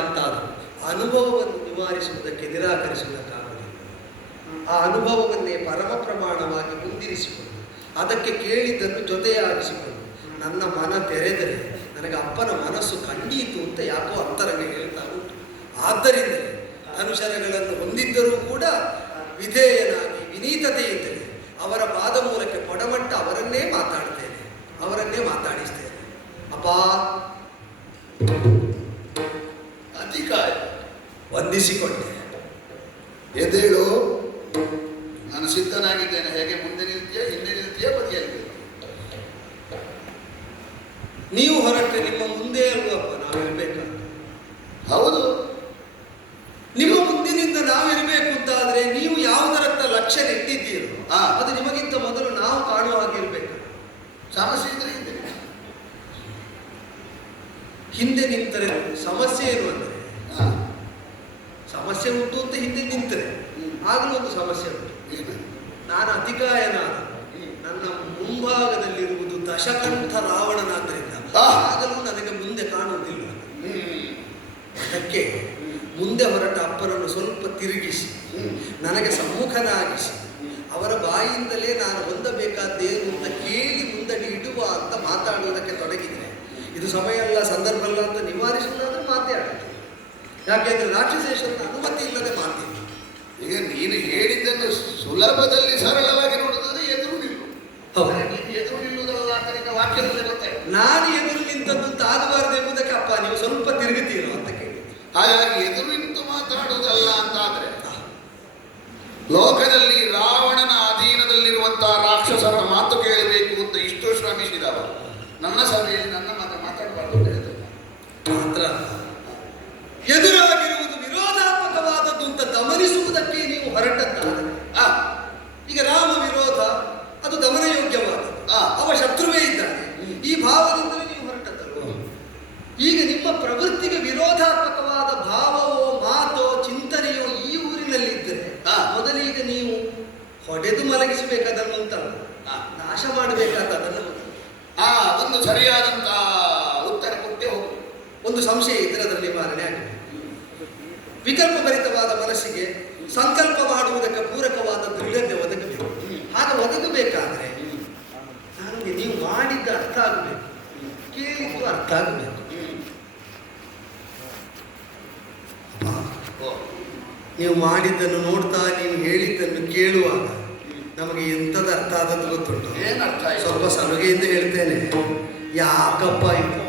ಅಂತಾದ ಅನುಭವವನ್ನು ನಿವಾರಿಸುವುದಕ್ಕೆ ನಿರಾಕರಿಸುವುದಕ್ಕಾಗುವುದಿಲ್ಲ. ಆ ಅನುಭವವನ್ನೇ ಪರಮ ಪ್ರಮಾಣವಾಗಿ ಮುಂದಿರಿಸಿಕೊಂಡು ಅದಕ್ಕೆ ಕೇಳಿದ್ದನ್ನು ಜೊತೆಯಾಗಿಸಿಕೊಂಡು ನನ್ನ ಮನ ತೆರೆದರೆ ನನಗೆ ಅಪ್ಪನ ಮನಸ್ಸು ಕಂಡೀತು ಅಂತ ಯಾಕೋ ಅಂತರಂಗ ಹೇಳ್ತಾ ಉಂಟು. ಆದ್ದರಿಂದ ಅನುಸರಗಳನ್ನು ಹೊಂದಿದ್ದರೂ ಕೂಡ ವಿಧೇಯನಾಗಿ ವಿನೀತತೆಯಿದ್ದರೆ ಅವರ ಪಾದ ಮೂಲಕ ಕೊಡಮಟ್ಟ ಅವರನ್ನೇ ಮಾತಾಡ್ತೇನೆ, ಅವರನ್ನೇ ಮಾತಾಡಿಸ್ತೇನೆ. ಅಪ್ಪ ಅಧಿಕಾಯ ವಂದಿಸಿಕೊಂಡೆ. ಎದ್ದೇಳು, ನಾನು ಸಿದ್ಧನಾಗಿದ್ದೇನೆ. ಹೇಗೆ ಮುಂದೆ ನಿಲ್ತೀಯ, ಹಿಂದೆ ನಿಲ್ತೀಯ, ಬದಿಯಲ್ಲಿ ನೀವು ಹೊರಟ್ರೆ ನಿಮ್ಮ ಮುಂದೆ ಅಲ್ವಪ್ಪ ನಾವಿರ್ಬೇಕಂತ. ಹೌದು, ನಿಮ್ಮ ಮುಂದಿನಿಂದ ನಾವಿರಬೇಕು ಅಂತಾದ್ರೆ ನೀವು ಯಾವುದರತ್ತ ಲಕ್ಷ್ಯ ನೆಟ್ಟಿದ್ದೀರೋ ಅದು ನಿಮಗಿಂತ ಮೊದಲು ನಾವು ಕಾಣುವ ಹಾಗಿರ್ಬೇಕು. ಸಮಸ್ಯೆ ಇದ್ರೆ ಹಿಂದೆ ನಿಂತರೆ ಸಮಸ್ಯೆ ಏನು ಅಂದರೆ ಸಮಸ್ಯೆ ಉಂಟು ಅಂತ ಹಿಂದೆ ನಿಂತರೆ ಆಗಲೂ ಒಂದು ಸಮಸ್ಯೆ ಉಂಟು. ನಾನು ಅತಿಕಾಯನಾದ ನನ್ನ ಮುಂಭಾಗದಲ್ಲಿರುವುದು ದಶಕಂಠ ರಾವಣನಾದ್ದರಿಂದ ಆಗಲೂ ನನಗೆ ಮುಂದೆ ಕಾಣುವುದಿಲ್ಲ. ಅದಕ್ಕೆ ಮುಂದೆ ಹೊರಟ ಅಪ್ಪನನ್ನು ಸ್ವಲ್ಪ ತಿರುಗಿಸಿ ನನಗೆ ಸಮ್ಮುಖನಾಗಿಸಿ ಅವರ ಬಾಯಿಂದಲೇ ನಾನು ಹೊಂದಬೇಕಾದ್ದೇನು ಅಂತ ಕೇಳಿ ಮುಂದಡಿ ಇಡುವ ಅಂತ ಮಾತಾಡುವುದಕ್ಕೆ ತೊಡಗಿದರೆ ಇದು ಸಮಯ ಅಲ್ಲ, ಸಂದರ್ಭ ಅಲ್ಲ ಅಂತ ನಿವಾರಿಸುವುದಾದ್ರೆ ಮಾತೇ ಆಗುತ್ತೆ. ಯಾಕೆಂದ್ರೆ ರಾಕ್ಷಸೇಶ್ವರನ ಅನುಮತಿ ಇಲ್ಲದೆ ಮಾತಿಲ್ಲ. ಈಗ ನೀನು ಹೇಳಿದ್ದನ್ನು ಸುಲಭದಲ್ಲಿ ಸರಳವಾಗಿ ನೋಡುತ್ತದೆ ಎದುರು ನಿಲ್ಲು. ಎದುರು ನಿಲ್ಲುವುದಲ್ಲ ಅಂತ ನಿನ್ನ ವಾಕ್ಯದಲ್ಲಿ ಗೊತ್ತಾಯ್ತು. ನಾನು ಎದುರು ನಿಂತದ್ದು ಅಂತ ಆಗಬಾರದು ಎಂಬುದಕ್ಕೆ ಅಪ್ಪ ನೀವು ಸ್ವಲ್ಪ ತಿರುಗುತ್ತೀರೋ ಅಂತ ಕೇಳಿ. ಹಾಗಾಗಿ ಎದುರು ನಿಂತು ಮಾತನಾಡುವುದಲ್ಲ ಅಂತಾದ್ರೆ ಲೋಕದಲ್ಲಿ ರಾವಣನ ಅಧೀನದಲ್ಲಿರುವಂತಹ ರಾಕ್ಷಸರ ಮಾತು ಕೇಳಬೇಕು ಅಂತ ಇಷ್ಟು ಶ್ರಮಿಸಿದವರು ನನ್ನ ಸಭೆಯಲ್ಲಿ ನನ್ನ ಮಾತಾಡಬಾರ್ದು ಅಂತ ಹೇಳಿದ್ರು. ಮಾತ್ರ ಎದುರಾಗಿರುವುದು ವಿರೋಧಾತ್ಮಕವಾದದ್ದು ಅಂತ ಗಮನಿಸುವುದಕ್ಕೆ ನೀವು ಹೊರಟದ್ದಾದರೆ ಈಗ ರಾಮ ವಿರೋಧ ಅದು ಗಮನಯೋಗ್ಯವಾದದ್ದು. ಅವ ಶತ್ರುವೇ ಇದ್ದಾನೆ ಈ ಭಾವದಿಂದಲೇ ನೀವು ಹೊರಟದ್ದಲ್ವ. ಈಗ ನಿಮ್ಮ ಪ್ರವೃತ್ತಿಗೆ ವಿರೋಧಾತ್ಮಕವಾದ ಭಾವವೋ ಮಾತೋ ಚಿಂತನೆಯೋ ಈ ಊರಿನಲ್ಲಿದ್ದರೆ ಮೊದಲೀಗ ನೀವು ಹೊಡೆದು ಮಲಗಿಸಬೇಕಾದನ್ನು ಅಂತಲ್ಲ, ನಾಶ ಮಾಡಬೇಕಾದದನ್ನು ಒಂದು ಸರಿಯಾದಂತ ಉತ್ತರ ಕೊಟ್ಟೆ ಹೋಗು. ಒಂದು ಸಂಶಯ ಇದ್ದರೆ ಅದರ ನಿವಾರಣೆ ಆಗಿದೆ. ವಿಕಲ್ಪಭರಿತವಾದ ಮನಸ್ಸಿಗೆ ಸಂಕಲ್ಪ ಮಾಡುವುದಕ್ಕೆ ಪೂರಕವಾದ ದೃಢತೆ ಒದಗಬೇಕು. ಹಾಗೆ ಒದಗಬೇಕಾದ್ರೆ ನನಗೆ ನೀವು ಮಾಡಿದ್ದ ಅರ್ಥ ಆಗಬೇಕು, ಕೇಳಿದ್ದು ಅರ್ಥ ಆಗಬೇಕು. ನೀವು ಮಾಡಿದ್ದನ್ನು ನೋಡ್ತಾ ನೀವು ಹೇಳಿದ್ದನ್ನು ಕೇಳುವಾಗ ನಮಗೆ ಎಂಥದ್ದು ಅರ್ಥ ಆದದ್ದು ಗೊತ್ತುಂಟು. ಸ್ವಲ್ಪ ಸಲುಗೆಯಿಂದ ಹೇಳ್ತೇನೆ. ಯಾಕಪ್ಪ ಇದು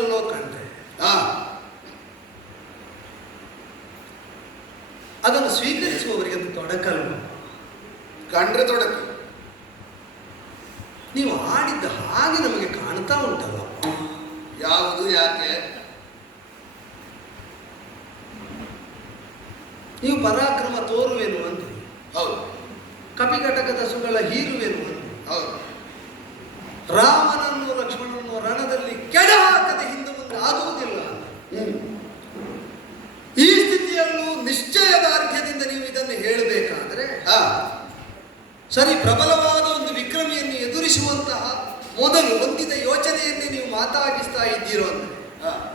ಎಲ್ಲರನ್ನಲ್ಲೋ ಕಂಡ್ರೆ ಅದನ್ನು ಸ್ವೀಕರಿಸುವವರಿಗೆ ಅದು ತೊಡಕಲ್ವ? ಕಂಡ್ರೆ ತೊಡಕು. ನೀವು ಆಡಿದ್ದ ಹಾಗೆ ನಮಗೆ ಕಾಣ್ತಾ ಉಂಟಲ್ಲ. ಯಾವುದು? ಯಾಕೆ? ನೀವು ಪರಾಕ್ರಮ ತೋರುವೆನು ಅಂತ. ಹೌದು. ಕಪಿಘಟಕದ ಸುಗಳ ಹೀರುವೆನು ಅಂತ. ಹೌದು. ರಾಮನನ್ನು ಲಕ್ಷ್ಮಣನನ್ನು ರಣದಲ್ಲಿ ಕೆಡ ಹಾಕದೆ ಹಿಂದೆ ಮುಂದೆ ಆಗುವುದಿಲ್ಲ. ಈ ಸ್ಥಿತಿಯಲ್ಲೂ ನಿಶ್ಚಯದಾರ್ಢ್ಯದಿಂದ ನೀವು ಇದನ್ನು ಹೇಳಬೇಕಾದ್ರೆ ಸರಿ, ಪ್ರಬಲವಾದ ಒಂದು ವಿಕ್ರಮಿಯನ್ನು ಎದುರಿಸುವಂತಹ ಮೊದಲು ಹೊಂದಿದ ಯೋಚನೆಯನ್ನೇ ನೀವು ಮಾತಾಗಿಸ್ತಾ ಇದ್ದೀರೋ ಅಂದ್ರೆ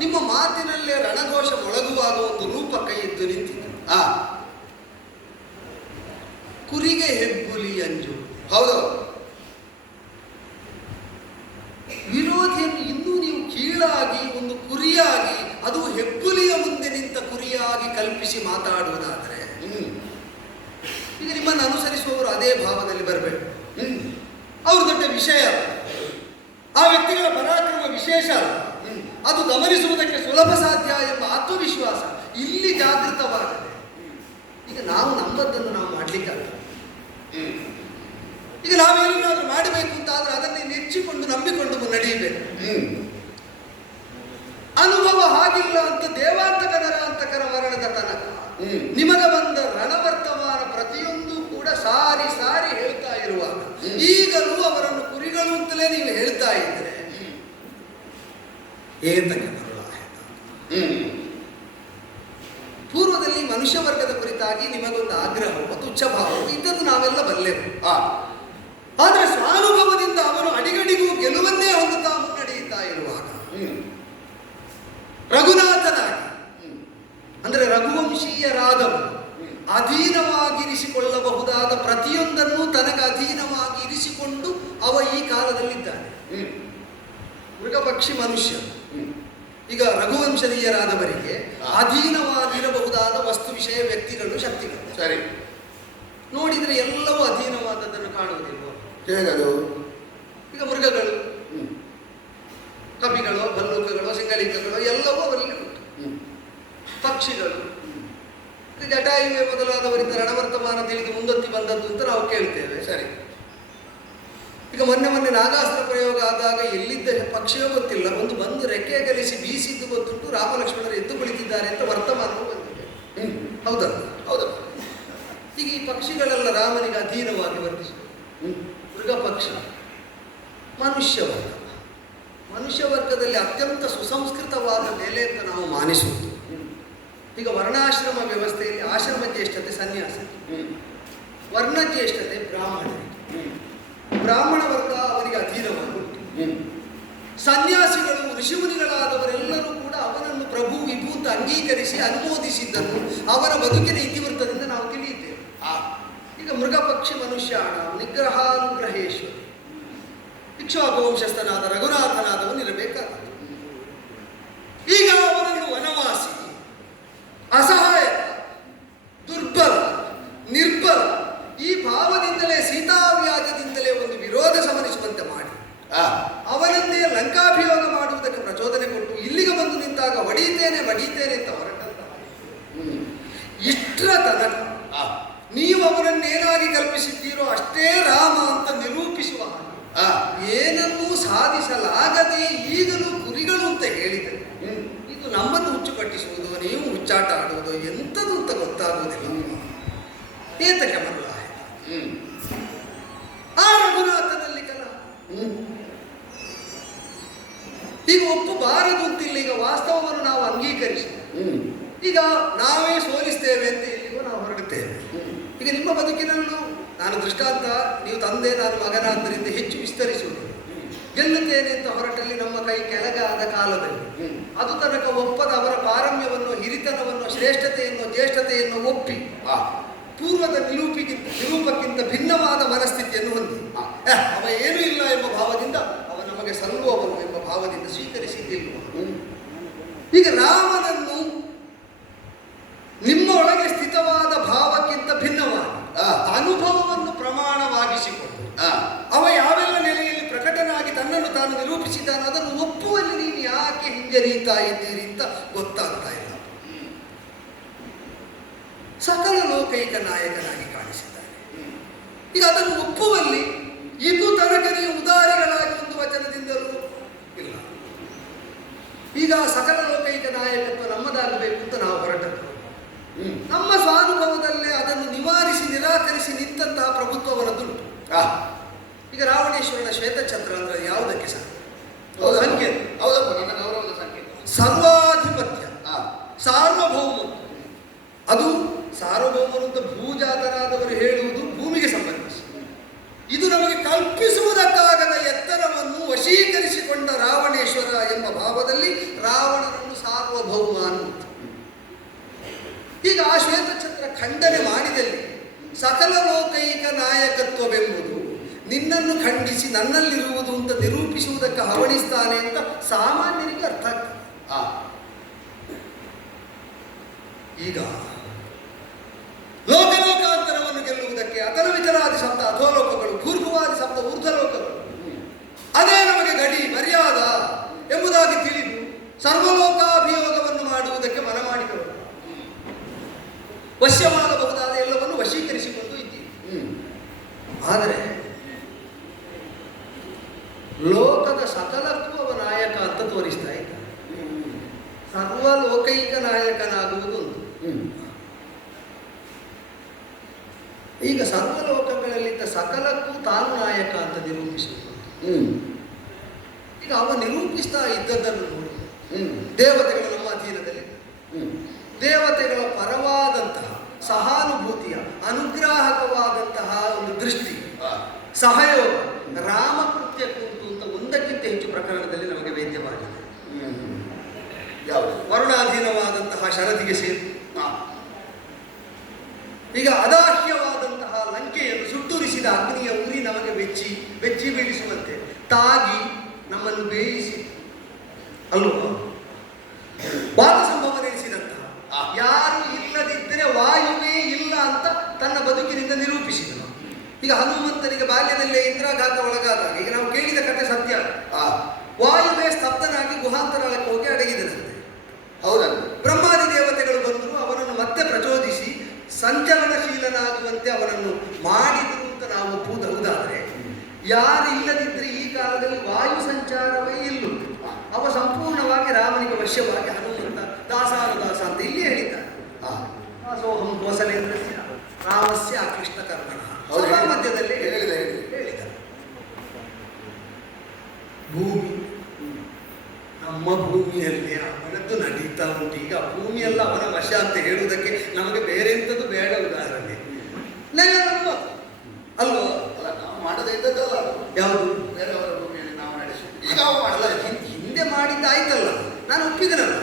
ನಿಮ್ಮ ಮಾತಿನಲ್ಲೇ ರಣಘೋಷ ಮೊಳಗುವಾಗ ಒಂದು ರೂಪ ಕೈ ಎದ್ದು ನಿಂತಿದೆ. ಕುರಿಗೆ ಹೆಬ್ಬುಲಿ ಅಂಜು. ಹೌದು. ವಿರೋಧಿಯನ್ನು ಇನ್ನೂ ನೀವು ಕೀಳಾಗಿ ಒಂದು ಕುರಿಯಾಗಿ, ಅದು ಹೆಬ್ಬುಲಿಯ ಮುಂದೆ ನಿಂತ ಕುರಿಯಾಗಿ ಕಲ್ಪಿಸಿ ಮಾತಾಡುವುದಾದರೆ ಈಗ ನಿಮ್ಮನ್ನು ಅನುಸರಿಸುವವರು ಅದೇ ಭಾವದಲ್ಲಿ ಬರಬೇಕು. ಅವರು ದೊಡ್ಡ ವಿಷಯ ಅಲ್ಲ, ಆ ವ್ಯಕ್ತಿಗಳ ಪರಾಕ್ರಮ ವಿಶೇಷ ಅಲ್ಲ, ಅದು ಗಮನಿಸುವುದಕ್ಕೆ ಸುಲಭ ಸಾಧ್ಯ ಎಂಬ ಆತ್ಮವಿಶ್ವಾಸ ಇಲ್ಲಿ ಜಾಗೃತವಾಗದೆ ಈಗ ನಾವು ನಮ್ಮದನ್ನು ನಾವು ಮಾಡಲಿಕ್ಕಾಗಲ್ಲ. ಈಗ ನಾವೇನಾದ್ರೂ ಮಾಡಬೇಕು ಅಂತ ಆದ್ರೆ ಅದನ್ನೇ ನೆಚ್ಚಿಕೊಂಡು ನಂಬಿಕೊಂಡು ಮುನ್ನಡೆಯಬೇಕು. ಅನುಭವ ಹಾಗಿಲ್ಲ ಅಂತ ದೇವಾಂತಕರ ಮರಣದ ತನಕ ನಿಮಗ ಬಂದ ರಣವರ್ತಮಾನ ಪ್ರತಿಯೊಂದು ಕೂಡ ಸಾರಿ ಸಾರಿ ಹೇಳ್ತಾ ಇರುವಾಗ ಈಗಲೂ ಅವರನ್ನು ಕುರಿಗಳು ಅಂತಲೇ ನೀವು ಹೇಳ್ತಾ ಇದ್ರೆ ಏತಕ್ಕೆ ಬರಲ್ಲ? ಪೂರ್ವದಲ್ಲಿ ಮನುಷ್ಯ ವರ್ಗದ ಕುರಿತಾಗಿ ನಿಮಗೊಂದು ಆಗ್ರಹವು ತುಚ್ಛಭಾವವು ಇದ್ದದ್ದು ನಾವೆಲ್ಲ ಬಲ್ಲೆವು. ಆದರೆ ಸ್ವಾನುಭವದಿಂದ ಅವನು ಅಡಿಗಡಿಗೂ ಗೆಲುವನ್ನೇ ಹೊಂದುತ್ತಾ ಮುನ್ನಡೆಯುತ್ತಾ ಇರುವಾಗ ರಘುನಾಥನಾಗಿ ಅಂದರೆ ರಘುವಂಶೀಯರಾದವರು ಅಧೀನವಾಗಿರಿಸಿಕೊಳ್ಳಬಹುದಾದ ಪ್ರತಿಯೊಂದನ್ನು ತನಗೆ ಅಧೀನವಾಗಿ ಇರಿಸಿಕೊಂಡು ಅವ ಈ ಕಾಲದಲ್ಲಿದ್ದಾನೆ. ಮೃಗಪಕ್ಷಿ ಮನುಷ್ಯ. ಈಗ ರಘುವಂಶೀಯರಾದವರಿಗೆ ಅಧೀನವಾಗಿರಬಹುದಾದ ವಸ್ತು ವಿಷಯ ವ್ಯಕ್ತಿಗಳು ಶಕ್ತಿಗಳು ಸರಿ ನೋಡಿದರೆ ಎಲ್ಲವೂ ಅಧೀನವಾದದ್ದನ್ನು ಕಾಣುವುದಿಲ್ಲ. ಹೇಗದು? ಈಗ ಮೃಗಗಳು, ಕಪಿಗಳು, ಭಲ್ಲೂಕಗಳು, ಸಿಂಗಳಿಕಗಳು ಎಲ್ಲವೂ ಅವರಿಗೆ ಉಂಟು. ಪಕ್ಷಿಗಳು, ಜಟಾಯುವೆ ಮೊದಲಾದವರಿಂದ ರಣವರ್ತಮಾನ ತಿಳಿದು ಮುಂದೊತ್ತಿ ಬಂದದ್ದು ಅಂತ ನಾವು ಕೇಳ್ತೇವೆ. ಸರಿ. ಈಗ ಮೊನ್ನೆ ನಾಗಾಸ್ತ್ರ ಪ್ರಯೋಗ ಆದಾಗ ಎಲ್ಲಿದ್ದ ಪಕ್ಷಿಯೋ ಗೊತ್ತಿಲ್ಲ, ಒಂದು ಬಂದು ರೆಕ್ಕೆ ಗಲಿಸಿ ಬೀಸಿದ್ದು ಗೊತ್ತುಂಟು, ರಾಮ ಲಕ್ಷ್ಮಣರು ಎದ್ದು ಕುಳಿತಿದ್ದಾರೆ ಅಂತ ವರ್ತಮಾನವೂ ಬಂದಿದೆ. ಹೌದಲ್ಲ? ಹೌದಲ್ಲ. ಈಗ ಈ ಪಕ್ಷಿಗಳೆಲ್ಲ ರಾಮನಿಗೆ ಅಧೀನವಾಗಿ ವರ್ತಿಸುವುದು. ಮೃಗ ಪಕ್ಷ, ಮನುಷ್ಯ ವರ್ಗದಲ್ಲಿ ಅತ್ಯಂತ ಸುಸಂಸ್ಕೃತವಾದ ನೆಲೆ ಅಂತ ನಾವು ಮಾನಿಸುವುದು. ಈಗ ವರ್ಣಾಶ್ರಮ ವ್ಯವಸ್ಥೆಯಲ್ಲಿ ಆಶ್ರಮ ಜ್ಯೇಷ್ಠತೆ ಸನ್ಯಾಸ, ವರ್ಣಜ್ಯೇಷ್ಠತೆ ಬ್ರಾಹ್ಮಣ ವರ್ಗ ಅವನಿಗೆ ಅಧೀನವಾಗಿ ಉಂಟು. ಸನ್ಯಾಸಿಗಳು ಋಷಿಮುನಿಗಳಾದವರೆಲ್ಲರೂ ಕೂಡ ಅವನನ್ನು ಪ್ರಭು ವಿಭೂ ಅಂತ ಅಂಗೀಕರಿಸಿ ಅನುಮೋದಿಸಿದ್ದನ್ನು ಅವರ ಬದುಕಿನ ಇತಿವೃತ್ತದಿಂದ ನಾವು ತಿಳಿಯುತ್ತೇವೆ. ಈಗ ಮೃಗ ಪಕ್ಷಿ ಮನುಷ್ಯಾಣ ನಿಗ್ರಹಾನುಗ್ರಹೇಶ್ವರ ಇಕ್ಷ್ವಾಕು ವಂಶಸ್ಥನಾದ ರಘುನಾಥನಾದವನು ಇರಬೇಕಾದ. ಈಗ ಅವನನ್ನು ವನವಾಸಿ, ಅಸಹಾಯ, ದುರ್ಬಲ, ನಿರ್ಬಲ ಈ ಭಾವದಿಂದಲೇ ಸೀತಾವ್ಯಾಜದಿಂದಲೇ ಒಂದು ವಿರೋಧ ಸಮನಿಸುವಂತೆ ಮಾಡಿ ಅವನನ್ನೇ ಲಂಕಾಭಿಯೋಗ ಮಾಡುವುದಕ್ಕೆ ಪ್ರಚೋದನೆ ಕೊಟ್ಟು ಇಲ್ಲಿಗೆ ಬಂದು ನಿಂತಾಗ ಒಡೀತೇನೆ ಅಂತ ಹೊರಟಂತ ಇಷ್ಟರ ತನಕ ನೀವು ಅವರನ್ನೇನಾಗಿ ಕಲ್ಪಿಸಿದ್ದೀರೋ ಅಷ್ಟೇ ರಾಮ ಅಂತ ನಿರೂಪಿಸುವ ಏನನ್ನೂ ಸಾಧಿಸಲಾಗದೆ ಈಗಲೂ ಗುರಿಗಳು ಅಂತ ಹೇಳಿದರೆ ಇದು ನಮ್ಮನ್ನು ಹುಚ್ಚುಪಟ್ಟಿಸುವುದು, ನೀವು ಹುಚ್ಚಾಟ ಆಡುವುದು ಎಂಥದ್ದು ಅಂತ ಗೊತ್ತಾಗುವುದಿಲ್ಲ. ಏತಕ್ಕೆ ಮರಳ ಆ ರಘುನಾಥನಲ್ಲಿ ಕಲ ಈಗ ಒಪ್ಪಬಾರದು ಅಂತಿಲ್ಲ. ಈಗ ವಾಸ್ತವವನ್ನು ನಾವು ಅಂಗೀಕರಿಸಿ ಈಗ ನಾವೇ ಸೋಲಿಸ್ತೇವೆ ಅಂತ ಇಲ್ಲಿಗೂ ನಾವು ಹೊರಡುತ್ತೇವೆ. ಈಗ ನಿಮ್ಮ ಬದುಕಿನಲ್ಲೂ ನಾನು ದೃಷ್ಟಾಂತ, ನೀವು ತಂದೆ ನಾನು ಮಗನಾದ್ದರಿಂದ ಹೆಚ್ಚು ವಿಸ್ತರಿಸುವುದು. ಗೆಲ್ಲುತ್ತೇನೆ ಅಂತ ಹೊರಟಲ್ಲಿ ನಮ್ಮ ಕೈ ಕೆಳಗಾದ ಕಾಲದಲ್ಲಿ ಅದು ತನಕ ಒಪ್ಪದ ಅವರ ಪಾರಮ್ಯವನ್ನು, ಹಿರಿತನವನ್ನು, ಶ್ರೇಷ್ಠತೆಯನ್ನು, ಜ್ಯೇಷ್ಠತೆಯನ್ನು ಒಪ್ಪಿ ಪೂರ್ವದ ನಿರೂಪಕ್ಕಿಂತ ಭಿನ್ನವಾದ ಮನಸ್ಥಿತಿಯನ್ನು ಹೊಂದಿ ಅವ ಏನೂ ಇಲ್ಲ ಎಂಬ ಭಾವದಿಂದ ಅವ ನಮಗೆ ಸಲ್ಲುವವನು ಎಂಬ ಭಾವದಿಂದ ಸ್ವೀಕರಿಸಿದ್ದಿಲ್ಲ. ಈಗ ರಾಮನನ್ನು ನಿಮ್ಮ ಒಳಗೆ ಸ್ಥಿತವಾದ ಭಾವಕ್ಕಿಂತ ಭಿನ್ನವಾಗಿ ಅನುಭವವನ್ನು ಪ್ರಮಾಣವಾಗಿಸಿಕೊಂಡು ಅವ ಯಾವೆಲ್ಲ ನೆಲೆಯಲ್ಲಿ ಪ್ರಕಟನಾಗಿ ತನ್ನನ್ನು ತಾನು ನಿರೂಪಿಸಿದ್ದಾನೋ ಅದನ್ನು ಒಪ್ಪುವಲ್ಲಿ ನೀವು ಯಾಕೆ ಹಿಂದೆ ಹಿಂಜರೀತಾ ಇದ್ದೀರಿ ಅಂತ ಗೊತ್ತಾಗ್ತಾ ಇಲ್ಲ. ಸಕಲ ಲೋಕೈಕ ನಾಯಕನಾಗಿ ಕಾಣಿಸಿದ್ದಾರೆ. ಈಗ ಅದನ್ನು ಒಪ್ಪುವಲ್ಲಿ ಇದು ತನಕ ನೀವು ಉದಾರಿಗಳಾಗಿ ಒಂದು ವಚನದಿಂದಲೂ ಇಲ್ಲ. ಈಗ ಸಕಲ ಲೋಕೈಕ ನಾಯಕತ್ವ ನಮ್ಮದಾಗಬೇಕು ಅಂತ ನಾವು ಹೊರಟದ್ದು. ನಮ್ಮ ಸ್ವಾನುಭವದಲ್ಲೇ ಅದನ್ನು ನಿವಾರಿಸಿ ನಿರಾಕರಿಸಿ ನಿಂತಹ ಪ್ರಭುತ್ವವನ್ನದುಂಟು. ಈಗ ರಾವಣೇಶ್ವರನ ಶ್ವೇತಛತ್ರ ಅಂದ್ರೆ ಯಾವುದಕ್ಕೆ ಸರ್? ಸಂಕೇತ. ಹೌದಪ್ಪ, ನನ್ನ ಗೌರವದ ಸಂಕೇತ. ಸರ್ವಾಧಿಪತ್ಯ, ಸಾರ್ವಭೌಮ. ಅದು ಸಾರ್ವಭೌಮರು ಅಂತ ಭೂಜಾತರಾದವರು ಹೇಳುವುದು ಭೂಮಿಗೆ ಸಂಬಂಧಿಸಿ. ಇದು ನಮಗೆ ಕಲ್ಪಿಸುವುದಕ್ಕಾಗದ ಎತ್ತರವನ್ನು ವಶೀಕರಿಸಿಕೊಂಡ ರಾವಣೇಶ್ವರ ಎಂಬ ಭಾವದಲ್ಲಿ ರಾವಣನನ್ನು ಸಾರ್ವಭೌಮ ಅನ್ನುವುದು. ಈಗ ಆ ಶ್ವೇತಛತ್ರ ಖಂಡನೆ ಮಾಡಿದಲ್ಲಿ ಸಕಲ ಲೋಕೈಕ ನಾಯಕತ್ವವೆಂಬುದು ನಿನ್ನನ್ನು ಖಂಡಿಸಿ ನನ್ನಲ್ಲಿರುವುದು ಅಂತ ನಿರೂಪಿಸುವುದಕ್ಕೆ ಹವಣಿಸ್ತಾನೆ ಅಂತ ಸಾಮಾನ್ಯರಿಗೆ ಅರ್ಥ ಆಗ್ತದೆ. ಈಗ ಲೋಕಲೋಕಾಂತರವನ್ನು ಗೆಲ್ಲುವುದಕ್ಕೆ ಅತಲ ವಿತರಾದಿ ಶಬ್ದ ಅಧೋಲೋಕಗಳು, ಭೂರ್ಭುವಾದಿ ಶಬ್ದ ಊರ್ಧ್ವಲೋಕಗಳು, ಅದೇ ನಮಗೆ ಗಡಿ ಮರ್ಯಾದ ಎಂಬುದಾಗಿ ತಿಳಿದು ಸರ್ವಲೋಕಾಭಿಯೋಗವನ್ನು ಮಾಡುವುದಕ್ಕೆ ಮನ ಮಾಡಿಕೊಳ್ಳುವುದು, ವಶ್ಯವಾಗಬಹುದಾದ ಎಲ್ಲವನ್ನು ವಶೀಕರಿಸಿಕೊಂಡು ಇದ್ದೀವಿ. ಆದರೆ ಲೋಕದ ಸಕಲಕ್ಕೂ ಅವ ನಾಯಕ ಅಂತ ತೋರಿಸ್ತಾ ಇದ್ದ. ಸರ್ವಲೋಕೈಕ ನಾಯಕನಾಗುವುದು ಒಂದು. ಈಗ ಸರ್ವಲೋಕಗಳಲ್ಲಿದ್ದ ಸಕಲಕ್ಕೂ ತಾನು ನಾಯಕ ಅಂತ ನಿರೂಪಿಸುವುದು. ಈಗ ಅವ ನಿರೂಪಿಸ್ತಾ ಇದ್ದದ್ದನ್ನು ನೋಡಿ ದೇವತೆಗಳು ನಮ್ಮ ಅಧೀನದಲ್ಲಿ, ದೇವತೆಗಳ ಪರವಾದಂತಹ ಸಹಾನುಭೂತಿಯ ಅನುಗ್ರಾಹಕವಾದಂತಹ ಒಂದು ದೃಷ್ಟಿ, ಸಹಯೋಗ ರಾಮಕೃತ್ಯ ಕುರಿತು ಅಂತ ಒಂದಕ್ಕಿಂತ ಹೆಚ್ಚು ಪ್ರಕರಣದಲ್ಲಿ ನಮಗೆ ವೇದ್ಯವಾಗಿದೆ. ಯಾವುದು? ವರುಣಾಧೀನವಾದಂತಹ ಶರದಿಗೆ ಸೇರಿ ಈಗ ಅದಾಹ್ಯವಾದಂತಹ ಲಂಕೆಯನ್ನು ಸುಟ್ಟುರಿಸಿದ ಅಗ್ನಿಯ ಉರಿ ನಮಗೆ ಬೆಚ್ಚಿ ಬೀಳಿಸುವಂತೆ ತಾಗಿ ನಮ್ಮನ್ನು ಬೇಯಿಸಿ ಅಲ್ವಾ ವಾದ ಸಂಭವನೆನಿಸಿದಂತಹ ಯಾರು ಇಲ್ಲದಿದ್ದರೆ ವಾಯುವೇ ಇಲ್ಲ ಅಂತ ತನ್ನ ಬದುಕಿನಿಂದ ನಿರೂಪಿಸಿದನು. ಈಗ ಹನುಮಂತನಿಗೆ ಬಾಲ್ಯದಲ್ಲೇ ಇಂದ್ರಾಘಾತ ಒಳಗಾದಾಗ ಈಗ ನಾವು ಕೇಳಿದ ಕಥೆ ಸತ್ಯ. ವಾಯುವೇ ಸ್ತಬ್ಧನಾಗಿ ಗುಹಾಂತರಾಳಕ್ಕೆ ಹೋಗಿ ಅಡಗಿದನಂತೆ. ಹೌದಲ್ಲ? ಬ್ರಹ್ಮಾದಿ ದೇವತೆಗಳು ಬಂದರು, ಅವನನ್ನು ಮತ್ತೆ ಪ್ರಚೋದಿಸಿ ಸಂಚಲನಶೀಲನಾಗುವಂತೆ ಅವನನ್ನು ಮಾಡಿದರು ಅಂತ ನಾವು ಒಪ್ಪುವುದಾದರೆ, ಯಾರು ಇಲ್ಲದಿದ್ದರೆ ಈ ಕಾಲದಲ್ಲಿ ವಾಯು ಸಂಚಾರವೇ ಇಲ್ಲುಂಟು. ಅವ ಸಂಪೂರ್ಣವಾಗಿ ರಾಮನಿಗೆ ವಶ್ಯವಾಗಿ ಹನುಮಂತ ದಾಸಾನುದಾಸ ಅಂತ ಇಲ್ಲಿ ಹೇಳಿದ್ದಾರೆ. ದಾಸೋಹಂ ಕೋಸಲೇಂದ್ರಸ್ಯ ರಾಮಸ್ಯ ಕೃಷ್ಣ ಕರ್ಮಣ ಸಭಾ ಮಧ್ಯದಲ್ಲಿ ಹೇಳಿದ. ಭೂಮಿ ನಮ್ಮ ಭೂಮಿಯಲ್ಲಿ ಅವನದ್ದು ನಡೀತಾ ಉಂಟು. ಈಗ ಭೂಮಿಯೆಲ್ಲ ಅವನ ವಶ ಅಂತ ಹೇಳುವುದಕ್ಕೆ ನಮಗೆ ಬೇರೆ ಎಂಥದ್ದು ಬೇಡ. ಉದಾಹರಣೆ ನೆಲ ನಮ್ಮ ಅಲ್ವೋ? ಅಲ್ಲ, ನಾವು ಮಾಡದೇ ಇದ್ದದ್ದಲ್ಲ. ಯಾವುದು? ಬೇರೆಯವರ ಭೂಮಿಯಲ್ಲಿ ನಾವು ನಡೆಸುವುದು. ಈಗ ಅವ ಮಾಡಲ್ಲ, ಹಿಂದೆ ಮಾಡಿದ್ದಾಯ್ತಲ್ಲ, ನಾನು ಒಪ್ಪಿದನಲ್ಲ.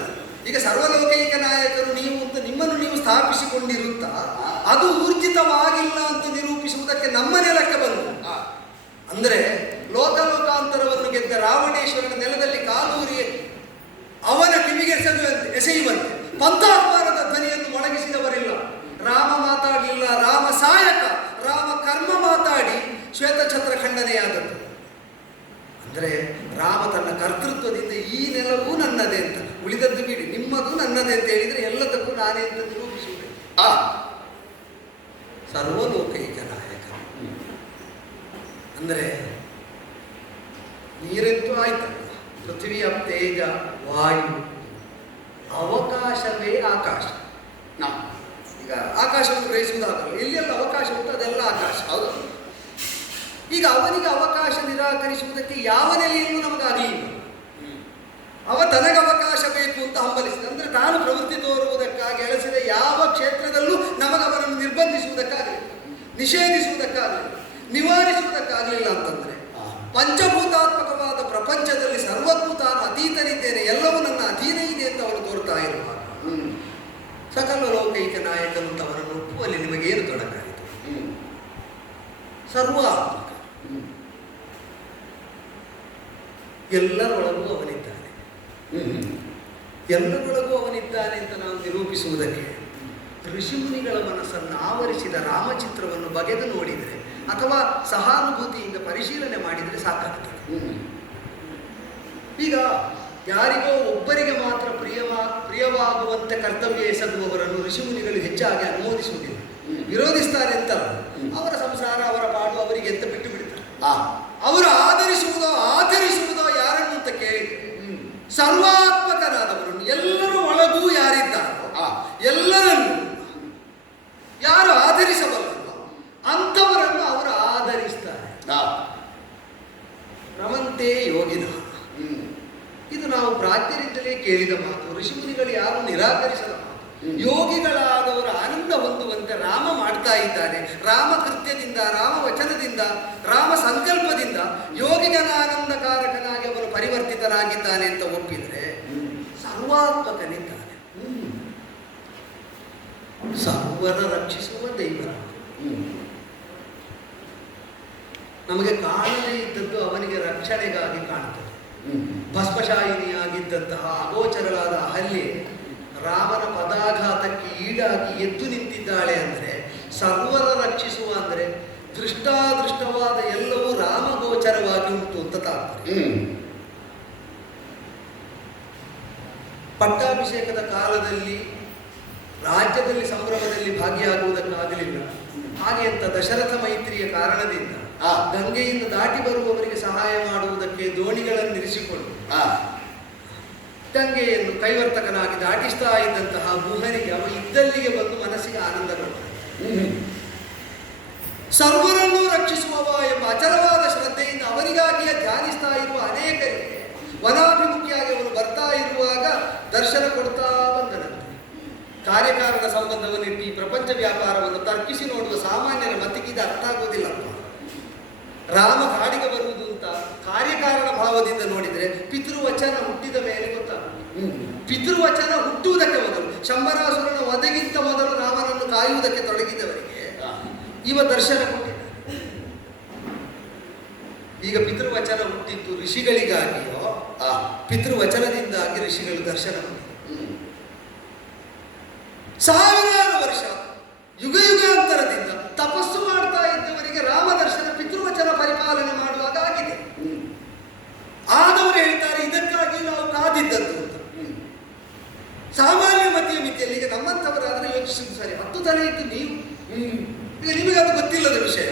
ಈಗ ಸರ್ವಲೋಕೈಕ ನಾಯಕರು ನೀವು ಅಂತ ನಿಮ್ಮನ್ನು ನೀವು ಸ್ಥಾಪಿಸಿಕೊಂಡಿರುತ್ತಾ ಅದು ಊರ್ಜಿತವಾಗಿಲ್ಲ ಅಂತ ನಿರೂಪಿಸುವುದಕ್ಕೆ ನಮ್ಮ ನೆಲಕ್ಕೆ ಬಂದು, ಅಂದರೆ ಲೋಕಲೋಕಾಂತರವನ್ನು ಗೆದ್ದ ರಾವಣೇಶ್ವರನ ನೆಲದಲ್ಲಿ ಕಾಲೂರಿ ಅವನ ಕಿವಿಗೆ ಎಸೆಯುವಂತೆ ಪಂಥಾತ್ಮಾನದ ಧ್ವನಿಯನ್ನು ಮೊಳಗಿಸಿದವರಿಲ್ಲ. ರಾಮ ಮಾತಾಡಲಿಲ್ಲ, ರಾಮ ಸಾಯಕ, ರಾಮ ಕರ್ಮ ಮಾತಾಡಿ ಶ್ವೇತಛತ್ರ ಖಂಡನೆಯಾದದ್ದು. ಅಂದರೆ ರಾಮ ತನ್ನ ಕರ್ತೃತ್ವದಿಂದ ಈ ನೆಲವೂ ನನ್ನದೇ ಅಂತ, ಉಳಿದದ್ದು ಬಿಡಿ ನಿಮ್ಮದು ನನ್ನದೇ ಅಂತ ಹೇಳಿದರೆ ಎಲ್ಲದಕ್ಕೂ ನಾನೇ ಅಂತ ನಿರೂಪಿಸುವುದೇ ಸರ್ವಲೋಕೈಕ ನಾಯಕ. ಅಂದರೆ ನೀರೆಂತೂ ಆಯ್ತಲ್ಲ, ಪೃಥ್ವಿಯ ತೇಜ, ವಾಯು, ಅವಕಾಶವೇ ಆಕಾಶ. ನಾವು ಈಗ ಆಕಾಶವನ್ನು ಗ್ರಹಿಸುವುದಾಗಲ್ಲ, ಎಲ್ಲೆಲ್ಲ ಅವಕಾಶ ಉಂಟು ಅದೆಲ್ಲ ಆಕಾಶ. ಹೌದು. ಈಗ ಅವನಿಗೆ ಅವಕಾಶ ನಿರಾಕರಿಸುವುದಕ್ಕೆ ಯಾವ ನೆಲೆಯಲ್ಲೂ ನಮಗಾಗಲಿಲ್ಲ. ಅವ ತನಗೆ ಅವಕಾಶ ಬೇಕು ಅಂತ ಹಂಬಲಿಸಿದ, ಅಂದರೆ ತಾನು ಪ್ರವೃತ್ತಿ ತೋರುವುದಕ್ಕಾಗಿ ಎಳಸಿದ ಯಾವ ಕ್ಷೇತ್ರದಲ್ಲೂ ನಮಗವನನ್ನು ನಿರ್ಬಂಧಿಸುವುದಕ್ಕಾಗಲಿಲ್ಲ, ನಿಷೇಧಿಸುವುದಕ್ಕಾಗಲಿಲ್ಲ, ನಿವಾರಿಸುವುದಕ್ಕಾಗಲಿಲ್ಲ. ಅಂತಂದರೆ ಪಂಚಭೂತಾತ್ಮಕವಾದ ಪ್ರಪಂಚದಲ್ಲಿ ಸರ್ವಕ್ಕೂ ತಾನು ಅತೀತನಿದ್ದೇನೆ, ಎಲ್ಲವೂ ನನ್ನ ಅಧೀನ ಇದೆ ಅಂತ ಅವರು ತೋರ್ತಾ ಇರುವಾಗ ಸಕಲ ಲೋಕೈಕ ನಾಯಕನು ಅಂತ ಅವರನ್ನು ಒಪ್ಪುವಲ್ಲಿ ನಿಮಗೇನು ತೊಡಕಾಯಿತು? ಸರ್ವಾತ್ಮಕ, ಎಲ್ಲರೊಳಗೂ ಅವನಿದ್ದಾನೆ, ಎಲ್ಲರೊಳಗೂ ಅವನಿದ್ದಾನೆ ಅಂತ ನಾವು ನಿರೂಪಿಸುವುದಕ್ಕೆ ಋಷಿಮುನಿಗಳ ಮನಸ್ಸನ್ನು ಆವರಿಸಿದ ರಾಮಚಿತ್ರವನ್ನು ಬಗೆದು ನೋಡಿದರೆ ಅಥವಾ ಸಹಾನುಭೂತಿಯಿಂದ ಪರಿಶೀಲನೆ ಮಾಡಿದರೆ ಸಾಕಾಗ್ತದೆ. ಈಗ ಯಾರಿಗೋ ಒಬ್ಬರಿಗೆ ಮಾತ್ರ ಪ್ರಿಯವಾಗುವಂತೆ ಕರ್ತವ್ಯ ಎಸಗುವವರನ್ನು ಋಷಿಮುನಿಗಳು ಹೆಚ್ಚಾಗಿ ಅನುಮೋದಿಸುವುದಿಲ್ಲ. ವಿರೋಧಿಸ್ತಾರೆ ಅಂತಲ್ಲ, ಅವರ ಸಂಸಾರ ಅವರ ಪಾಡು ಅವರಿಗೆ ಎಂತ ಬಿಟ್ಟು ಬಿಡ್ತಾರೆ. ಅವರು ಆಧರಿಸುವುದೋ ಯಾರನ್ನು ಅಂತ ಕೇಳಿದ್ರೆ ಸರ್ವಾತ್ಮಕನಾದವರನ್ನು, ಎಲ್ಲರ ಒಳಗೂ ಯಾರಿದ್ದಾರೋ ಎಲ್ಲರನ್ನು ಯಾರು ಆಧರಿಸಬಲ್ಲರೋ ಅಂಥವರನ್ನು ಅವರು ಆಧರಿಸ್ತಾರೆ. ರಮಂತೆ ಯೋಗಿನ, ಇದು ನಾವು ಪ್ರಾಜ್ಞರಿಂದಲೇ ಕೇಳಿದ ಮಾತು, ಋಷಿಮುನಿಗಳು ಯಾರು ನಿರಾಕರಿಸದ ಮಾತು. ಯೋಗಿಗಳಾದವರು ಆನಂದ ಹೊಂದುವಂತೆ ರಾಮ ಮಾಡ್ತಾ ಇದ್ದಾನೆ. ರಾಮ ಕೃತ್ಯದಿಂದ, ರಾಮ ವಚನದಿಂದ, ರಾಮ ಸಂಕಲ್ಪದಿಂದ ಯೋಗಿಗನಾನಂದಕಾರಕನಾಗಿ ಅವನು ಪರಿವರ್ತಿತನಾಗಿದ್ದಾನೆ ಅಂತ ಒಪ್ಪಿದರೆ ಸರ್ವಾತ್ಮಕನಿದ್ದಾನೆ. ಸರ್ವರ ರಕ್ಷಿಸುವ ದೈವ. ನಮಗೆ ಕಾಣದೇ ಇದ್ದದ್ದು ಅವನಿಗೆ ರಕ್ಷಣೆಗಾಗಿ ಕಾಣುತ್ತದೆ. ಭಸ್ಮಶಾಯಿನಿಯಾಗಿದ್ದಂತಹ ಅಗೋಚರಳಾದ ಅಹಲ್ಯೆ ರಾಮನ ಪದಾಘಾತಕ್ಕೆ ಈಡಾಗಿ ಎದ್ದು ನಿಂತಿದ್ದಾಳೆ ಅಂದರೆ, ಸರ್ವರ ರಕ್ಷಿಸುವ ಅಂದರೆ ದೃಷ್ಟಾದೃಷ್ಟವಾದ ಎಲ್ಲವೂ ರಾಮಗೋಚರವಾಗಿ ಉಂಟು ಅಂತ ತಾತ್ಪರ್ಯ. ಪಟ್ಟಾಭಿಷೇಕದ ಕಾಲದಲ್ಲಿ ರಾಜ್ಯದಲ್ಲಿ ಸಂಭ್ರಮದಲ್ಲಿ ಭಾಗಿಯಾಗುವುದಕ್ಕಾಗಲಿಲ್ಲ. ಹಾಗೆ ಅಂತ ದಶರಥ ಮೈತ್ರಿಯ ಕಾರಣದಿಂದ ಗಂಗೆಯಿಂದ ದಾಟಿ ಬರುವವರಿಗೆ ಸಹಾಯ ಮಾಡುವುದಕ್ಕೆ ದೋಣಿಗಳನ್ನು ಇರಿಸಿಕೊಂಡು ಗಂಗೆಯನ್ನು ಕೈವರ್ತಕನಾಗಿ ದಾಟಿಸ್ತಾ ಇದ್ದಂತಹ ಗುಹರಿಗೆ ಅವ ಇದ್ದಲ್ಲಿಗೆ ಬಂದು ಮನಸ್ಸಿಗೆ ಆನಂದಗೊಳ್ತಾನೆ. ಸರ್ವರನ್ನೂ ರಕ್ಷಿಸುವವ ಎಂಬ ಅಚಲವಾದ ಶ್ರದ್ಧೆಯಿಂದ ಅವರಿಗಾಗಿಯೇ ಧ್ಯಾನಿಸ್ತಾ ಇರುವ ಅನೇಕರಿಗೆ ವನಾಭಿಮುಖಿಯಾಗಿ ಅವರು ಬರ್ತಾ ಇರುವಾಗ ದರ್ಶನ ಕೊಡ್ತಾ ಬಂದನಂತೆ. ಕಾರ್ಯಕಾರಣ ಸಂಬಂಧವನ್ನಿಟ್ಟು ಈ ಪ್ರಪಂಚ ವ್ಯಾಪಾರವನ್ನು ತರ್ಕಿಸಿ ನೋಡುವ ಸಾಮಾನ್ಯರ ಮತಿಗೆ ಇದು ಅರ್ಥ ಆಗುವುದಿಲ್ಲ. ರಾಮ ಕಾಡಿಗೆ ಬರುವುದು ಅಂತ ಕಾರ್ಯಕಾರಣ ಭಾವದಿಂದ ನೋಡಿದರೆ ಪಿತೃವಚನ ಹುಟ್ಟಿದ ಮೇಲೆ ಗೊತ್ತಾಗುತ್ತೆ. ಪಿತೃವಚನ ಹುಟ್ಟುವುದಕ್ಕೆ ಮೊದಲು, ಶಂಬರಾಸುರನ ವಧೆಗಿಂತ ಮೊದಲು ರಾಮನನ್ನು ಕಾಯುವುದಕ್ಕೆ ತೊಡಗಿದವರಿಗೆ ಇವ ದರ್ಶನ ಕೊಟ್ಟಿದ್ದ. ಈಗ ಪಿತೃವಚನ ಹುಟ್ಟಿದ್ದು ಋಷಿಗಳಿಗಾಗಿಯೋ ಪಿತೃವಚನದಿಂದಾಗಿ ಋಷಿಗಳು ದರ್ಶನ ಸಾವಿರಾರು ವರ್ಷ ಯುಗ ಯುಗಾಂತರದಿಂದ ತಪಸ್ಸು ಮಾಡ್ತಾ ಇದ್ದವರಿಗೆ ರಾಮ ದರ್ಶನ ಪಿತೃವಚನ ಪರಿಪಾಲನೆ ಮಾಡುವಾಗ ಆಗಿದೆ. ಆದವರು ಹೇಳ್ತಾರೆ ಇದಕ್ಕಾಗಿ ನಾವು ಕಾದಿದ್ದದ್ದು ಅಂತ. ಸಾಮಾನ್ಯ ಮತಿಯ ಮಿತಿಯಲ್ಲಿ ಈಗ ನಮ್ಮಂಥವರಾದ್ರೆ ಯೋಚಿಸುವುದು ಸರಿ, 10 ತಲೆ ಇದ್ದು ನೀವು ಈಗ ನಿಮಗೆ ಅದು ಗೊತ್ತಿಲ್ಲದ ವಿಷಯ.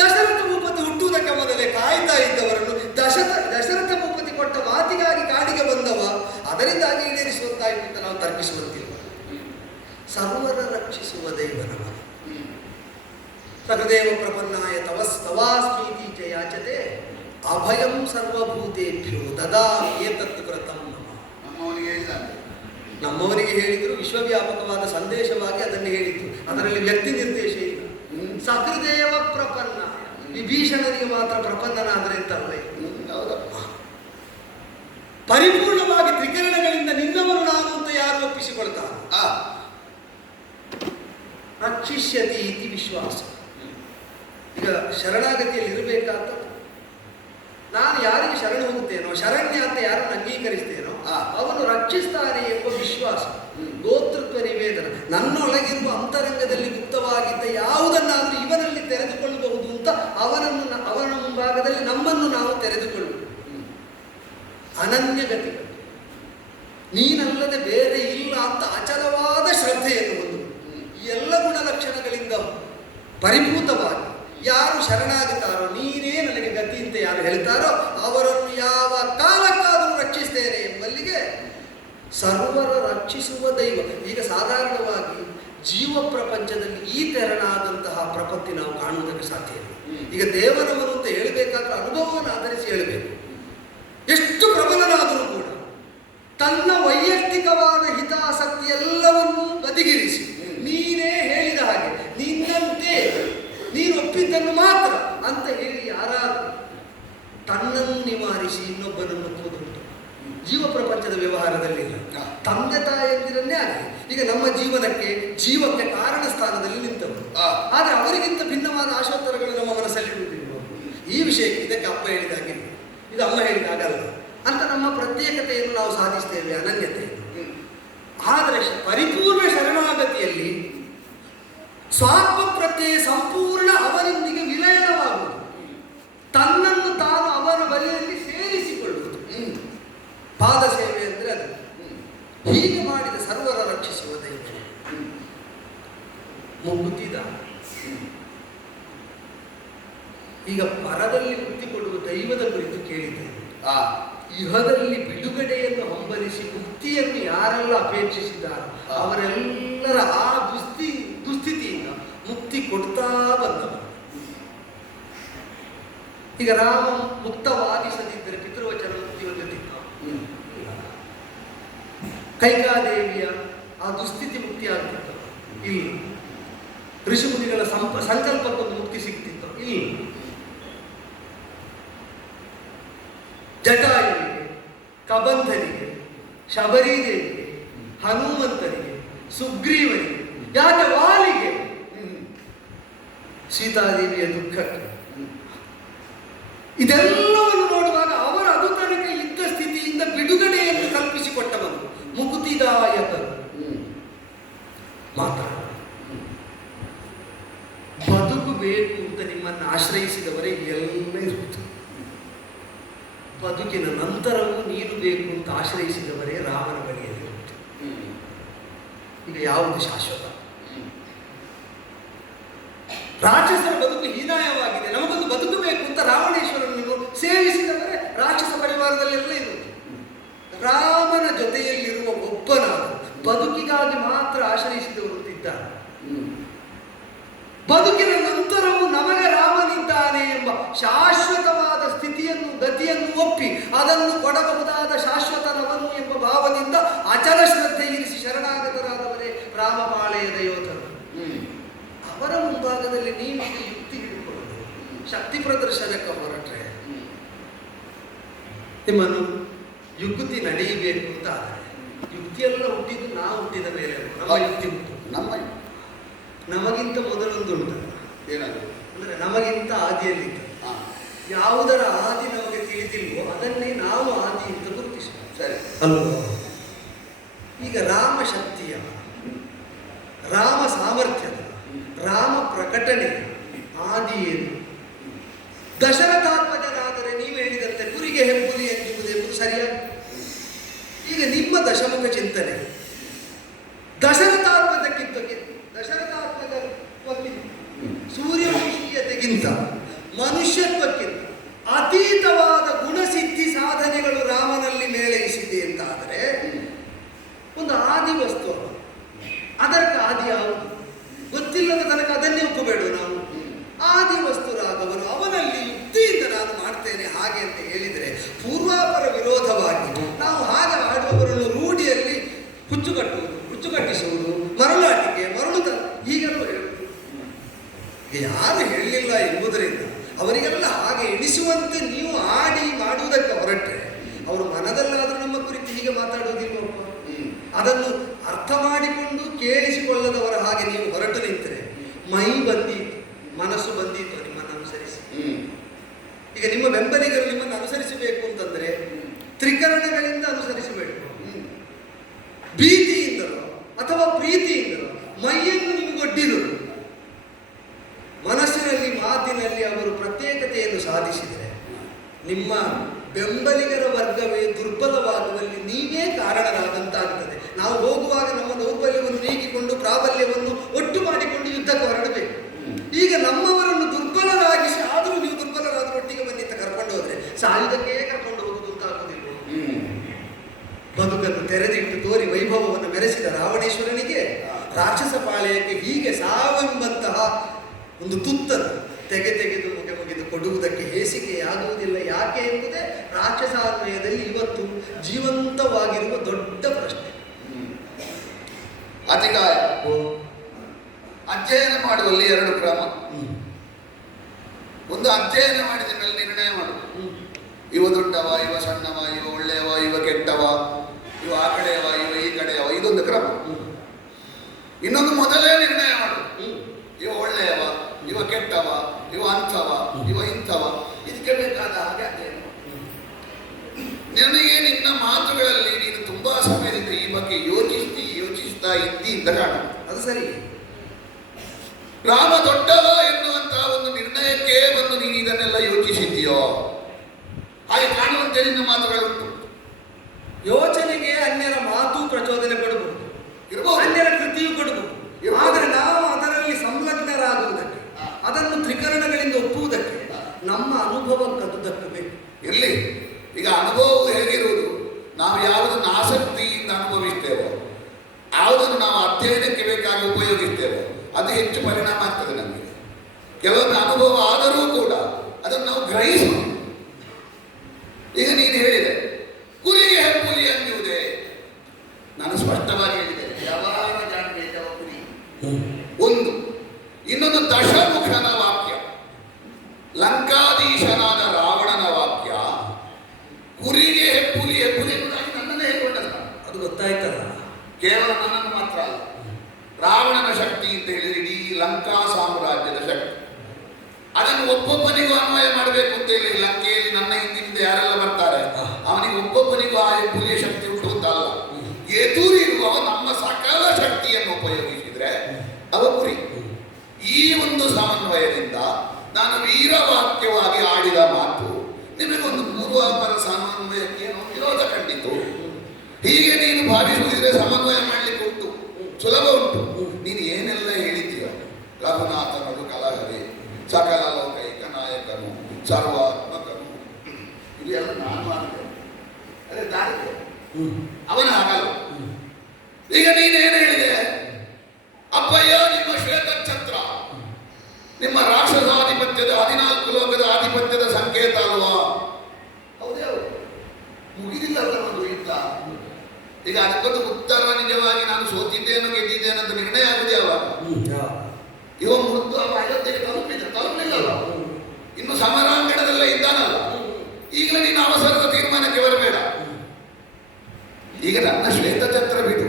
ದಶರಥ ಭೂಪತಿ ಹುಟ್ಟುವುದಕ್ಕೆ ಮೊದಲೇ ಕಾಯ್ತಾ ಇದ್ದವರನ್ನು ದಶರಥ ಭೂಪತಿ ಕೊಟ್ಟ ಮಾತಿಗಾಗಿ ಕಾಡಿಗೆ ಬಂದವ ಅದರಿಂದಾಗಿ ಈಡೇರಿಸುವಂತಾಯಿತು ಅಂತ ನಾವು ತರ್ಕಿಸುವಂತಿಲ್ಲ. ಸರ್ವರ ರಕ್ಷಿಸುವ ದೈವನವ. ಸಹದೇವ ಪ್ರಪನ್ನಾಯ ತವಾಸ್ಮೀತಿ ಚ ಯಾಚತೆ ಅಭಯಂ ಸರ್ವಭೂತೇಭ್ಯೋ ದದಾಮಿ ಏತತ್ ಕೃತಂ ನಮಃ. ನಮ್ಮವರಿಗೆ ಹೇಳಿದ್ರು, ವಿಶ್ವವ್ಯಾಪಕವಾದ ಸಂದೇಶವಾಗಿ ಅದನ್ನು ಹೇಳಿದ್ರು. ಅದರಲ್ಲಿ ವ್ಯಕ್ತಿ ನಿರ್ದೇಶ ಇಲ್ಲ. ಸಹೃದೇವ ಪ್ರಪನ್ನ, ವಿಭೀಷಣನಿಗೆ ಮಾತ್ರ ಪ್ರಪನ್ನನಾದರೆ ಅಂತಲ್ಲ, ಪರಿಪೂರ್ಣವಾಗಿ ತ್ರಿಕರಣಗಳಿಂದ ನಿನ್ನವರು ನಾನು ಅಂತ ಯಾರು ಒಪ್ಪಿಸಿಕೊಳ್ತಾರೆ ರಕ್ಷಿಷ್ಯತಿ ಇತಿ ವಿಶ್ವಾಸ. ಈಗ ಶರಣಾಗತಿಯಲ್ಲಿ ಇರಬೇಕಾದ ನಾನು ಯಾರಿಗೆ ಶರಣ ಹೋಗುತ್ತೇನೋ, ಶರಣ್ಯ ಅಂತ ಯಾರನ್ನು ಅಂಗೀಕರಿಸ್ತೇನೋ ಅವನು ರಕ್ಷಿಸ್ತಾನೆ ಎಂಬ ವಿಶ್ವಾಸ, ಗೋತೃತ್ವ ನಿವೇದನ. ನನ್ನೊಳಗಿರುವ ಅಂತರಂಗದಲ್ಲಿ ಗುಪ್ತವಾಗಿದ್ದ ಯಾವುದನ್ನಾದರೂ ಇವನಲ್ಲಿ ತೆರೆದುಕೊಳ್ಳಬಹುದು ಅಂತ ಅವನ ಮುಂಭಾಗದಲ್ಲಿ ನಮ್ಮನ್ನು ನಾವು ತೆರೆದುಕೊಳ್ಳುವುದು. ಅನನ್ಯಗತಿಗಳು, ನೀನಲ್ಲದೆ ಬೇರೆ ಇಲ್ಲ ಅಂತ ಅಚಲವಾದ ಶ್ರದ್ಧೆಯನ್ನು ಹೊಂದುವುದು. ಈ ಎಲ್ಲ ಗುಣಲಕ್ಷಣಗಳಿಂದ ಪರಿಭೂತವಾಗಿ ಯಾರು ಶರಣಾಗುತ್ತಾರೋ, ನೀನೇ ನನಗೆ ಗತಿ ಅಂತ ಯಾರು ಹೇಳ್ತಾರೋ ಅವರನ್ನು ಯಾವ ಕಾಲಕ್ಕಾದರೂ ರಕ್ಷಿಸ್ತೇನೆ ಎಂಬಲ್ಲಿಗೆ ಸರ್ವರ ರಕ್ಷಿಸುವ ದೈವ. ಈಗ ಸಾಧಾರಣವಾಗಿ ಜೀವ ಪ್ರಪಂಚದಲ್ಲಿ ಈ ತೆರನಾದಂತಹ ಪ್ರಪತ್ತಿ ನಾವು ಕಾಣುವುದಕ್ಕೆ ಸಾಧ್ಯ ಇಲ್ಲ. ಈಗ ದೇವರವರು ಅಂತ ಹೇಳಬೇಕಾದ್ರೆ ಅನುಭವವನ್ನು ಆಧರಿಸಿ ಹೇಳಬೇಕು. ಎಷ್ಟು ಪ್ರಬಲನಾದರೂ ಕೂಡ ತನ್ನ ವೈಯಕ್ತಿಕವಾದ ಹಿತಾಸಕ್ತಿ ಎಲ್ಲವನ್ನೂ ಬದಿಗಿರಿಸಿ ನೀನೇ ಹೇಳಿದ ಹಾಗೆ ನಿನ್ನಂತೆ ನೀನು ಒಪ್ಪಿದ್ದನ್ನು ಮಾತ್ರ ಅಂತ ಹೇಳಿ ಯಾರಾದರೂ ತನ್ನನ್ನು ನಿವಾರಿಸಿ ಇನ್ನೊಬ್ಬನನ್ನು ಒಪ್ಪುವುದುಂಟು. ಜೀವ ಪ್ರಪಂಚದ ವ್ಯವಹಾರದಲ್ಲಿ ಇಲ್ಲ. ತಂದೆ ತಾಯಂದಿರನ್ನೇ ಆಗಲಿ ಈಗ ನಮ್ಮ ಜೀವಕ್ಕೆ ಕಾರಣ ಸ್ಥಾನದಲ್ಲಿ ನಿಂತವರು, ಆದರೆ ಅವರಿಗಿಂತ ಭಿನ್ನವಾದ ಆಶೋತ್ತರಗಳು ನಮ್ಮ ಮನಸ್ಸಲ್ಲಿ ಇರುವುದಿಲ್ಲ. ಈ ವಿಷಯಕ್ಕೆ ಇದಕ್ಕೆ ಅಪ್ಪ ಹೇಳಿದಾಗಿಲ್ಲ, ಇದು ಅಮ್ಮ ಹೇಳಿದಾಗಲ್ಲ ಅಂತ ನಮ್ಮ ಪ್ರತ್ಯೇಕತೆಯನ್ನು ನಾವು ಸಾಧಿಸ್ತೇವೆ, ಅನನ್ಯತೆಯನ್ನು. ಆದರೆ ಪರಿಪೂರ್ಣ ಶರಣಾಗತಿಯಲ್ಲಿ ಸ್ವಾತ್ಮ ಪ್ರತ್ಯಯ ಸಂಪೂರ್ಣ ಅವರೊಂದಿಗೆ ವಿಲಯನವಾಗುವುದು, ತನ್ನನ್ನು ತಾನು ಅವರ ಬಳಿಯಲ್ಲಿ ಸೇರಿಸಿಕೊಳ್ಳುವುದು. ಈಗ ಪರದಲ್ಲಿ ಮುಕ್ತಿ ಕೊಡುವ ದೈವದ ಕುರಿತು ಕೇಳಿದೆ. ಆ ಇಹದಲ್ಲಿ ಬಿಡುಗಡೆಯನ್ನು ಹಂಬಲಿಸಿ ಮುಕ್ತಿಯನ್ನು ಯಾರೆಲ್ಲ ಅಪೇಕ್ಷಿಸಿದ್ದಾರೆ ಅವರೆಲ್ಲರ ಆ ದುಸ್ಥಿತಿಯಿಂದ ಮುಕ್ತಿ ಕೊಡ್ತಾ ಬಂದವ. ಈಗ ರಾಮ ಮುಕ್ತವಾಗಿಸದಿದ್ದರೆ ಪಿತೃವಚನ ಮುಕ್ತಿ ಹೊಂದುತ್ತಿದ್ದ. ಕೈಕಾದೇವಿಯ ಆ ದುಸ್ಥಿತಿ ಮುಕ್ತಿ ಆಗ್ತಿತ್ತು ಇಲ್ಲ. ಋಷಿಮುನಿಗಳ ಸಂಕಲ್ಪಕ್ಕೊಂದು ಮುಕ್ತಿ ಸಿಗ್ತಿತ್ತು ಇಲ್ಲ. ಜಟಾಯುವಿಗೆ, ಕಬಂಧನಿಗೆ, ಶಬರೀದೇವಿಗೆ, ಹನುಮಂತನಿಗೆ, ಸುಗ್ರೀವನಿಗೆ, ಯಾಕೆ ವಾಲಿಗೆ, ಸೀತಾದೇವಿಯ ದುಃಖಕ್ಕೆ, ಇದೆಲ್ಲವನ್ನು ನೋಡುವಾಗ ಅವರು ಅದು ತನಕ ಇದ್ದ ಸ್ಥಿತಿಯಿಂದ ಬಿಡುಗಡೆಯನ್ನು ಕಲ್ಪಿಸಿಕೊಟ್ಟವರು ಮುಕ್ತಿದಾಯಕರು. ಮಾತಾಡ ಬದುಕು ಬೇಕು ಅಂತ ನಿಮ್ಮನ್ನು ಆಶ್ರಯಿಸಿದವರೇ ಎಲ್ಲ ಇರುವುದು. ಬದುಕಿನ ನಂತರವೂ ನೀನು ಬೇಕು ಅಂತ ಆಶ್ರಯಿಸಿದವರೇ ರಾಮನ ಬಳಿಯಲ್ಲಿರುವುದು. ಈಗ ಯಾವುದು ಶಾಶ್ವತ? ರಾಕ್ಷಸರ ಬದುಕು ಹೀನಾಯವಾಗಿದೆ, ನಮಗೊಂದು ಬದುಕು ಬೇಕು ಅಂತ ರಾವಣೇಶ್ವರನನ್ನು ಸೇವಿಸಿದವರೇ ರಾಕ್ಷಸ ಪರಿವಾರದಲ್ಲೆಲ್ಲ ಇರುವುದು. ರಾಮನ ಜೊತೆಯಲ್ಲಿರುವ ಒಬ್ಬನಾದ ಬದುಕಿಗಾಗಿ ಮಾತ್ರ ಆಶ್ರಯಿಸಿದವರು ಇದ್ದಾರೆ. ಬದುಕಿನ ನಂತರವೂ ನಮಗೆ ರಾಮನಿದ್ದಾನೆ ಎಂಬ ಶಾಶ್ವತವಾದ ಸ್ಥಿತಿಯನ್ನು ಗತಿಯನ್ನು ಒಪ್ಪಿ ಅದನ್ನು ಕೊಡಬಹುದಾದ ಶಾಶ್ವತನವನು ಎಂಬ ಭಾವದಿಂದ ಅಚಲ ಶ್ರದ್ಧೆ ಇರಿಸಿ ಶರಣಾಗತರಾದವರೇ ರಾಮಪಾಳೆಯದ ಯೋಧರು. ಅವರ ಮುಂಭಾಗದಲ್ಲಿ ನೀವೀಗ ಯುಕ್ತಿ ಹಿಡಿದುಕೊಳ್ಳೋದು, ಶಕ್ತಿ ಪ್ರದರ್ಶನಕ್ಕೆ ಹೊರಟ್ರೆ ನಿಮ್ಮನ್ನು ಯುಕ್ತಿ ನಡೆಯಬೇಕು ಅಂತ ಆದರೆ ಯುಕ್ತಿಯೆಲ್ಲ ಹುಟ್ಟಿದ್ದು ನಾವು ಹುಟ್ಟಿದ ಮೇಲೆ ನಮ್ಮ ಯುಕ್ತಿ ಹುಟ್ಟು ನಮಗಿಂತ ಮೊದಲೊಂದು ಉಂಟಲ್ಲ, ಏನಾದ್ರು ಅಂದ್ರೆ ನಮಗಿಂತ ಆದಿಯಲ್ಲಿದ್ದ ಯಾವುದರ ಆದಿ ನಮಗೆ ತಿಳಿದಿಲ್ವೋ ಅದನ್ನೇ ನಾವು ಆದಿ ಅಂತ ಗುರುತಿಸ. ಸರಿ ಅಲ್ವಾ? ಈಗ ರಾಮ ಶಕ್ತಿಯ, ರಾಮ ಸಾಮರ್ಥ್ಯದ, ರಾಮ ಪ್ರಕಟಣೆ ಆದಿ ಏನು? ದಶರಥಾತ್ಮಜನಾದರೆ ನೀವು ಹೇಳಿದಂತೆ ಕುರಿಗೆ ಹೆಬ್ಬುಲಿ ಎಂಬುದು ಸರಿಯಾಗಿ. ಈಗ ನಿಮ್ಮ ದಶಮುಖ ಚಿಂತನೆ ದಶರಥಾತ್ಮಜಕ್ಕಿಂತ ಸೂರ್ಯವಂಶೀಯತೆಗಿಂತ ಮನುಷ್ಯತ್ವಕ್ಕಿಂತ ಅತೀತವಾದ ಗುಣಸಿದ್ಧಿ ಸಾಧನೆಗಳು ರಾಮನಲ್ಲಿ ಮೇಳೈಸಿದೆ ಅಂತಾದರೆ ಒಂದು ಆದಿ ವಸ್ತು, ಅದಕ್ಕೆ ಆದಿ ಯಾವುದು ಗೊತ್ತಿಲ್ಲದ ತನಕ ಅದನ್ನೇ ಒಪ್ಪಬೇಡ. ನಾವು ಆದಿ ವಸ್ತುರಾದವನು ಅವನಲ್ಲಿ ಯುಕ್ತಿಯಿಂದ ನಾನು ಮಾಡ್ತೇನೆ ಹಾಗೆ ಅಂತ ಹೇಳಿದರೆ ಪೂರ್ವಾಪರ ವಿರೋಧವಾಗಿ ನಾವು ಹಾಗೆ ಆಡುವವರನ್ನು ರೂಢಿಯಲ್ಲಿ ಹುಚ್ಚು ಕಟ್ಟಿಸುವುದು, ಮರಳಾಟಿಕೆ, ಮರಳು ಹೀಗೆಲ್ಲ ಹೇಳುವುದು. ಯಾರು ಹೇಳಲಿಲ್ಲ ಎಂಬುದರಿಂದ ಅವರಿಗೆಲ್ಲ ಹಾಗೆ ಎಣಿಸುವಂತೆ ನೀವು ಆಡಿ ಮಾಡುವುದಕ್ಕೆ ಹೊರಟ್ರೆ ಅವರು ಮನದಲ್ಲಾದರೂ ನಮ್ಮ ಕುರಿತು ಹೀಗೆ ಮಾತಾಡುವುದಿಲ್ಲಪ್ಪ. ಅದನ್ನು ಅರ್ಥ ಮಾಡಿಕೊಂಡು ಕೇಳಿಸಿಕೊಳ್ಳದವರ ಹಾಗೆ ನೀವು ಹೊರಟು ನಿಂತರೆ ಮೈ ಬಂದೀತು, ಮನಸ್ಸು ಬಂದೀತು ನಿಮ್ಮನ್ನು ಅನುಸರಿಸಿ. ಈಗ ನಿಮ್ಮ ಬೆಂಬಲಿಗರು ನಿಮ್ಮನ್ನು ಅನುಸರಿಸಬೇಕು ಅಂತಂದ್ರೆ ತ್ರಿಕರಣಗಳಿಂದ ಅನುಸರಿಸಬೇಕು. ಭೀತಿಯಿಂದಲೋ ಅಥವಾ ಪ್ರೀತಿಯಿಂದಲೋ ಮೈಯನ್ನು ನಿಮಗೊಡ್ಡಿದರು, ಮನಸ್ಸಿನಲ್ಲಿ ಮಾತಿನಲ್ಲಿ ಅವರು ಪ್ರತ್ಯೇಕತೆಯನ್ನು ಸಾಧಿಸಿದರೆ ನಿಮ್ಮ ಬೆಂಬಲಿಗರ ವರ್ಗವೇ ದುರ್ಬಲವಾಗುವಲ್ಲಿ ನೀವೇ ಕಾರಣರಾದಂತಾಗುತ್ತದೆ. ನಾವು ಹೋಗುವಾಗ ನಮ್ಮ ದೌರ್ಬಲ್ಯವನ್ನು ನೀಗಿಕೊಂಡು ಪ್ರಾಬಲ್ಯವನ್ನು ಒಟ್ಟು ಮಾಡಿಕೊಂಡು ಯುದ್ಧಕ್ಕೆ ಹೊರಡಬೇಕು. ಈಗ ನಮ್ಮವರನ್ನು ದುರ್ಬಲರಾಗಿಸಿ ಆದರೂ ನೀವು ದುರ್ಬಲರಾದರೂ ಒಟ್ಟಿಗೆ ಬಂದಿತ್ತ ಕರ್ಕೊಂಡು ಹೋದ್ರೆ ಸಾಯುವುದಕ್ಕೆ ಕರ್ಕೊಂಡು ಹೋಗುವುದು ಅಂತ ಆಗುವುದಿಲ್ಲ. ಬದುಕನ್ನು ತೆರೆದಿಟ್ಟು ತೋರಿ ವೈಭವವನ್ನು ಮೆರೆಸಿದ ರಾವಣೇಶ್ವರನಿಗೆ ರಾಕ್ಷಸ ಪಾಳೆಯಕ್ಕೆ ಹೀಗೆ ಸಾವೆಂಬಂತಹ ಒಂದು ತುತ್ತನ್ನು ತೆಗೆದು ಮುಗಿದು ಕೊಡುವುದಕ್ಕೆ ಹೇಸಿಗೆಯಾಗುವುದಿಲ್ಲ. ಯಾಕೆ ಎಂಬುದೇ ರಾಕ್ಷಸಾನ್ವಯದಲ್ಲಿ ಇವತ್ತು ಜೀವಂತವಾಗಿರುವ ದೊಡ್ಡ ಪ್ರಶ್ನೆ. ಅತಿಕಾಯ ಅಧ್ಯಯನ ಮಾಡುವಲ್ಲಿ ಎರಡು ಕ್ರಮ. ಒಂದು ಅಧ್ಯಯನ ಮಾಡಿದ ಮೇಲೆ ನಿರ್ಣಯ ಮಾಡುದು, ಇವ ದೊಡ್ಡವ, ಇವ ಸಣ್ಣವ, ಇವ ಒಳ್ಳೆಯವ, ಇವ ಕೆಟ್ಟವ, ಇವ ಆ ಕಡೆಯವ, ಇವ ಈ ಕಡೆಯವ, ಇದೊಂದು ಕ್ರಮ. ಇನ್ನೊಂದು ಮೊದಲೇ ನಿರ್ಣಯ ಮಾಡುದು, ಇವ ಒಳ್ಳೆಯವ, ಇವ ಕೆಟ್ಟವ, ಇವ ಅಂಥವ, ಇವ ಇಂಥವ. ಇದಕ್ಕೆ ಬೇಕಾದ ಹಾಗೆ ಅಧ್ಯಯನ. ನಿನಗೆ ನಿನ್ನ ಮಾತುಗಳಲ್ಲಿ ನೀನು ತುಂಬಾ ಸಮಯದಿಂದ ಈ ಬಗ್ಗೆ ಯೋಚಿಸ್ತಾ ಇದ್ದಿ ಅಂತ ಕಾಣ. ಅದು ಸರಿ. ರಾಮ ದೊಡ್ಡವ ಎನ್ನುವಂತಹ ಒಂದು ನಿರ್ಣಯಕ್ಕೆ ಬಂದು ನೀನು ಇದನ್ನೆಲ್ಲ ಯೋಚಿಸಿದ್ದೀಯೋ? ಹಾಗೆ ಕಾಣುವಂತೆ ನಿನ್ನ ಮಾತುಗಳುಂಟು. ಯೋಚನೆಗೆ ಅನ್ಯರ ಮಾತು ಪ್ರಚೋದನೆ ಕೊಡಬಹುದು, ಇರಬಹುದು, ಅನ್ಯರ ಕೃತಿಯು ಕೊಡಬಹುದು. ಆದರೆ ನಾವು ಅದರಲ್ಲಿ ಸಂಲಗ್ನರಾಗುವುದಕ್ಕೆ, ಅದನ್ನು ತ್ರಿಕರಣಗಳಿಂದ ಒಪ್ಪುವುದಕ್ಕೆ ನಮ್ಮ ಅನುಭವಕ್ಕೆ ಅದು ದಕ್ಕಬೇಕು. ಇರಲಿ. ಈಗ ಅನುಭವವು ಹೇಗಿರುವುದು, ನಾವು ಯಾವುದನ್ನು ಆಸಕ್ತಿಯಿಂದ ಅನುಭವಿಸ್ತೇವೋ, ಯಾವುದನ್ನು ನಾವು ಅಧ್ಯಯನಕ್ಕೆ ಬೇಕಾಗಿ ಉಪಯೋಗಿಸ್ತೇವೋ ಅದು ಹೆಚ್ಚು ಪರಿಣಾಮ ಆಗ್ತದೆ ನಮಗೆ. ಕೆಲವೊಂದು ಅನುಭವ ಆದರೂ ಕೂಡ ಅದನ್ನು ನಾವು ಗ್ರಹಿಸೋಣ. ಈಗ ನೀನು ಹೇಳಿದೆ ಕುರಿಗೆ ಹೆಪ್ಪುಲಿ ಅನ್ನುವುದೇ, ನಾನು ಸ್ಪಷ್ಟವಾಗಿ ಹೇಳಿದೆ ಯಾವಾಗ ಜಾಣಬೇಕವ ಕುರಿ ಒಂದು. ಇನ್ನೊಂದು ದಶಮುಖನ ವಾಕ್ಯ, ಲಂಕಾಧೀಶನಾದ ರಾವಣನ ವಾಕ್ಯ. ಕುರಿಗೆ ಹೆಪ್ಪುಲಿ, ಹೆಪ್ಪುಲಿ ಎಂಬುದಾಗಿ ನನ್ನನ್ನೇ ಹೇಳ್ಕೊಂಡಲ್ಲ, ಅದು ಗೊತ್ತಾಯ್ತಲ್ಲ. ಕೇವಲ ನನ್ನನ್ನು ಮಾತ್ರ ಅಲ್ಲ, ರಾವಣನ ಶಕ್ತಿ ಅಂತ ಹೇಳಿದ್ರೆ ಇಡೀ ಲಂಕಾ ಸಾಮ್ರಾಜ್ಯದ ಶಕ್ತಿ. ಅದನ್ನು ಒಬ್ಬೊಬ್ಬನಿಗೂ ಅನ್ವಯ ಮಾಡಬೇಕು ಅಂತ ಹೇಳಿ ಲಂಕೆಯಲ್ಲಿ ನನ್ನ ಹಿಂದಿನಿಂದ ಯಾರೆಲ್ಲ ಬರ್ತಾರೆ ಅವನಿಗೆ ಒಬ್ಬೊಬ್ಬನಿಗೂ ಆ ಹುಲಿಯ ಶಕ್ತಿ ಉಂಟು ಅಂತ ಅಲ್ಲ. ಎದುರಿರುವವ ನಮ್ಮ ಸಕಲ ಶಕ್ತಿಯನ್ನು ಉಪಯೋಗಿಸಿದ್ರೆ ಅವ ಕುರಿ. ಈ ಒಂದು ಸಮನ್ವಯದಿಂದ ನಾನು ವೀರವಾಕ್ಯವಾಗಿ ಆಡಿದ ಮಾತು ನಿಮಗೊಂದು ಪೂರ್ವಾಪರ ಸಮನ್ವಯಕ್ಕೆ ಏನೋ ವಿರೋಧ ಕಂಡಿತು. ಹೀಗೆ ನೀನು ಭಾವಿಸುವುದಿದ್ರೆ ಸಮನ್ವಯ ಮಾಡಲಿಕ್ಕೆ ಉಂಟು, ಸುಲಭ ಉಂಟು. ನೀನು ಏನೆಲ್ಲ ಹೇಳಿದ್ದೀಯೋ, ರಘುನಾಥನದು ಕಲಹರಿ, ಸಕಲ ಲೋಕೈಕ ನಾಯಕನು, ಸರ್ವಾತ್ಮಕನು, ಇದೆಲ್ಲ ನಾನು ಮಾಡಿದೆ, ಅದೇ ದಾರಿದೆ ಅವನ ಆಗಲ್ಲ. ಈಗ ನೀನೇನು ಹೇಳಿದೆ, ಅಪ್ಪಯ್ಯ ನಿಮ್ಮ ಶ್ವೇತ ಛತ್ರ ನಿಮ್ಮ ರಾಕ್ಷಸಾಧಿಪತ್ಯದ 14 ಲೋಕದ ಆಧಿಪತ್ಯದ ಸಂಕೇತ ಅಲ್ವಾ? ಹೌದೇ ಹೌದು, ಮುಗಿದಿಲ್ಲ ಒಂದು ಯುದ್ಧ. ಈಗ ಅದಕ್ಕೊಂದು ಉತ್ತರ ನಿಜವಾಗಿ ನಾನು ಸೋತಿದ್ದೇನೋ ಗೆದ್ದಿದ್ದೇನೆ ಅಂತ ನಿರ್ಣಯ ಆಗುದೇ ಅವಾಗ. ಇವ ಮುದ್ದು ಅವ ಅಯೋಧ್ಯೆಗೆ ತಲುಪಲಿಲ್ಲ, ಇನ್ನು ಸಮರಾಂಗಣದಲ್ಲೇ ಇದ್ದಾನಲ್ಲ. ಈಗಲೇ ನೀನು ಅವಸರದ ತೀರ್ಮಾನಕ್ಕೆ ಬರಬೇಡ. ಈಗ ನನ್ನ ಶ್ವೇತ ಛತ್ರ ಬಿಡು.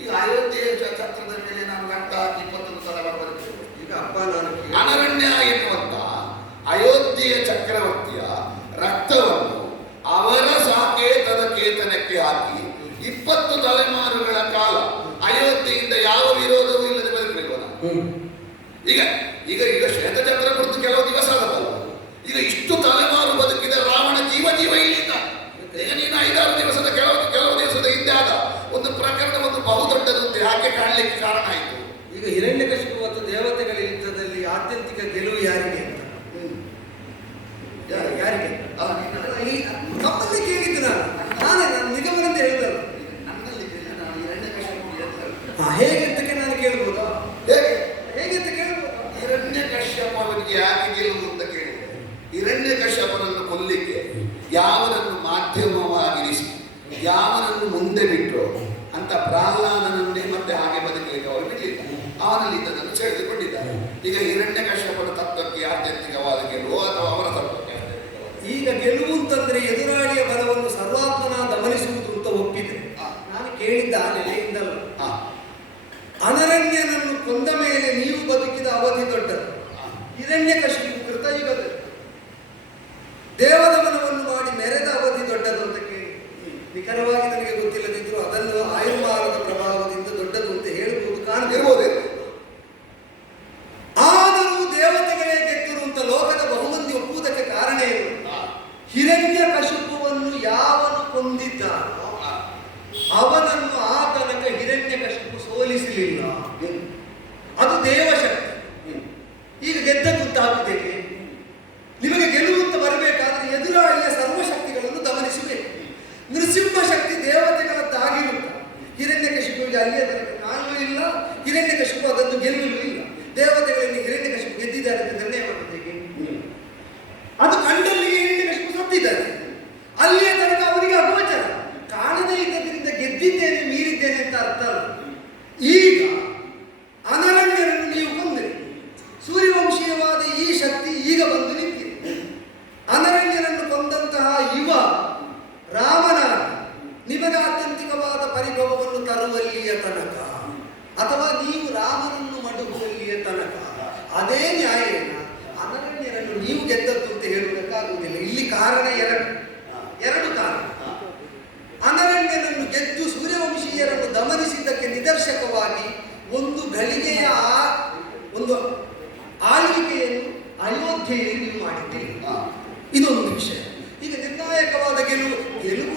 ಈಗ ಅಯೋಧ್ಯೆಯ ಛತ್ರದ ಮೇಲೆ ನಾನು ರಕ್ತ ಹಾಕಿ 21 ಸಲ ಬರಬಾರದು. ಈಗ ಅಪ್ಪ ನಾನು ಅನರಣ್ಯ ಎನ್ನುವಂತ ಅಯೋಧ್ಯೆಯ ಚಕ್ರವರ್ತಿಯ ರಕ್ತವನ್ನು ಅವರ ಸಾಕೇತದ ಕೇತನಕ್ಕೆ ಹಾಕಿ 20 ತಲೆಮಾರುಗಳ ಕಾಲ ಅಯೋಧ್ಯೆಯಿಂದ ಯಾವ ವಿರೋಧವೂ ಇಲ್ಲದೆ ಬದುಕಬೇಕು ನಾನು. ಈಗ ಈಗ ಈಗ ಶ್ವೇತಛತ್ರ ಕುರಿತು ಕೆಲವು ದಿವಸ ಆದಲ್ಲ, ಈಗ ಇಷ್ಟು ತಲೆಮಾರು ಬದುಕಿದ ರಾವಣ ಜೀವ ಇಲ್ಲಿದ್ದ. ಈಗ ನೀನು 5-6 ದಿವಸದ ಕೆಲವು ದಿವಸದ ಹಿಂದೆ ಆದ ಒಂದು ಪ್ರಕರಣ ಒಂದು ಬಹುದೊಡ್ಡದಂತೆ ಯಾಕೆ ಕಾಣಲಿಕ್ಕೆ ಕಾರಣ ಆಯಿತು. ಈಗ ಹಿರಣ್ಯಕಶಿಪು ಮತ್ತು ದೇವತೆಗಳ ಯುದ್ಧದಲ್ಲಿ ಆತ್ಯಂತಿಕ ಗೆಲುವು ಯಾರಿಗೆ ಅಂತ ಯಾರಿಗೆ ನಮ್ಮಲ್ಲಿ ಕೇಳಿದ್ದು ನಾನು ನಿಗಮನಂತ ಹೇಳಿದಲ್ಲ. ಹೇಗೆ ಅಂತಕ್ಕೆ ನಾನು ಕೇಳ್ಬೋದಾ? ಹೇಗೆ ಅಂತ ಕೇಳ್ಬೋದಾ? ಹಿರಣ್ಯಕಶ್ಯಪನಿಗೆ ಯಾಕೆ ಗೆಲ್ಲುವುದು ಅಂತ ಕೇಳಿದೆ. ಹಿರಣ್ಯಕಶ್ಯಪನನ್ನು ಕೊಲ್ಲಿಕ್ಕೆ ಯಾವನನ್ನು ಮಾಧ್ಯಮವಾಗಿರಿಸಿ ಯಾವನನ್ನು ಮುಂದೆ ಬಿಟ್ಟರು ಅಂತ ಪ್ರಹ್ಲಾದನನ್ನೇ ಮತ್ತೆ ಹಾಗೆ ಬದುಕಲಿಕ್ಕೆ ಅವರು ಬಿಡಲಿಲ್ಲ. ಅವನಲ್ಲಿ ಇದನ್ನು ಸೆಳೆದುಕೊಂಡಿದ್ದಾರೆ. ಈಗ ಹಿರಣ್ಯಕಶ್ಯಪನ ತತ್ವಕ್ಕೆ ಆತ್ಯಂತಿಕವಾದ ಗೆಲುವು ಅಥವಾ ಅವರ ತತ್ವಕ್ಕೆ ಈಗ ಗೆಲುವು ಅಂತಂದ್ರೆ ಎದುರಾಳಿಯ ಬಲವನ್ನು ಸರ್ವಾತ್ಮನ ಗಮನಿಸುವುದು ಅಂತ ಒಪ್ಪಿದೆ. ನಾನು ಕೇಳಿದ್ದ ಆ ನೆಲೆಯಿಂದಲ್ಲ. ಅನರಣ್ಯನನ್ನು ಕೊಂದ ಮೇಲೆ ನೀವು ಬದುಕಿದ ಅವಧಿ ದೊಡ್ಡದು. ಹಿರಣ್ಯಕಶಿಪು ಕೃತಯುಗದ ದೇವದಮನವನ್ನು ಮಾಡಿ ಮೆರೆದ ಅವಧಿ ದೊಡ್ಡದು ಅಂತ ಕೇಳಿ, ನಿಖರವಾಗಿ ನನಗೆ ಗೊತ್ತಿಲ್ಲದಿದ್ರು ಅದನ್ನು ಆಯುರ್ಮಾನದ ಪ್ರಭಾವದಿಂದ ದೊಡ್ಡದು ಅಂತ ಹೇಳ್ಬೋದು, ಕಾಣ್ತಿರ್ಬೋದೇ. ಆದರೂ ದೇವತೆಗಳೇ ಗೆದ್ದರು ಅಂತ ಲೋಕದ ಬಹುಮಂದಿ ಒಪ್ಪುವುದಕ್ಕೆ ಕಾರಣ ಏನು? ಹಿರಣ್ಯಕಶಿಪುವನ್ನು ಯಾವನು ಕೊಂದಿದ್ದಾನೋ ಅವನನ್ನು ಆ ತನಕ ಹಿರಣ್ಯಕಶಿಪು ಸೋಲಿಸಲಿಲ್ಲ. ಅದು ದೇವಶಕ್ತಿ. ಈಗ ಗೆದ್ದದ್ದು ತಾಗುತ್ತೇನೆ. ನಿಮಗೆ ಗೆಲ್ಲುವಂತ ಬರಬೇಕಾದ್ರೆ ಎದುರಾಳಿಯ ಸರ್ವಶಕ್ತಿಗಳನ್ನು ಗಮನಿಸಬೇಕು. ನೃಸಿಂಹ ಶಕ್ತಿ ದೇವತೆಗಳದ್ದಾಗಿರುತ್ತ. ಹಿರಣ್ಯಕಶಿಪುವಿಗೆ ಅಲ್ಲಿಯ ತನಕ ಕಾಣಲೂ ಇಲ್ಲ, ಹಿರಣ್ಯಕಶಿಪು ಅದನ್ನು ಗೆಲ್ಲಲೂ ಇಲ್ಲ. ದೇವತೆಗಳಲ್ಲಿ ಹಿರಣ್ಯಕಶಿಪು ಗೆದ್ದಿದ್ದಾರೆ ಅಂತ ನಿರ್ಣಯ ಮಾಡುತ್ತೆ. ಅದು ಕಂಡಲ್ಲಿಗೆ ಹಿರಣ್ಯಕಶಿಪು ಸತ್ತಿದ್ದಾರೆ. ಅಲ್ಲಿಯ ತನಕ ಅವನಿಗೆ ಅಗೋಚರ. ಕಾಣದೇ ಇದ್ದದರಿಂದ ಗೆದ್ದಿದ್ದೇನೆ ಮೀರಿದ್ದೇನೆ ಅಂತ ಅರ್ಥ ಅಲ್ಲ. ಈಗ ಅನರಣ್ಯರನ್ನು ನೀವು ಕೊಂದರೆ ಸೂರ್ಯವಂಶೀಯವಾದ ಈ ಶಕ್ತಿ ಈಗ ಬಂದು ನಿಂತಿದೆ. ಅನರಣ್ಯರನ್ನು ಕೊಂದಂತಹ ಯುವ ರಾಮನಾಗಿ ನಿಮಗೆ ಆತ್ಯಂತಿಕವಾದ ಪರಿಭವವನ್ನು ತರುವಲ್ಲಿಯ ತನಕ ಅಥವಾ ನೀವು ರಾಮನನ್ನು ಮಡುಗುವಲ್ಲಿಯ ತನಕ ಅದೇ ನ್ಯಾಯನ ಅನರಣ್ಯರನ್ನು ನೀವು ಗೆದ್ದದ್ದು ಅಂತ ಹೇಳುವುದಕ್ಕಾಗುವುದಿಲ್ಲ. ಇಲ್ಲಿ ಕಾರಣ ಎರಡು ಕಾರಣ. ಅನರಣ್ಯನನ್ನು ಗೆದ್ದು ಸೂರ್ಯವಂಶೀಯರನ್ನು ದಮನಿಸಿದ್ದಕ್ಕೆ ನಿದರ್ಶಕವಾಗಿ ಒಂದು ಗಳಿಗೆಯ ಒಂದು ಆಳ್ವಿಕೆಯನ್ನು ಅಯೋಧ್ಯೆಯಲ್ಲಿ ನೀವು ಮಾಡಿದ್ದೀರಿ. ಇದೊಂದು ವಿಷಯ. ಈಗ ನಿರ್ಣಾಯಕವಾದ ಗೆಲುವು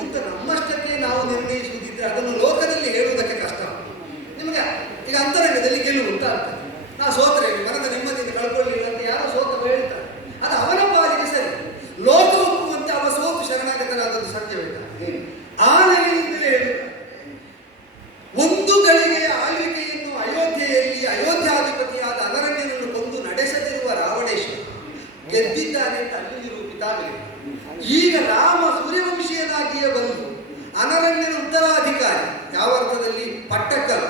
ಅಂತ ನಮ್ಮಷ್ಟಕ್ಕೆ ನಾವು ನಿರ್ಣಯಿಸುವುದಿದ್ರೆ ಅದನ್ನು ಲೋಕದಲ್ಲಿ ಹೇಳುವುದಕ್ಕೆ ಕಷ್ಟ. ನಿಮಗೆ ಈಗ ಅಂತರಂಗದಲ್ಲಿ ಗೆಲುವು ಅಂತ ಆಗ್ತದೆ. ನಾ ಸೋತ್ರೆ ಮನದ ನೆಮ್ಮದಿಯಿಂದ ಕಳ್ಕೊಳ್ಳಿಲ್ಲ ಅಂತ ಯಾರೋ ಸೋತ ಹೇಳ್ತಾರೆ. ಅದು ಅವನ ಯಾವ ಅರ್ಥದಲ್ಲಿ? ಪಟ್ಟಕ್ಕಲ್ಲ,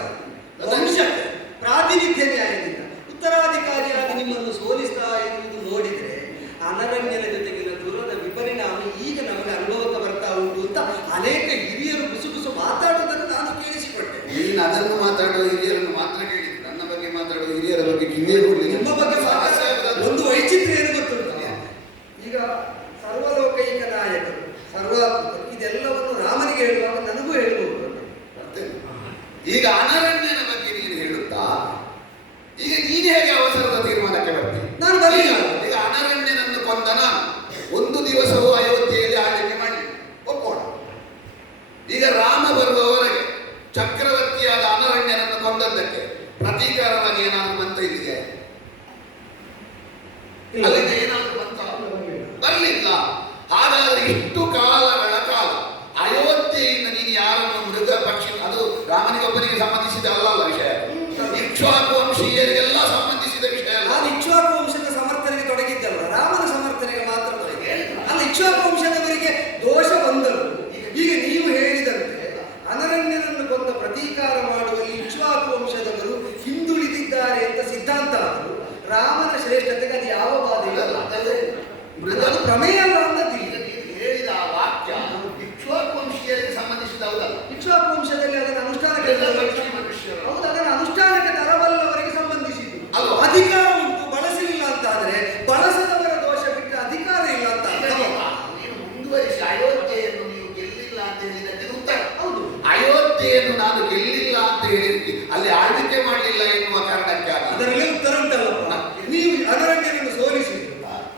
ವಂಶಕ್ಕೆ ಪ್ರಾತಿನಿಧ್ಯ ನ್ಯಾಯದಿಂದ ಉತ್ತರಾಧಿಕಾರಿಯಾಗಿ ನಿಮ್ಮನ್ನು ಸೋಲಿಸ್ತಾ ಇರುವುದು ನೋಡಿದರೆ ಅನರಣ್ಯನ ಜೊತೆಗಿನ ದೂರದ ವಿಪರಿಣಾಮ ಈಗ ನಮಗೆ ಅನುಭವಕ್ಕೆ ಬರ್ತಾ ಉಂಟು ಅಂತ ಅನೇಕ ಹಿರಿಯರು ಗುಸುಗುಸು ಮಾತಾಡುವುದನ್ನು ನಾನು ಕೇಳಿಸಿಕೊಂಡೆ. ನೀನು ಅದನ್ನು ಮಾತಾಡುವ ಹಿರಿಯರನ್ನು ಮಾತ್ರ ಕೇಳಿದ್ರು, ನನ್ನ ಬಗ್ಗೆ ಮಾತಾಡುವ ಹಿರಿಯರ ಬಗ್ಗೆ ಕಿವಿಯೇ ಕೊಡಲಿಲ್ಲ. ನಿಮ್ಮ ಬಗ್ಗೆ ಒಂದು ವೈಚಿತ್ರ್ಯ ಏನು ಗೊತ್ತುಂಟ? ಈಗ ಸರ್ವಲೋಕೈಕ ನಾಯಕರು, ಸರ್ವಾತ್ಮಕರು, ಇದೆಲ್ಲವನ್ನು ರಾಮನಿಗೆ ಹೇಳುವಾಗ ನನಗೂ ಹೇಳಬಹುದು. ಈಗ ಅನರಣ್ಯನ ಬಗ್ಗೆ ನೀನು ಹೇಳುತ್ತಾ ಈಗ ನೀನು ಹೇಗೆ ಅವಸರದ ತೀರ್ಮಾನಕ್ಕೆ ಬರ್ತೀನಿ? ನಾನು ಬರಲಿಲ್ಲ. ಈಗ ಅನರಣ್ಯನನ್ನು ಕೊಂದ ನಾನು ಒಂದು ದಿವಸವೂ ಅಯೋಧ್ಯೆಯಲ್ಲಿ ಆಳ್ವಿಕೆ ಮಾಡಿ ಒಪ್ಪೋಣ. ಈಗ ರಾಮ ಬರುವವರೆಗೆ ಚಕ್ರವರ್ತಿಯಾದ ಅನರಣ್ಯನನ್ನು ಕೊಂದದ್ದಕ್ಕೆ ಪ್ರತೀಕಾರವಾಗಿ ಏನಾದರೂ ಬಂತ ಇಲ್ಲಿಗೆ? ಅಲ್ಲಿಗೆ ಏನಾದರೂ ಬಂತ? ಬರಲಿಲ್ಲ. ಹಾಗಾದ್ರೆ ಇಷ್ಟು ಕಾಲಗಳ ಕಾಲ ಅಯೋಧ್ಯೆಯಿಂದ ನೀನು ಯಾರನ್ನು ಮೃಗ ಪಕ್ಷಿ, ಅದು ರಾಮನಿಗೊಬ್ಬನಿಗೆ ಸಂಬಂಧಿಸಿದ ಅಲ್ಲ ವಿಷಯ, ಇಕ್ಷ್ವಾಕು ವಂಶೀಯರಿಗೆಲ್ಲ ಸಂಬಂಧಿಸಿದ ವಿಷಯ ಅಲ್ಲ. ನಾನು ಇಕ್ಷ್ವಾಕು ವಂಶದ ಸಮರ್ಥನೆಗೆ ತೊಡಗಿದ್ದಲ್ಲ, ರಾಮನ ಸಮರ್ಥನೆಗೆ ಮಾತ್ರ ತೊಡಗಿ. ಅಲ್ಲ, ಇಕ್ಷ್ವಾಕು ವಂಶದವರಿಗೆ ದೋಷ ಬಂದರು. ಈಗ ನೀವು ಹೇಳಿದಂತೆ ಅನರಣ್ಯನನ್ನು ಕೊಂದ ಪ್ರತೀಕಾರ ಮಾಡುವಲ್ಲಿ ಇಕ್ಷ್ವಾಕು ವಂಶದವರು ಹಿಂದುಳಿದಿದ್ದಾರೆ ಅಂತ ಸಿದ್ಧಾಂತ ಆದರೂ ರಾಮನ ಶ್ರೇಷ್ಠತೆಗೆ ಅದು ಯಾವ ಬಾಧೆ ಇಲ್ಲ. ಅದು ಪ್ರಮೇಯ ಅಲ್ಲ ಅನ್ನೋದಿಲ್ಲ. ಹೇಳಿದ ಆ ವಾಕ್ಯ ಇಕ್ಷ್ವಾಕು ವಂಶೀಯರಿಗೆ ಸಂಬಂಧಿಸಿದವುದಲ್ಲ. ಇಕ್ಷ್ವಾಕು ವಂಶದಲ್ಲಿ ಅದನ್ನು ಅನುಷ್ಠಾನಕ್ಕೆ ಹೌದು, ಅದನ್ನು ಅನುಷ್ಠಾನಕ್ಕೆ ತರಬಲ್ಲವರಿಗೆ ಸಂಬಂಧಿಸಿದ್ದು. ಅಧಿಕಾರ ಉಂಟು, ಬಳಸಲಿಲ್ಲ ಅಂತಾದ್ರೆ ಬಳಸದವರ ದೋಷ ಬಿಟ್ಟು ಅಧಿಕಾರ ಇಲ್ಲ ಅಂತ. ನೀನು ಮುಂದುವರಿಸಿ ಅಯೋಧ್ಯೆಯನ್ನು ನೀವು ಗೆಲ್ಲಿಲ್ಲ ಅಂತ ಹೇಳಿದಕ್ಕೆ ಉತ್ತರ. ಹೌದು, ಅಯೋಧ್ಯೆಯನ್ನು ನಾನು ಗೆಲ್ಲಿಲ್ಲ ಅಂತ ಹೇಳಿದ್ವಿ, ಅಲ್ಲಿ ಆಳ್ವಿಕೆ ಮಾಡಲಿಲ್ಲ ಎನ್ನುವ ಕಾರಣಕ್ಕೆ ಅದರಲ್ಲಿ ಉತ್ತರ ಉಂಟಲ್ಲಪ್ಪ. ನೀವು ಅನರಣ್ಯನನ್ನು ಸೋಲಿಸಿದ್ರು,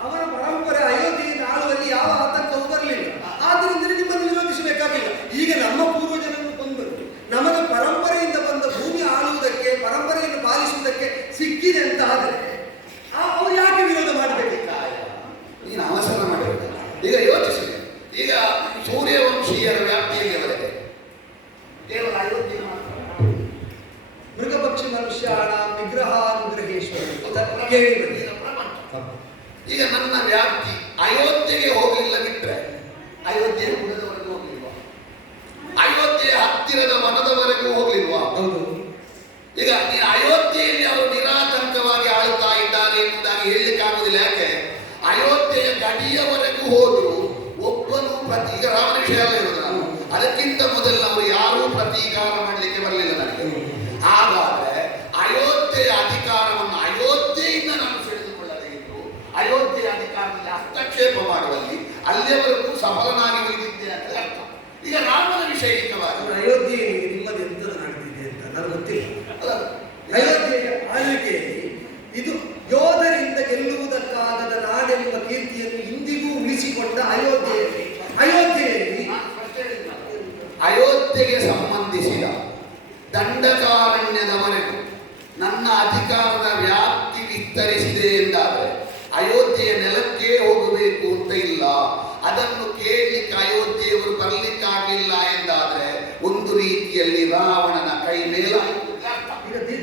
ಅವರ ಪರಂಪರೆ ಅಯೋಧ್ಯೆಯನ್ನು ಆಳುವಲ್ಲಿ ಯಾವ ಆತಂಕವೂ ಬರಲಿಲ್ಲ. ಆದ್ದರಿಂದ ನಿಮ್ಮನ್ನು ವಿರೋಧಿಸಬೇಕಾಗಿಲ್ಲ. ಈಗ ನಮ್ಮ ಪೂರ್ವಜನನ್ನು ಕೊಂದರು, ನಮಗೆ ಪರಂಪರೆಯಿಂದ ಬಂದ ಭೂಮಿ ಆಳುವುದಕ್ಕೆ, ಪರಂಪರೆಯನ್ನು ಪಾಲಿಸುವುದಕ್ಕೆ ಸಿಕ್ಕಿದೆ ಅಂತ ಆದರೆ ಅವರು ಯಾಕೆ ವಿರೋಧ ಮಾಡಬೇಕು? ನೀನು ಅವಸರ ಮಾಡಬೇಕು. ಈಗ ಯೋಚಿಸಿ, ಈಗ ಸೂರ್ಯವಂಶೀಯರ ವ್ಯಾಪ್ತಿಯಲ್ಲಿ ಬರುತ್ತೆ ಕೇವಲ ಅಯೋಧ್ಯೆ ಮಾತ್ರ. ಮೃಗಪಕ್ಷಿ ಮನುಷ್ಯಾಣ ವಿಗ್ರಹಾನುಗ್ರಹೇಶ್ವರ ಕೇಳಿ. ಈಗ ನನ್ನ ವ್ಯಾಪ್ತಿ ಅಯೋಧ್ಯೆಗೆ ಹೋಗಲಿಲ್ಲ ಬಿಟ್ರೆ ಅಯೋಧ್ಯೆ ಬುಡದವರೆಗೂ ಹೋಗ್ಲಿಲ್ವಾ? ಅಯೋಧ್ಯೆಯ ಹತ್ತಿರದ ವನದವರೆಗೂ ಹೋಗ್ಲಿಲ್ವಾ? ಹೌದು. ಈಗ ಅಯೋಧ್ಯೆಯಲ್ಲಿ ಅವರು ನಿರಾತಂಕವಾಗಿ ಆಳುತ್ತಾ ಇದ್ದಾರೆ ಎನ್ನುವುದಾಗಿ ಹೇಳಲಿಕ್ಕಾಗುವುದಿಲ್ಲ. ಯಾಕೆ? ಅಯೋಧ್ಯೆಯ ಗಡಿಯವರೆಗೂ ಹೋದ್ರು ಒಬ್ಬನು ಈಗ ರಾಮನ ವಿಷಯ ಎಲ್ಲ ಇರೋದು ನಾನು ಅದಕ್ಕಿಂತ ಮೊದಲು ಅವರು ಯಾರೂ ಪ್ರತೀಕಾರ ಮಾಡಲಿಕ್ಕೆ ಬರಲಿಲ್ಲ ನನಗೆ. ಹಾಗಾದ್ರೆ ಅಯೋಧ್ಯೆಯ ಅಧಿಕಾರವನ್ನು ಅಯೋಧ್ಯೆಯಿಂದ ನಾನು ಸೆಳೆದುಕೊಳ್ಳದೇ ಇದ್ದು ಅಯೋಧ್ಯೆಯ ಅಧಿಕಾರದಲ್ಲಿ ಹಸ್ತಕ್ಷೇಪ ಮಾಡುವಲ್ಲಿ ಅಲ್ಲಿಯವರೆಗೂ ಸಫಲನಾಗಿ ಉಳಿದಿದ್ದೆ ಅಂತ ಅರ್ಥ. ಈಗ ರಾಮನ ವಿಷಯಿಕವಾಗಿ ಅಯೋಧ್ಯೆಯಲ್ಲಿ ನಿಮ್ಮದು ಎಂತದ್ದು ನಡೆದಿದೆ ಅಂತ ನನಗೆ ಗೊತ್ತಿಲ್ಲ. ಅಯೋಧ್ಯೆಯ ಆಳ್ವಿಕೆಯಲ್ಲಿ ಇದು ಯೋಧರಿಂದ ಗೆಲ್ಲುವುದಕ್ಕಾಗದ ನಾಡೆಂಬ ಕೀರ್ತಿಯನ್ನು ಇಂದಿಗೂ ಉಳಿಸಿಕೊಂಡ ಅಯೋಧ್ಯೆಗೆ ಸಂಬಂಧಿಸಿದ ದಂಡಕಾರಣ್ಯದವರೆಗೂ ನನ್ನ ಅಧಿಕಾರದ ವ್ಯಾಪ್ತಿ ವಿಸ್ತರಿಸಿದೆ ಎಂದಾದರೆ ಅಯೋಧ್ಯೆಯ ನೆಲಕ್ಕೆ ಹೋಗಬೇಕು ಅಂತ ಇಲ್ಲ. ಅದನ್ನು ಕೇಳಲಿಕ್ಕೆ ಅಯೋಧ್ಯೆಯವರು ಬರಲಿಕ್ಕಾಗಲಿಲ್ಲ ಎಂದಾದರೆ ಒಂದು ರೀತಿಯಲ್ಲಿ ರಾವಣನ ಕೈ ಮೇಲಾಯಿತು.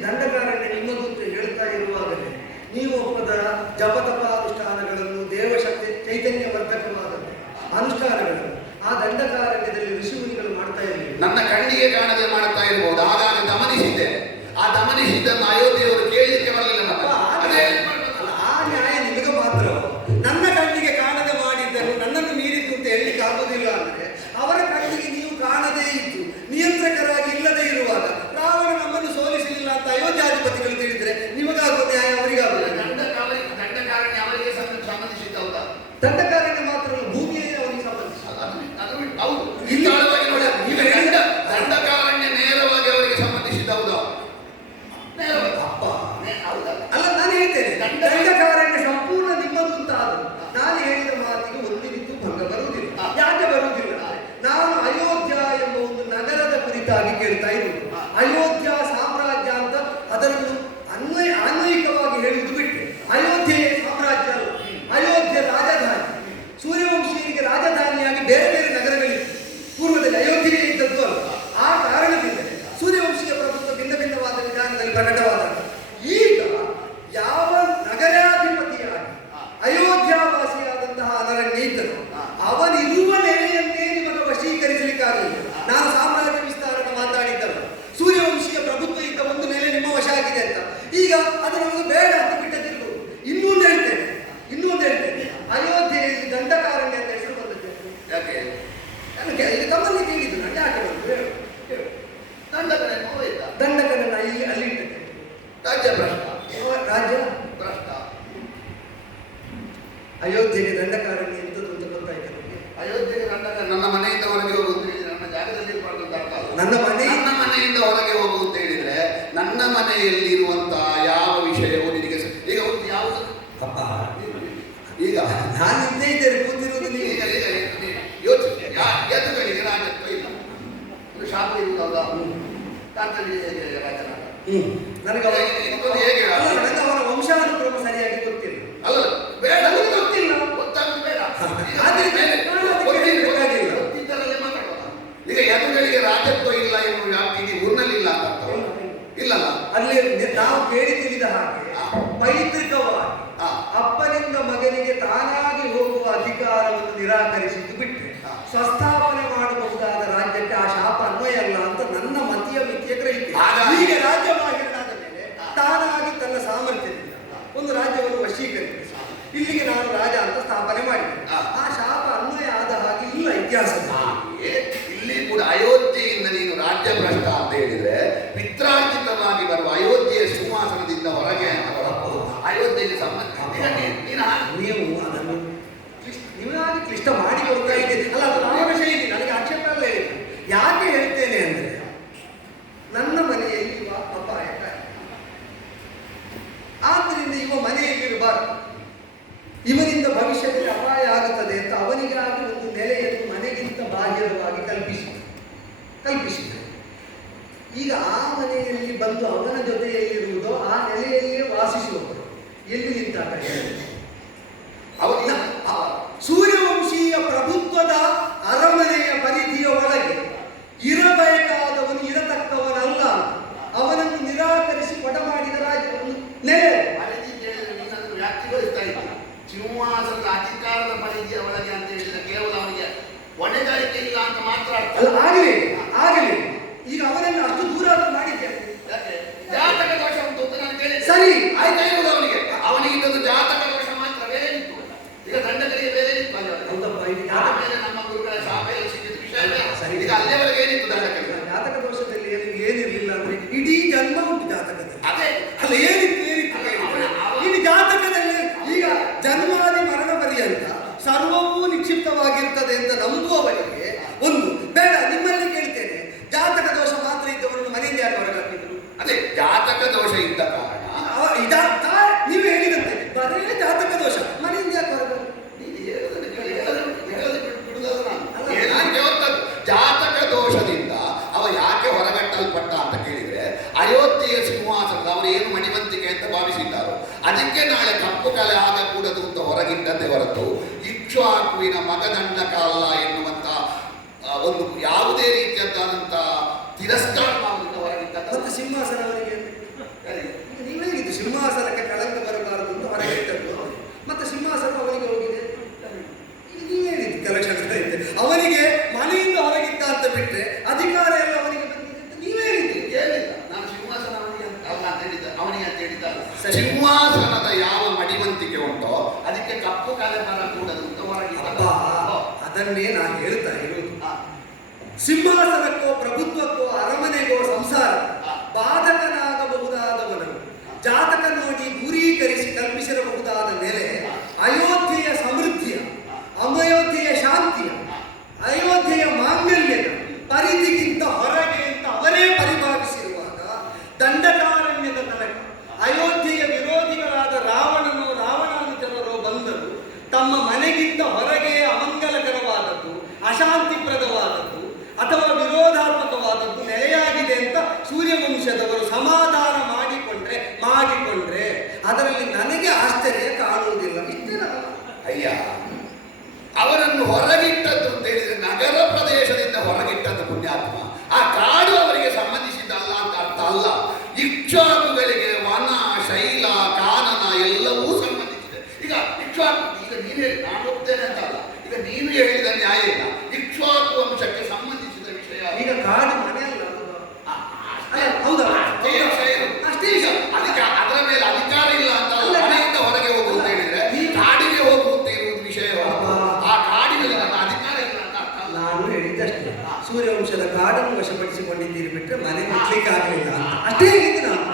ದಂಡಕಾರಣ್ಯ ನಿಮ್ಮದು ಅಂತ ಹೇಳ್ತಾ ಇರುವಾಗಲೇ ನೀವು ಒಪ್ಪದ ಜಪತಪಾನುಷ್ಠಾನಗಳನ್ನು ದೇವಶಕ್ತಿ ಚೈತನ್ಯವರ್ಧಕವಾದಂತೆ ಅನುಷ್ಠಾನಗಳನ್ನು ಆ ದಂಡಕಾರಣ್ಯದಲ್ಲಿ ಋಷಿಮುನಿಗಳು ಮಾಡ್ತಾ ಇರಲಿಲ್ಲ. ನನ್ನ ಕಣ್ಣಿಗೆ ಕಾಣದೆ ಮಾಡ್ತಾ ಇರಬಹುದು. ಆಗಾಗ ಗಮನಿಸಿದ್ದೆ. ಆ ಗಮನಿಸಿದ್ದನ್ನು ಅಯೋಧ್ಯೆಯವರು ಕೇಳಲಿಕ್ಕೆ ಬರಲಿಲ್ಲ. ಆ ನ್ಯಾಯ ನಿಮಗೆ ಮಾತ್ರ. ನನ್ನ ಕಣ್ಣಿಗೆ ಕಾಣದೆ ಮಾಡಿದ್ದನ್ನು ನನ್ನನ್ನು ಮೀರಿದ್ದು ಅಂತ ಹೇಳಲಿಕ್ಕೆ ಆಗುವುದಿಲ್ಲ ಅಂದ್ರೆ ಅವರ ಕಣ್ಣಿಗೆ ನೀವು ಕಾಣದೇ ಇದ್ದು ನಿಯಂತ್ರಕರಾಗಿ ಇಲ್ಲದೆ ಇರುವಾಗ ರಾವಣ ನಮ್ಮನ್ನು ಸೋಲಿಸಲಿಲ್ಲ ಅಂತ ಅಯೋಧ್ಯಾಧಿಪತಿಗಳು ತಿಳಿದ್ರೆ ನಿಮಗಾಗುವ ನ್ಯಾಯ ಅವರಿಗಾಗುವುದು. ದಂಡಕಾರಣ್ಯ ಅವರಿಗೆ ಸಂಬಂಧಿಸಿದ್ದೌದಾ? ದಂಡಕಾರಣ್ಯ ಮಾತ್ರ ಭೂಮಿಯೇ ಅವರಿಗೆ ಸಂಬಂಧಿಸಿದ. ದಂಡಕಾರಣ್ಯ ನೇರವಾಗಿ ಅವರಿಗೆ ಸಂಬಂಧಿಸಿದ್ದೌದಾ? ಅಲ್ಲ, ನಾನು ಹೇಳ್ತೇನೆ ದಂಡಕಾರಣ್ಯ ಸಂಪೂರ್ಣ ನಿಮ್ಮದು ಅಂತ ಆದರೂ ನಾನು ಹೇಳಿದ ಮಾತಿಗೆ ಒಂದಿನಿತ್ತು ಭಂಗ ಬರುವುದಿಲ್ಲ. ಯಾಕೆ ಬರುವುದಿಲ್ಲ? ನಾನು ಅಯೋಧ್ಯ ಎಂಬ ಒಂದು ನಗರದ ಕುರಿತಾಗಿ ಕೇಳ್ತಾ ಇರುವುದು. ಅಯೋಧ್ಯ ಸಾಮ್ರಾಜ್ಯ ಅಂತ ಅದನ್ನು ಅನ್ವಯಿಕವಾಗಿ ಹೇಳುವುದು ಬಿಟ್ಟು ಅಯೋಧ್ಯೆಯ ಸಾಮ್ರಾಜ್ಯ ಅಲ್ಲ, ಅಯೋಧ್ಯ ರಾಜಧಾನಿ. ಸೂರ್ಯವಂಶೀಯರಿಗೆ ರಾಜಧಾನಿಯಾಗಿ ಬೇರೆ ಬೇರೆ ನಗರಗಳಿವೆ. ಪೂರ್ವದಲ್ಲಿ ಅಯೋಧ್ಯೆಯೇ ಇದ್ದದ್ದು ಅಲ್ಲ. ಆ ಕಾರಣದಿಂದ ಸೂರ್ಯವಂಶೀಯ ಪ್ರಭುತ್ವ ಭಿನ್ನ ಭಿನ್ನವಾದ ವಿಧಾನದಲ್ಲಿ ಪ್ರಕಟವಾದ ಈಗ ಯಾವ ನಗರಾಧಿಪತಿಯಾಗಿ ಅಯೋಧ್ಯಾವಾಸಿಯಾದಂತಹ ಅನರಣ್ಯ ಇದ್ದನು ಅವನಿರುವ ನೆಲೆಯನ್ನೇ ನಿಮಗೆ ವಶೀಕರಿಸಲಿಕ್ಕಾಗಲಿಲ್ಲ. ನಾನು ಸಾಮ್ರಾಜ್ಯ ವಿಸ್ತಾರನ ಮಾತಾಡಿದ್ದ ನನ್ನ ಮನೆಯಿಂದ ಹೊರಗೆ ಹೋಗು ಅಂತ ಹೇಳಿದ್ರೆ ನನ್ನ ಮನೆಯಲ್ಲಿರುವಂತಹ ಯಾವ ವಿಷಯವೂ ನಿನಗೆ ಈಗ ಒಂದು ಯಾವುದು ಅಪ್ಪ ಈಗ ನಾನು ಇದ್ದೇ ಇದ್ದೇನೆ ಕೂತಿರುವುದು ನೀವು. ಈಗ ಯೋಚನೆ ಎದುಗಳಿಗೆ ರಾಜತ್ವ ಇಲ್ಲ, ಒಂದು ಶಾಪ ಇರುವುದಲ್ಲ, ತಾತನಿಗೆ ಹೇಗೆ ರಾಜನಾಗ ನನಗೆ ಹೇಗೆ ನನಗೆ ಅವರ ವಂಶಾನುಕ್ರಮ ಸರಿಯಾಗಿ ಗೊತ್ತಿಲ್ಲ. ಅಲ್ಲ ಬೇಡ, ಗೊತ್ತಿಲ್ಲ, ಗೊತ್ತಾಗುದು ಬೇಡ. ಗೊತ್ತಿದ್ದರಲ್ಲೇ ಮಾತಾಡುವ. ಈಗ ಎದುಗಳಿಗೆ ರಾಜತ್ವ ಇಲ್ಲ ಎನ್ನುವ ವ್ಯಾಪ್ತಿ ಇಡೀ ಊರಿನಲ್ಲಿ ಇಲ್ಲ ಅಂತ ಇಲ್ಲಲ್ಲ. ಅಲ್ಲಿ ನಾವು ಕೇಳಿ ತಿಳಿದ ಹಾಗೆ ಪೈತೃಕವಾಗಿ ಅಪ್ಪನಿಂದ ಮಗನಿಗೆ ತಾನಾಗಿ ಹೋಗುವ ಅಧಿಕಾರವನ್ನು ನಿರಾಕರಿಸಿದ್ದು ಬಿಟ್ಟರೆ ಸ್ವಸ್ಥಾಪನೆ ಮಾಡಬಹುದಾದ ರಾಜ್ಯಕ್ಕೆ ಆ ಶಾಪ ಅನ್ವಯ ಅಲ್ಲ ಅಂತ ನನ್ನ ಮತೀಯ ಮಿತಿಯ ಗ್ರಹಿಕೆ. ಹೀಗೆ ರಾಜ್ಯವಾಗಿರಲಾದ ಮೇಲೆ ತಾನಾಗಿ ತನ್ನ ಸಾಮರ್ಥ್ಯದಿಂದ ಒಂದು ರಾಜ್ಯವನ್ನು ವಶೀಕರಿಸಿ ಇಲ್ಲಿಗೆ ನಾನು ರಾಜ ಅಂತ ಸ್ಥಾಪನೆ ಮಾಡಿದೆ. ಆ ಶಾಪ ಅನ್ವಯ ಆದ ಹಾಗೆ ಇಲ್ಲ ಇತಿಹಾಸದಲ್ಲಿ. ಇಲ್ಲಿ ಕೂಡ ಅಯೋಧ್ಯೆಯಿಂದ ನೀನು ರಾಜ್ಯ ಭ್ರಷ್ಟ ಅಂತ ಹೇಳಿದ್ರೆ ಪಿತ್ರಾರ್ಜಿತವಾಗಿ ಬರುವ ಅಯೋಧ್ಯೆಯ ಸಿಂಹಾಸನದಿಂದ ಹೊರಗೆ ಅಯೋಧ್ಯೆಗೆ ಸಂಬಂಧ ನೀವು ಅದನ್ನು ನೀವಾಗಿ ಕ್ಲಿಷ್ಟ ಮಾಡಿ ಹೋಗ್ತಾ ಇದ್ದೀರಿ ಅಲ್ಲ. ಅದು ರಾಮ ಶೈಲಿ, ನನಗೆ ಆಕ್ಷೇಪ ಎಲ್ಲ ಹೇಳಿದೆ. ಯಾಕೆ ಹೇಳ್ತೇನೆ ಅಂದ್ರೆ ನನ್ನ ಮನೆಯಲ್ಲಿ ಇವ ಅಪಾಯಕ, ಆದ್ದರಿಂದ ಇವ ಮನೆಯಲ್ಲಿರಬಾರದು, ಇವನಿಂದ ಭವಿಷ್ಯದಲ್ಲಿ ಅಪಾಯ ಆಗುತ್ತದೆ ಅಂತ ಅವನಿಗಾಗಿ ಒಂದು ನೆಲೆಯನ್ನು ಮನೆಗಿಂತ ಬಾಹಿರವಾಗಿ ಕಲ್ಪಿಸಿದೆ. ಈಗ ಆ ಮನೆಯಲ್ಲಿ ಬಂದು ಅವನ ಜೊತೆಯಲ್ಲಿರುವುದೋ ಆ ನೆಲೆಯಲ್ಲಿಯೇ ವಾಸಿಸುವವರು ಎಲ್ಲಿ ನಿಂತಾಗ ಸೂರ್ಯವಂಶೀಯ ಪ್ರಭುತ್ವದ ಅರಮನೆಯ ಪರಿಧಿಯ ಒಳಗೆ ಇರಬೇಕಾದವನು ಇರತಕ್ಕವನಲ್ಲ, ಅವನನ್ನು ನಿರಾಕರಿಸಿ ಕೊಡ ಮಾಡಿದ ರಾಜ್ಯವನ್ನು ನೆಲೆ ವ್ಯಾಪ್ತಿಗೊಳಿಸ್ತಾ ಇದ್ದ ಸಿಂಹಾಸನದ ಅಧಿಕಾರದ ಪರಿಧಿಯ ಒಳಗೆ ಅಂತ ಹೇಳಿದ್ರೆ ಕೇವಲ ಅವನಿಗೆ ಹೊಣೆಗಾರಿಕೆ ಇಲ್ಲ ಅಂತ ಮಾತ್ರ ಆಗಲಿ. ಈಗ ಅವನನ್ನು ಅಷ್ಟು ದೂರ ಮಾಡಿದ್ದೇನೆ. ಜಾತಕ ದೋಷ ಉಂಟು ಅಂತ ನಾನು ಕೇಳಿದ್ದೆ. ಸರಿ ಆಯ್ತಾ ಇರುವುದು ಅವನಿಗೆ ಇದ್ದದ್ದು ಜಾತಕ ದೋಷ ಮಾತ್ರ, ಬೇರೆ ಇತ್ತು. ಈಗ ದಂಡಕರಿಗೆ ಬೇರೆ ಇತ್ತು. ಆಮೇಲೆ ನಮ್ಮ ಗುರುಗಳ ಶಾಪ ಎಲ್ಲ ಸಿಕ್ಕಿದ ವಿಷಯ. ಈಗ ಅಲ್ಲಿವರೆಗೆ ಏನಿತ್ತು ದಂಡಕರಿಗೆ? ಜಾತಕ ದೋಷದಲ್ಲಿ ಏನಿರಲಿಲ್ಲ ಅಂದ್ರೆ ಇಡೀ ಜನ್ಮ ಉಂಟು ಜಾತಕದಲ್ಲಿ. ಅದೇ ಅಲ್ಲ ಏನಿತ್ತು ಇಡೀ ಜಾತಕದಲ್ಲಿ. ಈಗ ಜನ್ಮಾದಿ ಮರಣ ಪರ್ಯಂತ ಸರ್ವವೂ ನಿಕ್ಷಿಪ್ತವಾಗಿರ್ತದೆ ಅಂತ ನಂಬುವವರಿಗೆ ಒಂದು ಬೇಡ. ನಿಮ್ಮಲ್ಲಿ ಕೇಳ್ತೇನೆ, ಜಾತಕ ದೋಷ ಮಾತ್ರ ಇದ್ದವರನ್ನು ಮನೆಯಿಂದ ಯಾರು ಹೊರಗಾಕಿದ್ರು? ಅದೇ ಜಾತಕ ದೋಷ ಇದ್ದ ಕಾರಣ ನೀವು ಹೇಳಿದಂತೆ ಬರೇ ಜಾತಕ ದೋಷ ಮನೆಯಿಂದ ಯಾಕೆ ಹೊರಗಾಕ? ಜಾತಕ ದೋಷದಿಂದ ಅವ ಯಾಕೆ ಹೊರಗಟ್ಟಲ್ಪಟ್ಟ ಅಂತ ಕೇಳಿದ್ರೆ ಅಯೋಧ್ಯೆಯ ಸಿಂಹಾಸನದ ಅವರು ಏನು ಮಣಿವಂತಿಕೆ ಅಂತ ಭಾವಿಸಿದ್ದಾರೋ ಅದಕ್ಕೆ ನಾಳೆ ಕಪ್ಪು ಕಲೆ ಆಗಕೂಡದು ಅಂತ ಹೊರಗಿಟ್ಟಂತೆ ಹೊರತು ಇಕ್ಷ್ವಾಕುವಿನ ಮಗದಂಡಕ ಅಲ್ಲ ಎನ್ನುವಂತ ಒಂದು ಯಾವುದೇ ರೀತಿಯಂತ ತಿರಸ್ಕಾರ ಹೊರಗಿಟ್ಟ. ಮತ್ತೆ ಸಿಂಹಾಸನ ಅವರಿಗೆ ನೀವೇ ಹೇಳಿದ್ದು ಸಿಂಹಾಸನಕ್ಕೆ ಕಳಂಕ ಬರಬಾರದು ಅಂತ ಹೊರಗಿಟ್ಟದ್ದು. ಮತ್ತೆ ಸಿಂಹಾಸನ ಅವನಿಗೆ ಹೋಗಿದೆ. ನೀವೇ ಹೇಳಿದ್ದು ಕೆಲಕ್ಷಣಗಳಿದೆ ಅವನಿಗೆ ಮನೆಯಿಂದ ಹೊರಗಿಟ್ಟ ಅಂತ ಬಿಟ್ರೆ ಅಧಿಕಾರ ಎಲ್ಲ ಅವನಿಗೆ ಬಂದಿದೆ ಅಂತ ನೀವೇ ಹೇಳಿದ್ದು. ಹೇಳಿಲ್ಲ ನಾನು ಸಿಂಹಾಸನ ಅವನಿಗೆ ಅಲ್ಲ ಅಂತ ಹೇಳಿದ್ದ, ಅವನಿಗೆ ಅಂತ ಹೇಳಿದ್ದಾರೆ. ಸಿಂಹಾಸನದ ಯಾವ ಮಡಿವಂತಿಕೆ ಉಂಟೋ ಅದಕ್ಕೆ ಕಪ್ಪು ಕಲೆ ಬರಕೂಡದು ಅಂತ ಹೊರಗಿಟ್ಟ. ಅದನ್ನೇ ನಾನು ಹೇಳ್ತಾ ಇರುವುದು. ಸಿಂಹಾಸನಕ್ಕೋ ಪ್ರಭುತ್ವಕ್ಕೋ ಅರಮನೆಗೋ ಸಂಸಾರ ಬಾಧಕನಾಗಬಹುದಾದವನನ್ನು ಜಾತಕ ನೋಡಿ ದೂರೀಕರಿಸಿ ಕಲ್ಪಿಸಿರಬಹುದಾದ ನೆಲೆ ಅಯೋಧ್ಯೆಯ ಸಮೃದ್ಧಿಯ, ಅಯೋಧ್ಯೆಯ ಶಾಂತಿಯ, ಅಯೋಧ್ಯೆಯ ಮಾಂಗಲ್ಯದ ಪರಿಧಿಗಿಂತ ಹೊರಗೆ ಅಂತ ಅವರೇ ಪರಿಭಾವಿಸಿರುವಾಗ ದಂಡಕಾರಣ್ಯದ ತನಕ ಅಯೋಧ್ಯೆಯ ವಿರೋಧಿಗಳಾದ ರಾವಣನೋ ರಾವಣಾನುಚರರೋ ಬಂದರು ತಮ್ಮ ಮನೆಗಿಂತ ಹೊರಗೆ ಅಮಂಗಲಕರವಾದದ್ದು, ಅಶಾಂತಿಪ್ರದವಾದದ್ದು ಅಥವಾ ವಿರೋಧಾತ್ಮಕವಾದದ್ದು ನೆಲೆಯಾಗಿದೆ ಅಂತ ಸೂರ್ಯವಂಶದವರು ಸಮಾಧಾನ ಮಾಡಿಕೊಂಡ್ರೆ ಅದರಲ್ಲಿ ನನಗೆ ಆಶ್ಚರ್ಯ ಕಾಣುವುದಿಲ್ಲ. ಅಯ್ಯ, ಅವರನ್ನು ಹೊರಗಿಟ್ಟದ್ದು ಅಂತ ಹೇಳಿದ್ರೆ ನಗರ ಪ್ರದೇಶದಿಂದ ಹೊರಗಿಟ್ಟದ್ದು ಪುಣ್ಯಾತ್ಮ. ಆ ಕಾಡು ಅವರಿಗೆ ಸಂಬಂಧಿಸಿದ್ದಲ್ಲ ಅಂತ ಅರ್ಥ ಅಲ್ಲ. ಇಕ್ಷ್ವಾಕುಗಳಿಗೆ ವನ, ಶೈಲ, ಕಾನನ ಎಲ್ಲವೂ ಸಂಬಂಧಿಸಿದೆ. ಈಗ ಇಕ್ಷ್ವಾಕು, ಈಗ ನೀನು ಹೇಳಿ ನಾನು ಹೋಗ್ತೇನೆ ಅಂತ ಅಲ್ಲ, ಈಗ ನೀನು ಹೇಳಿದ ನ್ಯಾಯ ಇಲ್ಲ. ಇಕ್ಷ್ವಾಕು ವಂಶಕ್ಕೆ ಸಂಬಂಧಿಸಿದ ವಿಷಯ. ಈಗ ಕಾಡು ಮನೆ ಅಲ್ಲ, ಹೌದಾ? ಅಷ್ಟೇ. ಅದಕ್ಕೆ ಅದರ ಮೇಲೆ ಅಧಿಕಾರ ಇಲ್ಲ ಅಂತ ಮನೆಯಿಂದ ಹೊರಗೆ ಹೋಗು ಅಂತ ಹೇಳಿದ್ರೆ ಕಾಡಿಗೆ ಹೋಗು ಅಂತ ಇರುವುದು ವಿಷಯ. ಆ ಕಾಡಿನಲ್ಲಿ ನನ್ನ ಅಧಿಕಾರ ಇಲ್ಲ ಅಂತ ಅರ್ಥ. ನಾನು ಹೇಳಿದ್ದಷ್ಟೇ, ಸೂರ್ಯವಂಶದ ಕಾಡನ್ನು ವಶಪಡಿಸಿಕೊಂಡಿದ್ದೀರಿ ಬಿಟ್ಟರೆ ಮನೆ ಮುಟ್ಲಿಕ್ಕೆ ಆಗಲಿಲ್ಲ ಅಂತ ಅಷ್ಟೇ ಹೇಳಿದ್ದು ನಾನು.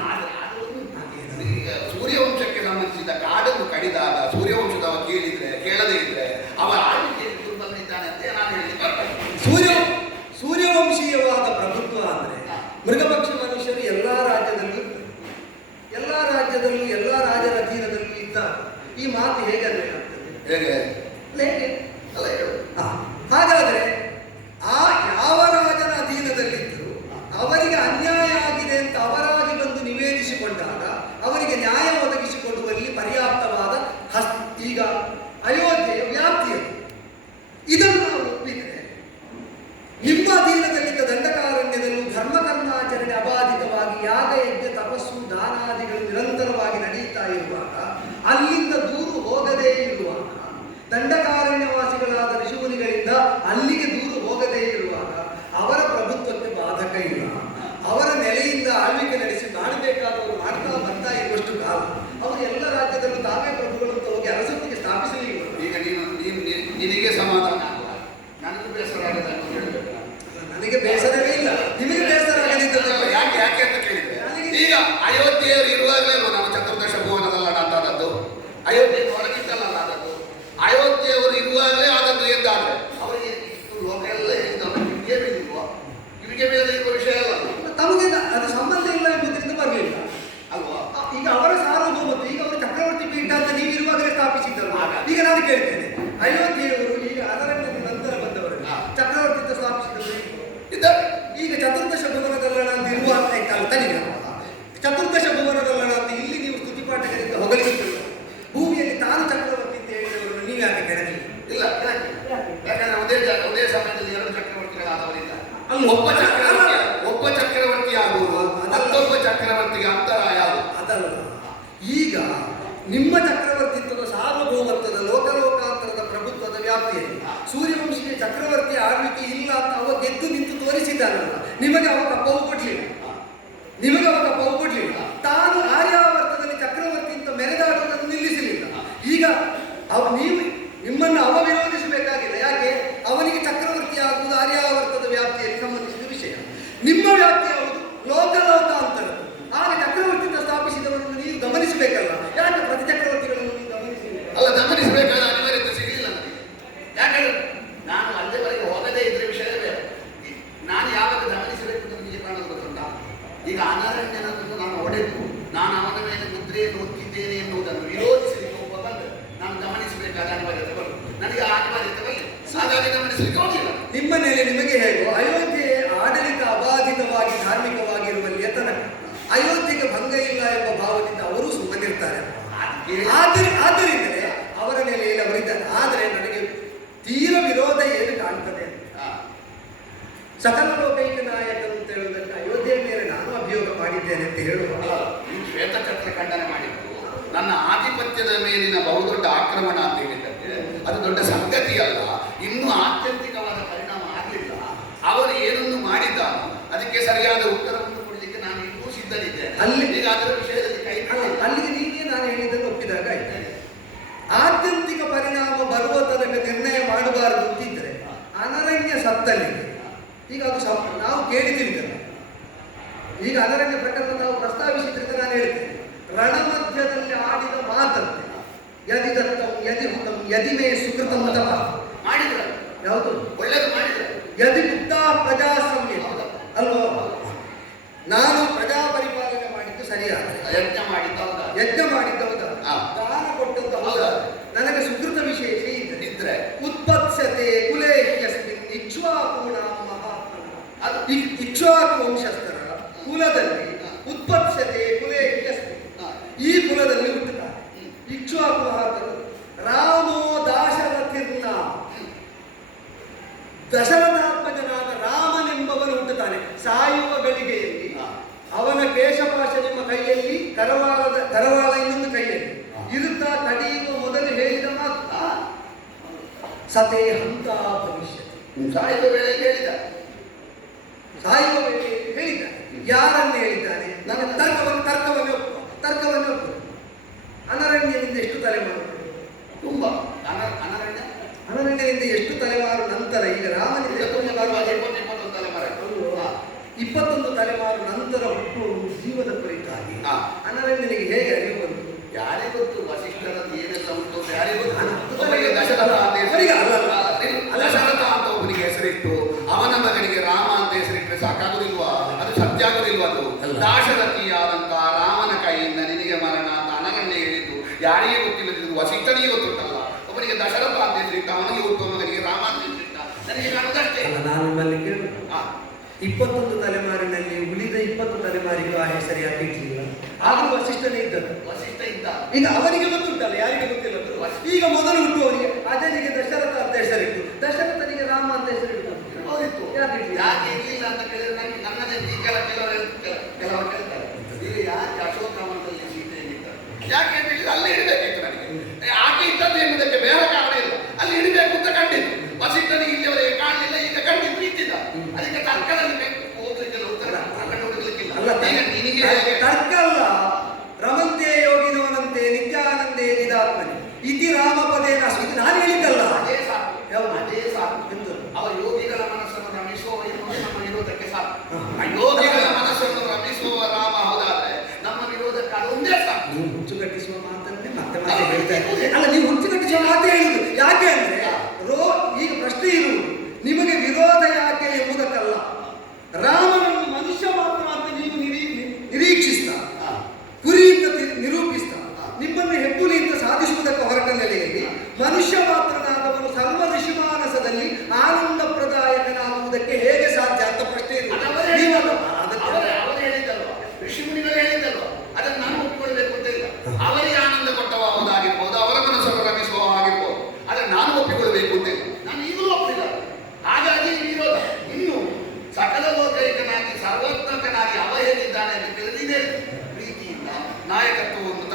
ಈಗ ಸೂರ್ಯವಂಶಕ್ಕೆ ಸಂಬಂಧಿಸಿದ ಕಾಡನ್ನು ಕಡಿದಾಗ ಸೂರ್ಯವಂಶದವ ಕೇಳದೇ ಇದ್ರೆ ಅವರ ಆಳ್ವಿಕೆಯಲ್ಲಿ ಬಂದಿದ್ದಾನೆ ಅಂತ ನಾನು ಹೇಳಿದ್ದೆ. ಸೂರ್ಯವಂಶೀಯವಾದ ಪ್ರಭುತ್ವ ಅಂದ್ರೆ ಮೃಗಪಕ್ಷಿ ಮನುಷ್ಯರು ಎಲ್ಲಾ ರಾಜ್ಯದಲ್ಲೂ ಇರ್ತಾರೆ. ಎಲ್ಲಾ ರಾಜ್ಯದಲ್ಲೂ ಎಲ್ಲಾ ರಾಜರ ಅಧೀನದಲ್ಲೂ ಇದ್ದಾರೆ. ಈ ಮಾತು ಹೇಗೆ ಅನ್ವಯ ಆಗ್ತದೆ? ಹೇಗೆ ಹೇಗೆ ಅಲ್ಲ ಹೇಳು. ಹಾಗಾದ್ರೆ ಆ ಯಾವ ರಾಜನ ಅಧೀನದಲ್ಲಿದ್ದರು ಅವರಿಗೆ ಅನ್ಯಾಯ ಆಗಿದೆ ಅಂತ ಅವರಾಗಿ ಬಂದು ನಿವೇದಿಸಿಕೊಂಡಾಗ ಅವರಿಗೆ ನ್ಯಾಯ ಒದಗಿಸಿಕೊಡುವಲ್ಲಿ ಪರ್ಯಾಪ್ತವಾದ ಈಗ ಅಯೋಧ್ಯೆಯ ವ್ಯಾಪ್ತಿಯಲ್ಲಿ ಇದನ್ನು ನಾವು ಒಪ್ಪಿದರೆ ನಿಮ್ಮ ಅಧೀನದಲ್ಲಿದ್ದ ದಂಡಕಾರಣ್ಯದಲ್ಲೂ ಧರ್ಮಕರ್ಮಾಚರಣೆ ಅಬಾಧಿತವಾಗಿ ಯಾಗ ಯಜ್ಞ ತಪಸ್ಸು ದಾನಾದಿಗಳು ನಿರಂತರವಾಗಿ ನಡೆಯುತ್ತಾ ಇರುವಾಗ ಅಲ್ಲಿಂದ ದೂರು ಹೋಗದೇ ಇರುವಾಗ ದಂಡಕಾರಣ್ಯವಾಸಿಗಳಾದ ಋಷಿಮುನಿಗಳಿಂದ ಅಲ್ಲಿಗೆ ದೂರು ಹೋಗದೇ ಇರುವಾಗ ಅವರ ಪ್ರಭುತ್ವಕ್ಕೆ ಬಾಧಕ ಇಲ್ಲ. ಅವರ ನೆಲೆಯಿಂದ ಆಳ್ವಿಕೆ ನಡೆಸಿ ಮಾಡಬೇಕಾದವರು ಮಾಡ್ತಾ ಬರ್ತಾ ಇರುವಷ್ಟು ಕಾಲ ಅವರು ಎಲ್ಲ ರಾಜ್ಯದಲ್ಲೂ ತಾವೇ ಪ್ರಭುಗಳು ಅಂತ ಹೋಗಿ ಅರಸೊತ್ತಿಗೆ ಸ್ಥಾಪಿಸಲಿಲ್ಲ. ಈಗ ನಿನಗೆ ಸಮಾಧಾನ ಆಗುವ, ನನಗೂ ಬೇಸರ ಆಗದ ಅಂತ ಹೇಳಬೇಕು. ನನಗೆ ಬೇಸರವೇ ಇಲ್ಲ, ನಿಮಗೆ ಬೇಸರ ಆಗಲಿದ್ದಲ್ಲ. ಯಾಕೆ ಯಾಕೆ ಅಂತ ಕೇಳಿದ್ರೆ ಈಗ ಅಯೋಧ್ಯೆಯವರು ಇರುವಾಗಲೇ ನಾವು ಚತುರ್ದಶ ಭುವನದಲ್ಲ ಆದದ್ದು, ಅಯೋಧ್ಯೆ ಹೊರಗಿದ್ದಲ್ಲ ಆದದ್ದು, ಅಯೋಧ್ಯೆಯವರು ಇರುವಾಗಲೇ ಆದದ್ದು ಎಂದಾದ್ರೆ ಅವರಿಗೆ ಲೋಕ ಎಲ್ಲ ಕಿವಿಗೆ ಬೀಳಿಲ್ವಾ? ಕಿವಿಗೆ ಬೀಳದೆ ಇರುವ ವಿಷಯ ಅಲ್ಲ. ತಮಗೆ ಅದು ಸಂಬಂಧ ಇಲ್ಲ ಎಂಬುದರಿಂದ ಬರಲಿಲ್ಲ ಅಲ್ವಾ? ಈಗ ಅವರ ಸಾರ್ವಭೌಮತ್ವ ಈಗ ಅವರು ಚಕ್ರವರ್ತಿ ಪೀಠ ಅಂತ ನೀವು ಇರುವಾಗಲೇ ಸ್ಥಾಪಿಸಿದ್ದಲ್ಲ. ಈಗ ನಾನು ಕೇಳ್ತೇನೆ, ಅಯೋಧ್ಯೆಯವರು ಈಗ ಅರಣ್ಯದ ನಂತರ ಬಂದವರು ಚಕ್ರವರ್ತಿ ಸ್ಥಾಪಿಸಿದವರು ಇದ್ದಾರೆ. ಈಗ ಚತುರ್ದಶ ಭುವನದಲ್ಲಣ ಅಂತ ಇರುವಾಗ ಚತುರ್ದಶ ಭುವನದಲ್ಲಣ ಅಂತ ಇಲ್ಲಿ ನೀವು ಸ್ತುತಿಪಾಠಕರಿಂದ ಹೊಗಳಿಸುತ್ತಿಲ್ಲ. ಭೂಮಿಯಲ್ಲಿ ತಾನು ಚಕ್ರವರ್ತಿ ಅಂತ ಹೇಳಿದವರು ನೀವು ಯಾಕೆ ಕೆಳಗಿಲ್ಲ? ಇಲ್ಲ, ಯಾಕಂದ್ರೆ ಒಂದೇ ಸಮಯದಲ್ಲಿ ಎರಡು ಚಕ್ರವರ್ತಿಗಳಾದವರಿಲ್ಲ. ಅಲ್ಲಿ ಒಬ್ಬ ಚಕ್ರವರ್ತಿ ಆಗುವುದು ಮತ್ತೊಬ್ಬ ಚಕ್ರವರ್ತಿಗೆ ಅಂತರ ಯಾವುದು? ಅದಲ್ಲ. ಈಗ ನಿಮ್ಮ ಚಕ್ರವರ್ತಿತ್ವದ ಸಾರ್ವಭೌಮತ್ವದ ಲೋಕಲೋಕಾಂತರದ ಪ್ರಭುತ್ವದ ವ್ಯಾಪ್ತಿಯಲ್ಲಿ ಸೂರ್ಯವಂಶಿಗೆ ಚಕ್ರವರ್ತಿ ಆಳ್ವಿಕೆ ಇಲ್ಲ ಅಂತ ಅವ ಗೆದ್ದು ನಿಂತು ತೋರಿಸಿದ್ದಾನಲ್ಲ, ನಿಮಗೆ ಅವ ಕಪ್ಪವು ಕೊಡ್ಲಿಲ್ಲ. ತಾನು ಆರ್ಯಾವರ್ತದಲ್ಲಿ ಚಕ್ರವರ್ತಿ ಅಂತ ಮೆರೆದಾಡುವುದನ್ನು ನಿಲ್ಲಿಸಲಿಲ್ಲ. ಈಗ ನಿಮ್ಮನ್ನು ಅವ ವಿರೋಧಿಸಬೇಕಾಗಿಲ್ಲ. ಯಾಕೆ? ಅವನಿಗೆ ಚಕ್ರವರ್ತಿ ಆಗುವುದು ಆರ್ಯಾವರ್ತದ ವ್ಯಾಪ್ತಿಯಲ್ಲಿ ಸಂಬಂಧಿಸಿದ ವಿಷಯ. ನಿಮ್ಮ ವ್ಯಾಪ್ತಿ ಯಾವುದು? ಲೋಕಲೋಕಾಂತರದ್ದು. ಆಗ ಚಕ್ರವರ್ತಿತ್ವ ಸ್ಥಾಪಿಸಿದವರನ್ನು ನೀವು ಗಮನಿಸಬೇಕಲ್ಲ. ಯಾಕೆ ಪ್ರತಿ ಚಕ್ರವರ್ತಿಗಳನ್ನು ನೀವು ಗಮನಿಸಲಿಲ್ಲ? ಅಲ್ಲ, ಗಮನಿಸಬೇಕಾದ ಅನಿವಾರ್ಯತೆ ಸಿಗಲಿಲ್ಲ ನನಗೆ. ಯಾಕಂದ್ರೆ ನಾನು ಅಲ್ಲಿವರೆಗೆ ಹೋಗದೇ ಇದ್ರೆ ವಿಷಯವೇ. ನಾನು ಯಾವಾಗ ಗಮನಿಸಬೇಕು ಅಂತ ನಿಮಗೆ ಕಾಣೋದು ಗೊತ್ತುಂಟಾ? ಈಗ ಅನಾರಣ್ಯನನ್ನು ನಾನು ಹೊಡೆದು ನಾನು ಅವನ ಮೇಲೆ ಮುದ್ರೆಯನ್ನು ಒತ್ತಿದ್ದೇನೆ ಎನ್ನುವುದನ್ನು ವಿರೋಧಿಸಲಿಕ್ಕೆ ಒಬ್ಬ ಬಂದು ನಾನು ಗಮನಿಸಬೇಕಾದ ಅನಿವಾರ್ಯತೆ ಬರಲು ನನಗೆ ಆ ಅನಿವಾರ್ಯತೆ ಬರಲಿ. ಹಾಗಾಗಿ ಗಮನಿಸಲಿಕ್ಕೆ ಹೋಗಿಲ್ಲ. ನಿಮ್ಮ ಮೇಲೆ ನಿಮಗೆ ಹೇಗೋ ಅಯೋಧ್ಯೆ ಆಡಳಿತ ಅಬಾಧಿತವಾಗಿ ಧಾರ್ಮಿಕವಾಗಿರುವಲ್ಲಿಯ ತನಕ ಅಯೋಧ್ಯೆಗೆ ಭಂಗ ಇಲ್ಲ ಎಂಬ ಭಾವದಿಂದ ಅವರು ಸುಮ್ಮನಿರ್ತಾರೆ. ಆದ್ದರಿಂದಲೇ ಅವರ ನೆಲೆಯಲ್ಲಿ ಅವರಿದ್ದಾರೆ. ಆದರೆ ನನಗೆ ತೀರ ವಿರೋಧ ಏನು ಕಾಣ್ತದೆ, ಸಕಲ ಲೋಕೈಕ ನಾಯಕರು ಅಂತ ಹೇಳುವುದಕ್ಕೆ ಅಯೋಧ್ಯೆ ಮೇಲೆ ನಾನು ಅಭಿಯೋಗ ಮಾಡಿದ್ದೇನೆ ಅಂತ ಹೇಳುವ ಶ್ವೇತಛತ್ರ ಖಂಡನೆ ಮಾಡಿದ್ದು ನನ್ನ ಆಧಿಪತ್ಯದ ಮೇಲಿನ ಬಹುದೊಡ್ಡ ಆಕ್ರಮಣ ಅಂತ ಹೇಳಿದ್ರೆ ಅದು ದೊಡ್ಡ ಸಂಗತಿ ಅಲ್ಲ. ಇನ್ನೂ ಆತ್ಯಂತಿಕವಾದ ಪರಿಣಾಮ ಆಗಲಿಲ್ಲ. ಅವರು ಏನನ್ನು ಮಾಡಿದ್ದಾನೋ ಅದಕ್ಕೆ ಸರಿಯಾದ ಉತ್ತರವನ್ನು ಕೊಡಲಿಕ್ಕೆ ನಾನು ಇನ್ನೂ ಸಿದ್ಧನಿದ್ದೇನೆ. ಈಗ ಅದರ ವಿಷಯದಲ್ಲಿ ಕೈ ಅಲ್ಲಿಗೆ ನೀವೇ ನಾನು ಹೇಳಿದ್ದನ್ನು ಒಪ್ಪಿದಾಗ ಆಯ್ತು. ಆತ್ಯಂತಿಕ ಪರಿಣಾಮ ಬರುವ ತನಕ ನಿರ್ಣಯ ಮಾಡಬಾರದು ಅಂತಿದ್ರೆ ಅನರಣ್ಯ ಸತ್ತಲ್ಲಿ ಈಗ ಅದು ನಾವು ಕೇಳಿದ್ದೀವಿ. ಈಗ ಅನರಣ್ಯ ಪ್ರಕರಣ ನಾವು ಪ್ರಸ್ತಾವಿಸಿದ್ರಿಂದ ನಾನು ಹೇಳ್ತೇನೆ, ರಣಮಧ್ಯದಲ್ಲಿ ಆಡಿದ ಮಾತಂತೆ ಯದಿ ದತ್ತಂ ಯದಿ ಹುತಂ ಯದಿ ಮೇ ಸುಕೃತಂ ಅಂತ ಮಾಡಿದ್ರ ಯಾವುದು ಒಳ್ಳೇದು ಮಾಡಿದ್ರ ಯದಿ ಮುಕ್ತ ಪ್ರಜಾಸ್ವಾಮ್ಯ ಅಲ್ವೋ? ನಾನು ಪ್ರಜಾ ಪರಿಪಾಲನೆ ಮಾಡಿದ್ದು ಸರಿಯಾದ, ಯಜ್ಞ ಮಾಡಿದ್ದವದ ದಾನ ಕೊಟ್ಟದ್ದು ಹೌದ, ನನಗೆ ಸುಕೃತ ವಿಶೇಷ ಇದ್ರೆ ಉತ್ಪತ್ಸತೆ ಕುಲೇಹ್ಯಸ್ಮಿನ್ ಇಕ್ಷ್ವಾಕೂಣ ಮಹಾತ್ಮನ. ಅದು ಇಕ್ಷ್ವಾಕು ವಂಶಸ್ಥರ ಕುಲದಲ್ಲಿ ಉತ್ಪತ್ಸತೆ ಕುಲೇಹ್ಯಸ್ಮಿನ್, ಈ ಕುಲದಲ್ಲಿ ಹುಟ್ಟುತ್ತಾರೆ ಇಕ್ಷ್ವಾಕು ಮಹಾತ್ಮರು. ರಾಮೋ ದಾಶರಥಿರ್ನ, ದಶರಥಾತ್ಮಜನಾದ ರಾಮನೆಂಬವನು ಹುಟ್ಟುತ್ತಾನೆ. ಸಾಯುವ ಗಳಿಗೆಯಲ್ಲಿ ಅವನ ಕೇಶಪಾಶ ನಿಮ್ಮ ಕೈಯಲ್ಲಿ, ಕರವಾಳ ಇನ್ನೊಂದು ಕೈಯಲ್ಲಿ ಇರುತ್ತಾ ಕಡಿಯುವ ಮೊದಲು ಹೇಳಿದ ಮಾತು ಸತೇ ಹಂತ ಭವಿಷ್ಯ. ಸಾಯುವ ವೇಳೆಯಲ್ಲಿ ಹೇಳಿದ. ಯಾರನ್ನು ಹೇಳಿದ್ದಾನೆ? ನನ್ನ ತರ್ಕವನ್ನು ಒಪ್ಪು. ಅನರಣ್ಯದಿಂದ ಎಷ್ಟು ತಲೆಮಾರು? ತುಂಬಾ ಅನರಣ್ಯದಿಂದ ಎಷ್ಟು ತಲೆಮಾರು ನಂತರ, ಈಗ ರಾಮನಿಂದ 21 ತಲೆಮಾರು ನಂತರ ಹುಟ್ಟುವ ಜೀವದ ಕುರಿತಾಗಿ ಅನರಣ್ಯನಿಗೆ ಹೇಗೆ ಅರಿವು ಬಂತು? ಯಾರೇ ಗೊತ್ತು ವಸಿಷ್ಠರದ್ದು ಏನೆಲ್ಲ ಉಂಟು ಯಾರೇ ಗೊತ್ತು. ದಶರಥ ಅಂತ ಒಬ್ಬನಿಗೆ ಹೆಸರಿಟ್ಟು ಅವನ ಮಗನಿಗೆ ರಾಮ ಅಂತ ಹೆಸರಿಟ್ಟರೆ ಸಾಕಾಗುದಿಲ್ವಾ? ಸತ್ಯ ಆಗುದಿಲ್ವ ಅದು? ಅಲ್ಲ. ದಾಶರಥಿಯಾದಂತ ರಾಮನ ಕೈಯಿಂದ ನಿನಗೆ ಮರಣ ಅಂತ ಅನಗಣ್ಯ ಹೇಳಿದ್ದು ಯಾರಿಗೆ ಗೊತ್ತಿಲ್ಲದಿದ್ದು ವಸಿಷ್ಠನಿಗೆ ಗೊತ್ತುಂಟಲ್ಲ. ಒಬ್ಬನಿಗೆ ದಶರಥ ಅಂತ ಹೆಸರಿಟ್ಟ, ಅವನಿಗೆ ಹುಟ್ಟುವ ಮಗನಿಗೆ ರಾಮ ಅಂತ ಹೆಸರಿಟ್ಟ. ನನಗೆ ಕಾಣುದಷ್ಟೇ. ಅಲ್ಲ, ನಾನು ನಿಮ್ಮಲ್ಲಿ ಕೇಳು, 21 ತಲೆಮಾರಿನಲ್ಲಿ ಉಳಿದ 20 ತಲೆಮಾರಿಗೂ ಆ ಹೆಸರು ಯಾಕೆ ಇಟ್ಟಿಲ್ಲ? ಆದರೂ ವಸಿಷ್ಠನೇ ಇದ್ದದ್ದು. ವಸಿಷ್ಠ ಇದ್ದ. ಈಗ ಅವರಿಗೆ ಗೊತ್ತುಂಟಲ್ಲ, ಯಾರಿಗೆ ಗೊತ್ತಿಲ್ಲ. ಈಗ ಮೊದಲು ಹುಟ್ಟುವವರಿಗೆ ಅಜನಿಗೆ ದಶರಥ ಅಂತ ಹೆಸರಿಟ್ಟು, ದಶರಥನಿಗೆ ರಾಮ ಅಂತ ಹೆಸರಿಟ್ಟು ಯಾಕೆ ಇರ್ಲಿಲ್ಲ ಅಂತ ಕೇಳಿದ್ರೆ ನನಗೆ ನನ್ನದೇ ಕೆಲವರು ಹೇಳ್ತಾರೆ, ಈಗ ಯಾಕೆ ಅಶೋಕವನದಲ್ಲಿ ಸೀತೆ ಇದ್ದಾರೆ ಯಾಕೆ ಅಂತ ಹೇಳಿದ್ರೆ ಅಲ್ಲಿ ಇಡಬೇಕಿತ್ತು. ನನಗೆ ಆಕೆ ಇದ್ದದ್ದು ಎನ್ನುವುದಕ್ಕೆ ಬೇರೆ ಕಾರಣ ಇಲ್ಲ, ಅಲ್ಲಿ ಇಡಬೇಕು ಅಂತ ಕಂಡಿದ್ದು. ವಸಿಷ್ಠನಿಗೆ ಇಲ್ಲಿಯವರೆಗೆ ಕಾಣಲಿಲ್ಲ, ಈಗ ಕಂಡಿದ್ದು ಇಟ್ಟಿದ್ದ. ಅದಕ್ಕೆ ತರ್ಕದಲ್ಲಿ ಹೋಗ್ಲಿಕ್ಕೆಲ್ಲ ಉತ್ತರ ಹುಡುಕ್ಲಿಕ್ಕಿಲ್ಲ. ಈಗ ನಿನಗೆ ತರ್ಕ ಅಲ್ಲ. ರಮಂತೆ ಯೋಗಿನವನಂತೆ ನಿತ್ಯಾನಂದೇ ನಿದಾತ್ಮನೆ ಇತಿ ರಾಮಪದೇನ ಇದು ನಾನು ಹೇಳಿದ್ದಲ್ಲ. ಅದೇ ಸಾಕು, ಅದೇ ಸಾಕು. ಅವ ಯೋಗಿಗಳ ಮನಸ್ಸನ್ನು ರಮಿಸುವ ಎನ್ನುವುದು ನಮ್ಮ ವಿರೋಧಕ್ಕೆ ಸಾಕು. ಯೋಗಿಗಳ ಮನಸ್ಸನ್ನು ರಮಿಸುವ ರಾಮ ಹೌದಾದ್ರೆ ನಮ್ಮ ವಿರೋಧಕ್ಕೆ ಅದೊಂದೇ ಸಾಕು. ನೀವು ಹುಚ್ಚು ಕಟ್ಟಿಸುವ ಮಾತನ್ನೇ ಮತ್ತೆ ಮತ್ತೆ ಹೇಳ್ತಾ ಇದ್ದೀರಿ. ಅಲ್ಲ, ನೀವು ಹುಚ್ಚು ಕಟ್ಟಿಸುವ ಮಾತೇ ಹೇಳುದು. ಯಾಕೆ ಅಂದ್ರೆ ಈಗ ಪ್ರಶ್ನೆ ಇರುವುದು ನಿಮಗೆ ವಿರೋಧ ಯಾಕೆ ಎಂಬುದಕ್ಕಲ್ಲ, ರಾಮನನ್ನು ಮನುಷ್ಯ ಮಾತ್ರ ಅಂತ ನೀವು ನಿರೀಕ್ಷಿಸ್ತಾ, ಕುರಿಯಿಂದ ನಿರೂಪಿಸ್ತಾ, ನಿಮ್ಮನ್ನು ಹೆಬ್ಬುಲಿಯಿಂದ ಸಾಧಿಸುವುದಕ್ಕೆ ಹೊರಟ ನೆಲೆಯಲ್ಲಿ ಮನುಷ್ಯ ಮಾತ್ರನಾದವನು ಸರ್ವ ಋಷಿಮಾನಸದಲ್ಲಿ ಆನಂದ ಪ್ರದಾಯಕನಾಗುವುದಕ್ಕೆ ಹೇಗೆ ಸಾಧ್ಯ ಅಂತ ಪ್ರಶ್ನೆ ಅವರು ಹೇಳಿದ್ದಲ್ವ, ಋಷಿ ಮುನಿಗಳು ಹೇಳಿದ್ದಲ್ವ, ಅದನ್ನು ನಾನು ಒಪ್ಪಿಕೊಳ್ಬೇಕು ಅಂತ ಇಲ್ಲ. ಅವರಿಗೆ ಆನಂದ ಕೊಟ್ಟವ ಹೌದಾಗಿರ್ಬೋದು, ಅವರ ಮನಸ್ಸನ್ನು ರಮಿಸುವ ಆಗಿರ್ಬೋದು, ಅದನ್ನು ನಾನು ಒಪ್ಪಿಕೊಳ್ಬೇಕು ಅಂತ ಇಲ್ಲ. ನಾನು ಈಗಲೂ ಒಪ್ಪಿಲ್ಲ. ಹಾಗಾಗಿ ವಿರೋಧ. ಇನ್ನು ಸಕಲ ಲೋಕೈಕನಾಗಿ ಸರ್ವೋತ್ಮಕನಾಗಿ ಅವ ಹೇಗಿದ್ದಾನೆ ಅಂತ ತಿಳಿದಿದೆ. ಪ್ರೀತಿಯಿಂದ ನಾಯಕತ್ವವನ್ನು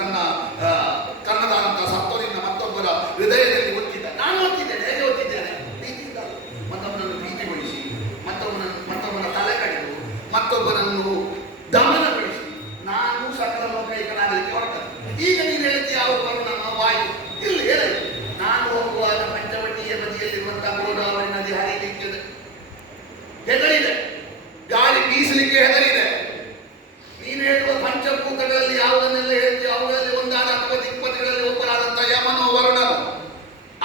ತನ್ನದಾದಂತಹ ಸತ್ವದಿಂದ ಮತ್ತೊಬ್ಬರ ಹೃದಯದಲ್ಲಿ ಒತ್ತಿದ್ದ. ನಾನು ಒತ್ತಿದ್ದೇನೆ. ಹೇಗೆ ಒತ್ತಿದ್ದೇನೆ? ಪ್ರೀತಿಯಿಂದ. ಮತ್ತೊಬ್ಬನನ್ನು ಪ್ರೀತಿಗೊಳಿಸಿ, ಮತ್ತೊಬ್ಬನ ತಲೆ ಕಡಿದು, ಮತ್ತೊಬ್ಬನನ್ನು ದಮನಗೊಳಿಸಿ ನಾನು ಸಕಲ ಲೋಕೈಕನಾಗಲಿಕ್ಕೆ ಹೊರಟದ್ದು. ಈಗ ನೀನು ಹೇಳ್ತೀಯ ಅವರು ನಮ್ಮ ವಾಯು ಇಲ್ಲ ಹೇಳಿದೆ. ನಾನು ಹೋಗುವಾಗ ಪಂಚವಟಿಯ ನದಿಯಲ್ಲಿರುವಂತಹ ಗೋದಾವರಿ ನದಿ ಹರಿಯಲಿಕ್ಕೆ ಹೆದರಿದೆ, ಗಾಳಿ ಬೀಸಲಿಕ್ಕೆ ಹೆದರಿದೆ. ನೀನು ಹೇಳುವ ಪಂಚಭೂತಗಳಲ್ಲಿ ಯಾವುದನ್ನೆಲ್ಲ ಹೇಳ್ತೀವಿ ಅವುಗಳಲ್ಲಿ ಒಂದಾದ ಅಥವಾ ದಿಕ್ಪತಿಗಳಲ್ಲಿ ಒಬ್ಬರಾದಂಥ ಯಮನೋ ವರುಣನು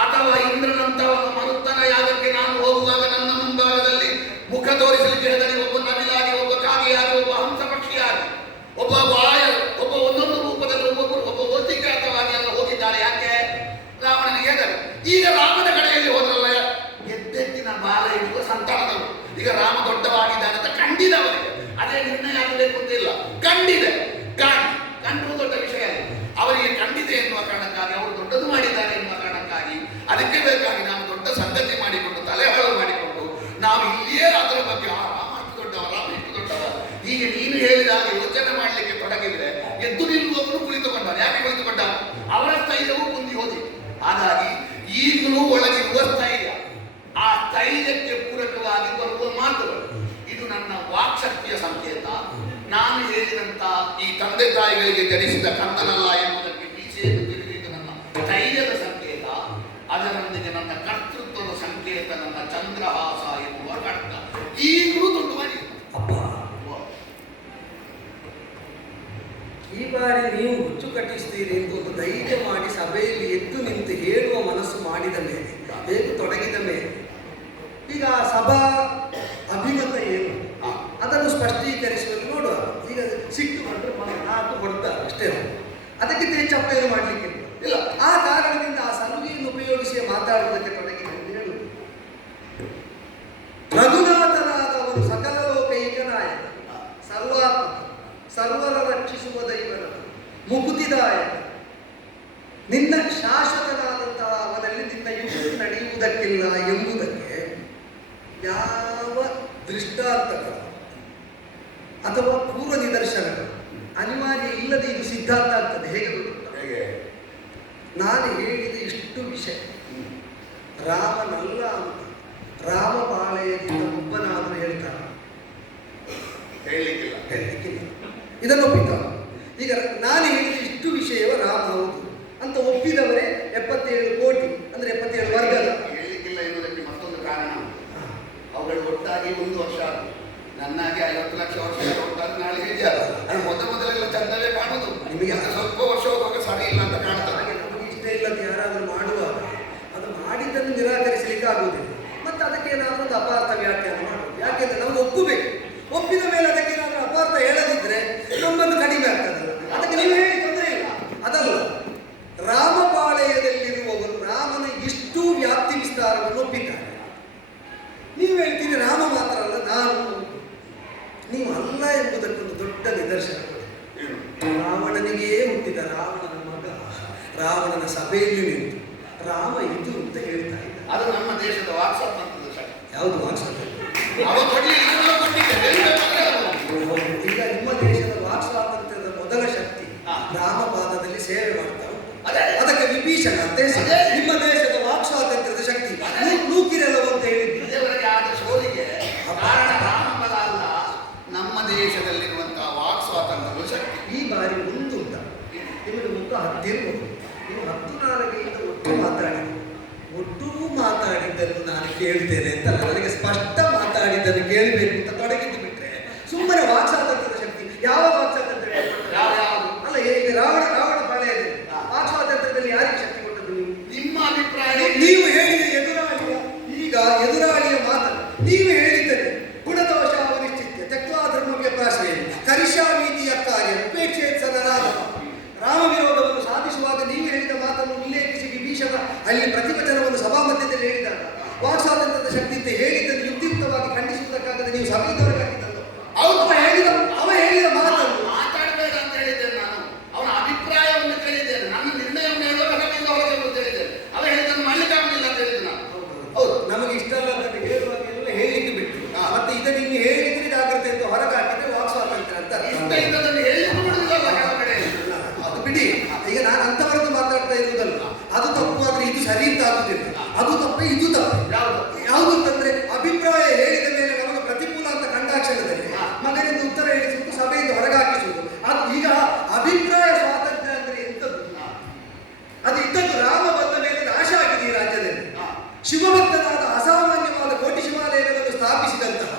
ಅಥವಾ ಇಂದ್ರನಂತಹ ಮರುತ್ತನ ಯಾಗಕ್ಕೆ ನಾನು ಹೋಗುವಾಗ ನನ್ನ ಮುಂಭಾಗದಲ್ಲಿ ಮುಖ ತೋರಿಸಲಿಕ್ಕೆ ಹೆದರಿ ಒಬ್ಬ ನವಿಲಾಗಿ, ಒಬ್ಬ ಕಾಗೆಯಾಗಿ, ಒಬ್ಬ ಹಂಸ ಪಕ್ಷಿಯಾಗಿ, ಒಬ್ಬ ಒಬ್ಬ ಒಂದೊಂದು ರೂಪದಲ್ಲಿ ಒಬ್ಬ ಒತ್ತಿಕಾತವಾಗಿ ಎಲ್ಲ ಹೋಗಿದ್ದಾರೆ. ಯಾಕೆ? ರಾವಣನಿಗೆ ಹೆದರಿ. ಈಗ ರಾಮನ ಕಡೆಯಲ್ಲಿ ಹೋದ್ರಲ್ಲ, ಎದ್ದೆತ್ತಿನ ಬಾಲ ಇಡುವ ಸಂತಾನದವರು. ಈಗ ರಾಮ ದೊಡ್ಡವಾಗಿದ್ದಾನೆ ಅಂತ ಕಂಡಿದವರಿಗೆ ಅದೇ ನಿರ್ಣಯ ಆಗಬೇಕು ಅಂತ ಇಲ್ಲ. ಕಂಡಿದೆ, ಕಂಡು ದೊಡ್ಡ ವಿಷಯ ಅಲ್ಲ. ಅವರಿಗೆ ಕಂಡಿದೆ ಎನ್ನುವ ಕಾರಣಕ್ಕಾಗಿ, ಅವರು ದೊಡ್ಡದು ಮಾಡಿದ್ದಾರೆ ಎನ್ನುವ ಕಾರಣಕ್ಕಾಗಿ, ಅದಕ್ಕೆ ಬೇಕಾಗಿ ನಾವು ದೊಡ್ಡ ಸಂಗತಿ ಮಾಡಿಕೊಂಡು ತಲೆಹಾಳು ಮಾಡಿಕೊಂಡು ನಾವು ಇಲ್ಲಿಯೇ ಅದರ ಬಗ್ಗೆ ರಾಮ ಇಷ್ಟು ದೊಡ್ಡವ, ರಾಮ ಇಷ್ಟು ದೊಡ್ಡವ ಹೀಗೆ ನೀನು ಹೇಳಿದಾಗ ಯೋಚನೆ ಮಾಡಲಿಕ್ಕೆ ತೊಡಗಿದ್ರೆ ಎದ್ದು ನಿಲ್ಲುವವನು ಕುಳಿತುಕೊಂಡ. ಯಾಕೆ ಕುಳಿತುಕೊಂಡ? ಅವರ ಸ್ಥೈರ್ಯವು ಕುಂದಿ ಹೋದಿ. ಹಾಗಾಗಿ ಈಗಲೂ ಒಳಗಿರುವ ಸ್ಥೈರ್ಯ, ಆ ಸ್ಥೈರ್ಯಕ್ಕೆ ಪೂರಕವಾಗಿ ಬರುವ ಮಾತುಗಳು, ಇದು ನನ್ನ ವಾಕ್ಶಕ್ತಿಯ ಸಂಕೇತ. ನಾನು ಹೇಳಿದಂತ ಈ ತಂದೆ ತಾಯಿಗಳಿಗೆ ಜನಿಸಿದ ಕನ್ನನಲ್ಲ ಎನ್ನುವುದಕ್ಕೆ ಮೀಸೆಯನ್ನು ತಿಳಿದಿದ್ದು ನನ್ನ ಸ್ಥೈರ್ಯದ ಸಂಕೇತ. ಅದರೊಂದಿಗೆ ನನ್ನ ಕರ್ತೃತ್ವದ ಸಂಕೇತ, ನನ್ನ ಚಂದ್ರಹಾಸ ಎನ್ನುವ ಖಡ್ಗ ಈಗಲೂ ದುಡ್ಡು ಮಾಡಿ. ಈ ಬಾರಿ ನೀವು ಹುಚ್ಚು ಕಟ್ಟಿಸ್ತೀರಿ ಎಂದು ಒಂದು ಧೈರ್ಯ ಮಾಡಿ ಸಭೆಯಲ್ಲಿ ಎದ್ದು ನಿಂತು ಹೇಳುವ ಮನಸ್ಸು ಮಾಡಿದ ಮೇಲೆ, ಹೇಗೆ ತೊಡಗಿದ ಮೇಲೆ, ಈಗ ಸಭಾ ಅಭಿಮತ ಏನು ಅದನ್ನು ಸ್ಪಷ್ಟೀಕರಿಸುವಲ್ಲಿ ನೋಡುವ. ಈಗ ಸಿಟ್ಟು ಬಂದರೆ 4 ಕೊಡ್ತಾರೆ ಅಷ್ಟೇ, ಅದಕ್ಕಿಂತ ಹೆಚ್ಚು ಅಪ್ಪೇನು ಮಾಡಲಿಕ್ಕೆ ಇಲ್ಲ. ಆ ಕಾರಣದಿಂದ ಆ ಸಲುಗೆಯನ್ನು ಉಪಯೋಗಿಸಿ ಮಾತಾಡುವುದಕ್ಕೆ ತೊಡಗಿದೆ ಎಂದು ಹೇಳುವುದು. ರಘುನಾಥನಾದವನು ಸಕಲ ಲೋಕೈಕ ನಾಯಕ, ಸರ್ವಾತ್ಮಕ, ಸರ್ವರ ರಕ್ಷಿಸುವ ದೈವನ, ಮುಕುತಿದಾಯಕ, ನಿನ್ನ ಶಾಶ್ವತನಾದಂತಹ ಅವನಲ್ಲಿ ನಿನ್ನ ಯುದ್ಧ ನಡೆಯುವುದಕ್ಕಿಲ್ಲ ಎಂಬುದಕ್ಕೆ ಯಾವ ದೃಷ್ಟಾಂತಗಳು ಅಥವಾ ಪೂರ್ವ ನಿದರ್ಶನಗಳು ಅನಿವಾರ್ಯ ಇಲ್ಲದೆ ಇದು ಸಿದ್ಧಾಂತ ಆಗ್ತದೆ. ಹೇಗೆ ಗೊತ್ತುಂಟ? ನಾನು ಹೇಳಿದ ಇಷ್ಟು ವಿಷಯ ರಾಮನಲ್ಲ ಅಂತ ರಾಮಪಾಳೆಯದಿಂದ ಒಬ್ಬನಾದರೂ ಹೇಳ್ತಾನೆ? ಹೇಳಲಿಕ್ಕಿಲ್ಲ. ಇದನ್ನು ಒಪ್ಪಿದ್ದ. ಈಗ ನಾನು ಹೇಳಿದ ಇಷ್ಟು ವಿಷಯವ ರಾಮ ಹೌದು ಅಂತ ಒಪ್ಪಿದವರೇ 77 ಕೋಟಿ, ಅಂದ್ರೆ 77 ವರ್ಗದ. ಹೇಳಲಿಕ್ಕಿಲ್ಲ ಎನ್ನುವುದಕ್ಕೆ ಮತ್ತೊಂದು ಕಾರಣ. ಅವುಗಳು ಒಟ್ಟಾಗಿ 1 ವರ್ಷ ಆಗಿದೆ. ನನ್ನಾಗಿ 50 ಲಕ್ಷ ವರ್ಷ ಒಟ್ಟಾಗಿ ನಾಳೆ ಹೇಗೆ ಮೊದಲೆಲ್ಲ ಚಂದವೇ ಕಾಣುದು. ನಿಮಗೆ ಸ್ವಲ್ಪ ವರ್ಷ ಹೋಗುವಾಗ ಸರಿ ಇಲ್ಲ ಅಂತ ಕಾಣ್ತದೆ. ಹಾಗೆ ನಮಗೆ ಇಷ್ಟ ಇಲ್ಲದ ಯಾರಾದರೂ ಮಾಡುವಾಗ ಅದು ಮಾಡಿದ್ದನ್ನು ನಿರಾಕರಿಸಲಿಕ್ಕೆ ಆಗುವುದಿಲ್ಲ. ಮತ್ತು ಅದಕ್ಕೆ ಏನಾದರೂ ಒಂದು ಅಪಾರ್ಥ ವ್ಯಾಖ್ಯಾನ ಮಾಡುವುದು. ಯಾಕೆಂದ್ರೆ ನಾವು ಒಪ್ಪಬೇಕು. ಒಪ್ಪಿದ ಮೇಲೆ ಅದಕ್ಕೆ ಏನಾದರೂ ಎನ್ನುವುದಕ್ಕೊಂದು ದೊಡ್ಡ ನಿದರ್ಶನ ಕೊಡಿ. ಏನು? ರಾವಣನಿಗೇ ಹುಟ್ಟಿದ ರಾವಣನ ಮಗ ರಾವಣನ ಸಭೆಯಲ್ಲಿ ನಿಂತು ರಾಮ ಇದು ಅಂತ ಹೇಳ್ತಾ ಇದ್ದ. ಅದು ನಮ್ಮ ದೇಶದ ವಾಕ್ಸ್ವಾತಂತ್ರ್ಯದ ಶಕ್ತಿ. ಯಾವುದು ವಾಕ್ಸ್ವಾತಂತ್ರ್ಯ? ಅವ ಕೊಡ್ಲಿಕ್ಕೆ ಇದೆಲ್ಲ ಕೊಟ್ಟಿದ್ದೆ. ಈಗ ನಿಮ್ಮ ದೇಶದ ವಾಕ್ ಸ್ವಾತಂತ್ರ್ಯದ ಮೊದಲ ಶಕ್ತಿ ರಾಮಪಾದದಲ್ಲಿ ಸೇವೆ ಮಾಡ್ತಾ ಉಂಟು. ಅದಕ್ಕೆ ವಿಭೀಷಣ ಅಂತ ಹೆಸರು. ನಿಮ್ಮ ದೇಶದ ವಾಕ್ ಸ್ವಾತಂತ್ರ್ಯದ ಶಕ್ತಿ ನೂಕಿರಲ್ಲವ ಅಂತ ಹೇಳಿದ್ದು. ಇಲ್ಲಿಯವರೆಗೆ ಆದ ಸೋಲಿಗೆ ಕಾರಣ ರಾಮಬಲ ಅಲ್ಲ, ನಮ್ಮ ದೇಶದಲ್ಲಿರುವಂತಹ ವಾಕ್ ಸ್ವಾತಂತ್ರ್ಯದ ಶಕ್ತಿ. ಈ ಬಾರಿ ಒಂದು ಉಂಟ ನಿಮಗೆ ಮುಖ ಹತ್ತಿರಬಹುದು. ನೀವು 10 ನಾಲಿಗೆಯಿಂದ ಒಟ್ಟು ಮಾತಾಡಿದ್ದನ್ನು ನಾನು ಕೇಳ್ತೇನೆ ಅಂತಲ್ಲ, ನನಗೆ ಸ್ಪಷ್ಟ ಮಾತಾಡಿದ್ದನ್ನು ಕೇಳಬೇಕು ಅಂತ ತೊಡಗಿದ್ದು ಬಿಟ್ರೆ ಸುಮ್ಮನೆ ವಾಕ್ ಸ್ವಾತಂತ್ರ್ಯದ ಶಕ್ತಿ. ಯಾವ ವಾಕ್ ಸ್ವಾತಂತ್ರ್ಯ? ಅಲ್ಲ, ಈಗ ರಾವಣ ಪಾಳೆಯದಲ್ಲಿ ವಾಕ್ ಸ್ವಾತಂತ್ರ್ಯದಲ್ಲಿ ಯಾರಿಗೆ ಶಕ್ತಿ ಕೊಟ್ಟದ್ದು? ನಿಮ್ಮ ಅಭಿಪ್ರಾಯ? ನೀವು ಹೇಳಿದ ಎದುರಾಳಿಯ ಮಾತನ್ನು ನೀವು ಹೇಳಿದ್ದರೆ ಗುಣದೋಷ ಅವನಿಶ್ಚಿತ್ಯ ತಕ್ವಾ ಧರ್ಮ ವ್ಯಪಾಶ್ರಯ ಕರಿಷ್ಯಾಮೀತಿಯ ಕಾರ್ಯ ಉಪೇಕ್ಷೆ ಸದನಾದ ರಾಮ ವಿರೋಧವನ್ನು ಸಾಧಿಸುವಾಗ ನೀವು ಹೇಳಿದ ಮಾತನ್ನು ಉಲ್ಲೇಖಿಸಿ ವಿಭೀಷಣ ಅಲ್ಲಿ ಪ್ರತಿಭಟನವನ್ನು ಸಭಾ ಮಧ್ಯದಲ್ಲಿ ಹೇಳಿದಾಗ ವಾಕ್ ಸ್ವಾತಂತ್ರ್ಯದ ಶಕ್ತಿ ಅಂತ ಹೇಳಿದ್ದನ್ನು ಯುಕ್ತಿಯುಕ್ತವಾಗಿ ಖಂಡಿಸುವುದಕ್ಕಾಗದೆ ನೀವು ಸಭೆಯವರಾಗಿದ್ದದ್ದು. ಅವ ಹೇಳಿದ ಮಾತನ್ನು ಮಾತಾಡಬೇಡ ಅಂತ ಹೇಳಿದ್ದೇನೆ ನಾನು. ಅವನ ಅಭಿಪ್ರಾಯವನ್ನು ಕೇಳಿದ್ದೇನೆ, ನನ್ನ ನಿರ್ಣಯವನ್ನು ಹೇಳುವಾಗ ನಮ್ಮಿಂದ ಹೊರಗೆ ಅಂತ ಹೇಳಿದ್ದೇನೆ. ಅವ ಹೇಳಿದ್ದನ್ನು ಮಾಡ್ಲಿಕ್ಕಾಗಲಿಲ್ಲ ಅಂತ ಹೇಳಿದ್ದು ನಾನು. ಹೌದು, ನಮಗೆ ಇಷ್ಟ ಅಲ್ಲ ಅಂತ ಹೇಳುವಾಗ ಎಲ್ಲ ಹೇಳಿಕ್ಕೆ ಬಿಟ್ಟು ಮತ್ತೆ ಇದನ್ನು ಇನ್ನು ಹೇಳಿದ್ರೆ ಜಾಗ್ರತೆ ಅಂತ ಹೊರಗೆ ಹಾಕಿದ್ರೆ ವಾಕ್ ಸ್ವಾತಂತ್ರ್ಯ ಅಂತ ಇಂಥದ್ದನ್ನು ಹೇಳಿದ್ದು ಬಿಡುವುದಿಲ್ಲ ಕೆಲವು ಕಡೆ. ಅದು ಬಿಡಿ. ಈಗ ನಾನು ಅಂತವರದ್ದು ಮಾತಾಡ್ತಾ ಇರುವುದಲ್ಲ, ಅದು ತಪ್ಪು ಆದ್ರೆ ಇದು ಸರಿ ಅಂತ ಆಗುದಿಲ್ಲ. ಅದು ತಪ್ಪೆ ಇದು ತಪ್ಪೆ. ಯಾವುದು ಅಂತಂದ್ರೆ ಅಭಿಪ್ರಾಯ ಹೇಳಿದ ಮೇಲೆ ನಮಗೆ ಪ್ರತಿಕೂಲ ಅಂತ ಕಂಡಾಕ್ಷಣದಲ್ಲಿ ಮಗನಿಂದ ಉತ್ತರ ಹೇಳಿಸುವುದು, ಸಭೆಯಿಂದ ಹೊರಗೆ ಹಾಕಿಸುವುದು. ಅದು ಈಗ ಅಭಿಪ್ರಾಯ ಸ್ವಾತಂತ್ರ್ಯ ಅಂದ್ರೆ ಎಂಥದ್ದು? ಅದು ಇದ್ದದ್ದು ರಾಮ ಬಂದ ಮೇಲೆ ನಾಶ ಆಗಿದೆ ಈ ರಾಜ್ಯದಲ್ಲಿ. ಶಿವಭಕ್ತನಾದ ಅಸಾಮಾನ್ಯವಾದ ಕೋಟಿ ಶಿವಾಲಯಗಳನ್ನು ಸ್ಥಾಪಿಸಿದಂತಹ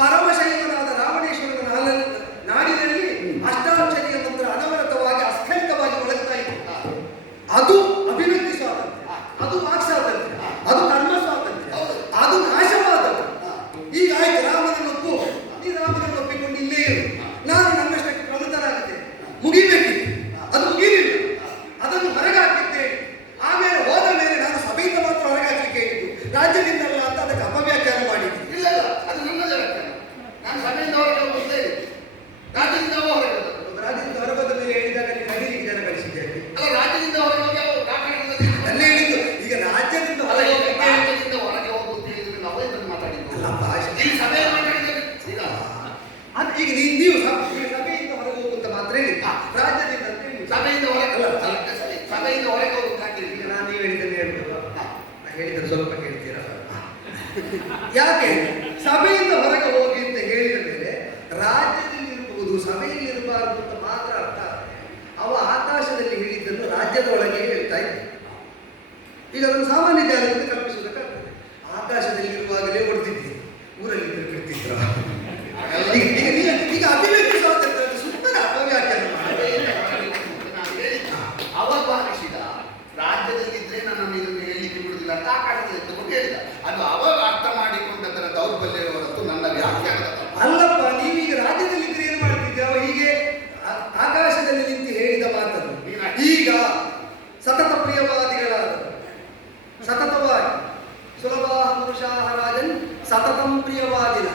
ಪರಮಶೈವನಾದ ರಾವಣೇಶ್ವರನ ನಾಡಿನಲ್ಲಿ ಅಷ್ಟಾಕ್ಷರಿಯ ಮಂತ್ರ ಅನವರತವಾಗಿ ಅಸ್ಥಗಿತವಾಗಿ ಒಳಗ್ತಾ ಇತ್ತು. ಅದು ಅಭಿವ್ಯಕ್ತಿ ಸ್ವಾತಂತ್ರ್ಯ, ಅದು ವಾಕ್ ಸ್ವಾತಂತ್ರ್ಯ, ಅದು ಕರ್ಮ ಸ್ವಾತಂತ್ರ್ಯ, ಅದು ನಾಶವಾದದ್ದು. ಈಗ ಆಯ್ತು, ರಾಮನನ್ನು ಒಪ್ಪಿಕೊಂಡು ಇಲ್ಲೇ ಇರು, ನಾನು ನನ್ನಷ್ಟಕ್ಕೆ ಪ್ರವೃತ್ತನಾಗಿದ್ದೇನೆ, ಮುಗಿಬೇಕಿತ್ತು, ಅದು ಮುಗಿಲಿಲ್ಲ, ಅದನ್ನು ಹೊರಗೆ ಹಾಕಿದ್ದೇನೆ. ಆಮೇಲೆ ಹೋದ ಮೇಲೆ ನಾನು ಸಭೆಯಿಂದ ಮಾತ್ರ ಹೊರಗೆ ಹಾಕಲಿಕ್ಕೆ ಹೇಳಿದ್ದು, ರಾಜ್ಯದಿಂದಲ್ಲ ಅಂತ ಅದಕ್ಕೆ ಅಪವ್ಯಾಖ್ಯಾನ ಮಾಡಿದ್ದೀನಿ. ಇಲ್ಲ, ಅದು ನನ್ನದೇ ವ್ಯಾಖ್ಯಾನ. ನಾನು ಸಭೆಯಿಂದ ಹೊರಗೆ ಹೋಗುತ್ತೇ ರಾಜ್ಯದಿಂದ ಹೊರಗೆ ರಾಜ್ಯದಿಂದ ಹೊರಗೋದ ಮೇಲೆ ಹೇಳಿದಾಗ ನೀವು ನಡೀಲಿಕ್ಕೆ ಜನ ಕಳಿಸಿದ್ದೇವೆ. ಅಲ್ಲ, ರಾಜ್ಯದಿಂದ ಹೊರಗೆ ಹೋಗಿ ಅಲ್ಲೇ ಹೇಳಿದ್ದು. ಈಗ ರಾಜ್ಯದಿಂದ ಹೊರಗೆ ರಾಜ್ಯದಿಂದ ಹೊರಗೆ ಹೋಗುವುದು ಹೇಳಿದ್ರೆ ನಾವು ಇದನ್ನು ಮಾತಾಡಿದ್ದು ಈ ಸಭೆ ಮಾತಾಡಿದ್ದೇವೆ. ಈಗ ನೀವು ಸಭೆಯಿಂದ ಹೊರಗೆ ಹೋಗುವಂತ ಮಾತ್ರ ಹೇಳಿ, ರಾಜ್ಯದಿಂದ ಸಭೆಯಿಂದ ಹೊರಗೆ ಸಭೆಯಿಂದ ಹೊರಗೆ ಹೋಗುತ್ತಾ. ಈಗ ನಾನು ನೀವು ಹೇಳಿದ್ದನ್ನು ಹೇಳ್ಬೋದು, ಹೇಳಿದ್ರೆ ಸ್ವಲ್ಪ ಕೇಳ್ತೀರಾ? ಯಾಕೆ ಸಭೆಯಿಂದ ಹೊರಗೆ ಹೋಗಿ ಅಂತ ಹೇಳಿದ ಮೇಲೆ ರಾಜ್ಯದಲ್ಲಿ ಇರಬಹುದು, ಸಭೆಯಲ್ಲಿ ಇರಬಾರದು ಅಂತ ಮಾತ್ರ ಅರ್ಥ. ಅವ ಆಕಾಶದಲ್ಲಿ ಹೇಳಿದ್ದನ್ನು ರಾಜ್ಯದ ಒಳಗೆ ಹೇಳ್ತಾ ಇದ್ದ. ಈಗ ಅದನ್ನು ಸಾಮಾನ್ಯ ಜಾಗದಲ್ಲಿ ಕಲ್ಪಿಸುವುದಕ್ಕಾಗ್ತದೆ. ಆಕಾಶದಲ್ಲಿ ಇರುವಾಗಲೇ ಹೊಡೆದಿದ್ದೀರಿ, ಊರಲ್ಲಿ ಬಿಡ್ತಿದ್ರ. ಈಗ ಅಭಿವ್ಯಕ್ತಿ ಸ್ವಾತಂತ್ರ್ಯ ಸುಮ್ಮನೆ ಅಪವ್ಯಾಖ್ಯಾನ ಅವ ಭಾವಿಸಿದ ರಾಜ್ಯದಲ್ಲಿದ್ದರೆ ನನ್ನನ್ನು ಇದನ್ನು ಹೇಳಲಿಕ್ಕೆ ಬಿಡುವುದಿಲ್ಲ ಅಂತ ಆಕಾಶದಲ್ಲಿ ಎತ್ತುಕೊಂಡು ಹೇಳಿದ. ಅದು ಅವಾಗ ಅರ್ಥ ಮಾಡಿಕೊಂಡದರ ದೌರ್ಬಲ್ಯ ಹೊರತು ನನ್ನ ವ್ಯಾಖ್ಯಾನದ ಅಲ್ಲಪ್ಪ. ನೀವೀಗ ರಾಜ್ಯದಲ್ಲಿದ್ದರೆ ಏನು ಮಾಡ್ತಿದ್ದೆ? ಅವ ಹೀಗೆ ಆಕಾಶದಲ್ಲಿ ನಿಂತು ಹೇಳಿದ ಮಾತನ್ನು ಈಗ ಸತತ ಪ್ರಿಯವಾದಿಗಳಾದ ಸತತವಾಗಿ ಸುಲಭ ಪುರುಷಾಹ ರಾಜನ್ ಸತತಂ ಪ್ರಿಯವಾದಿನ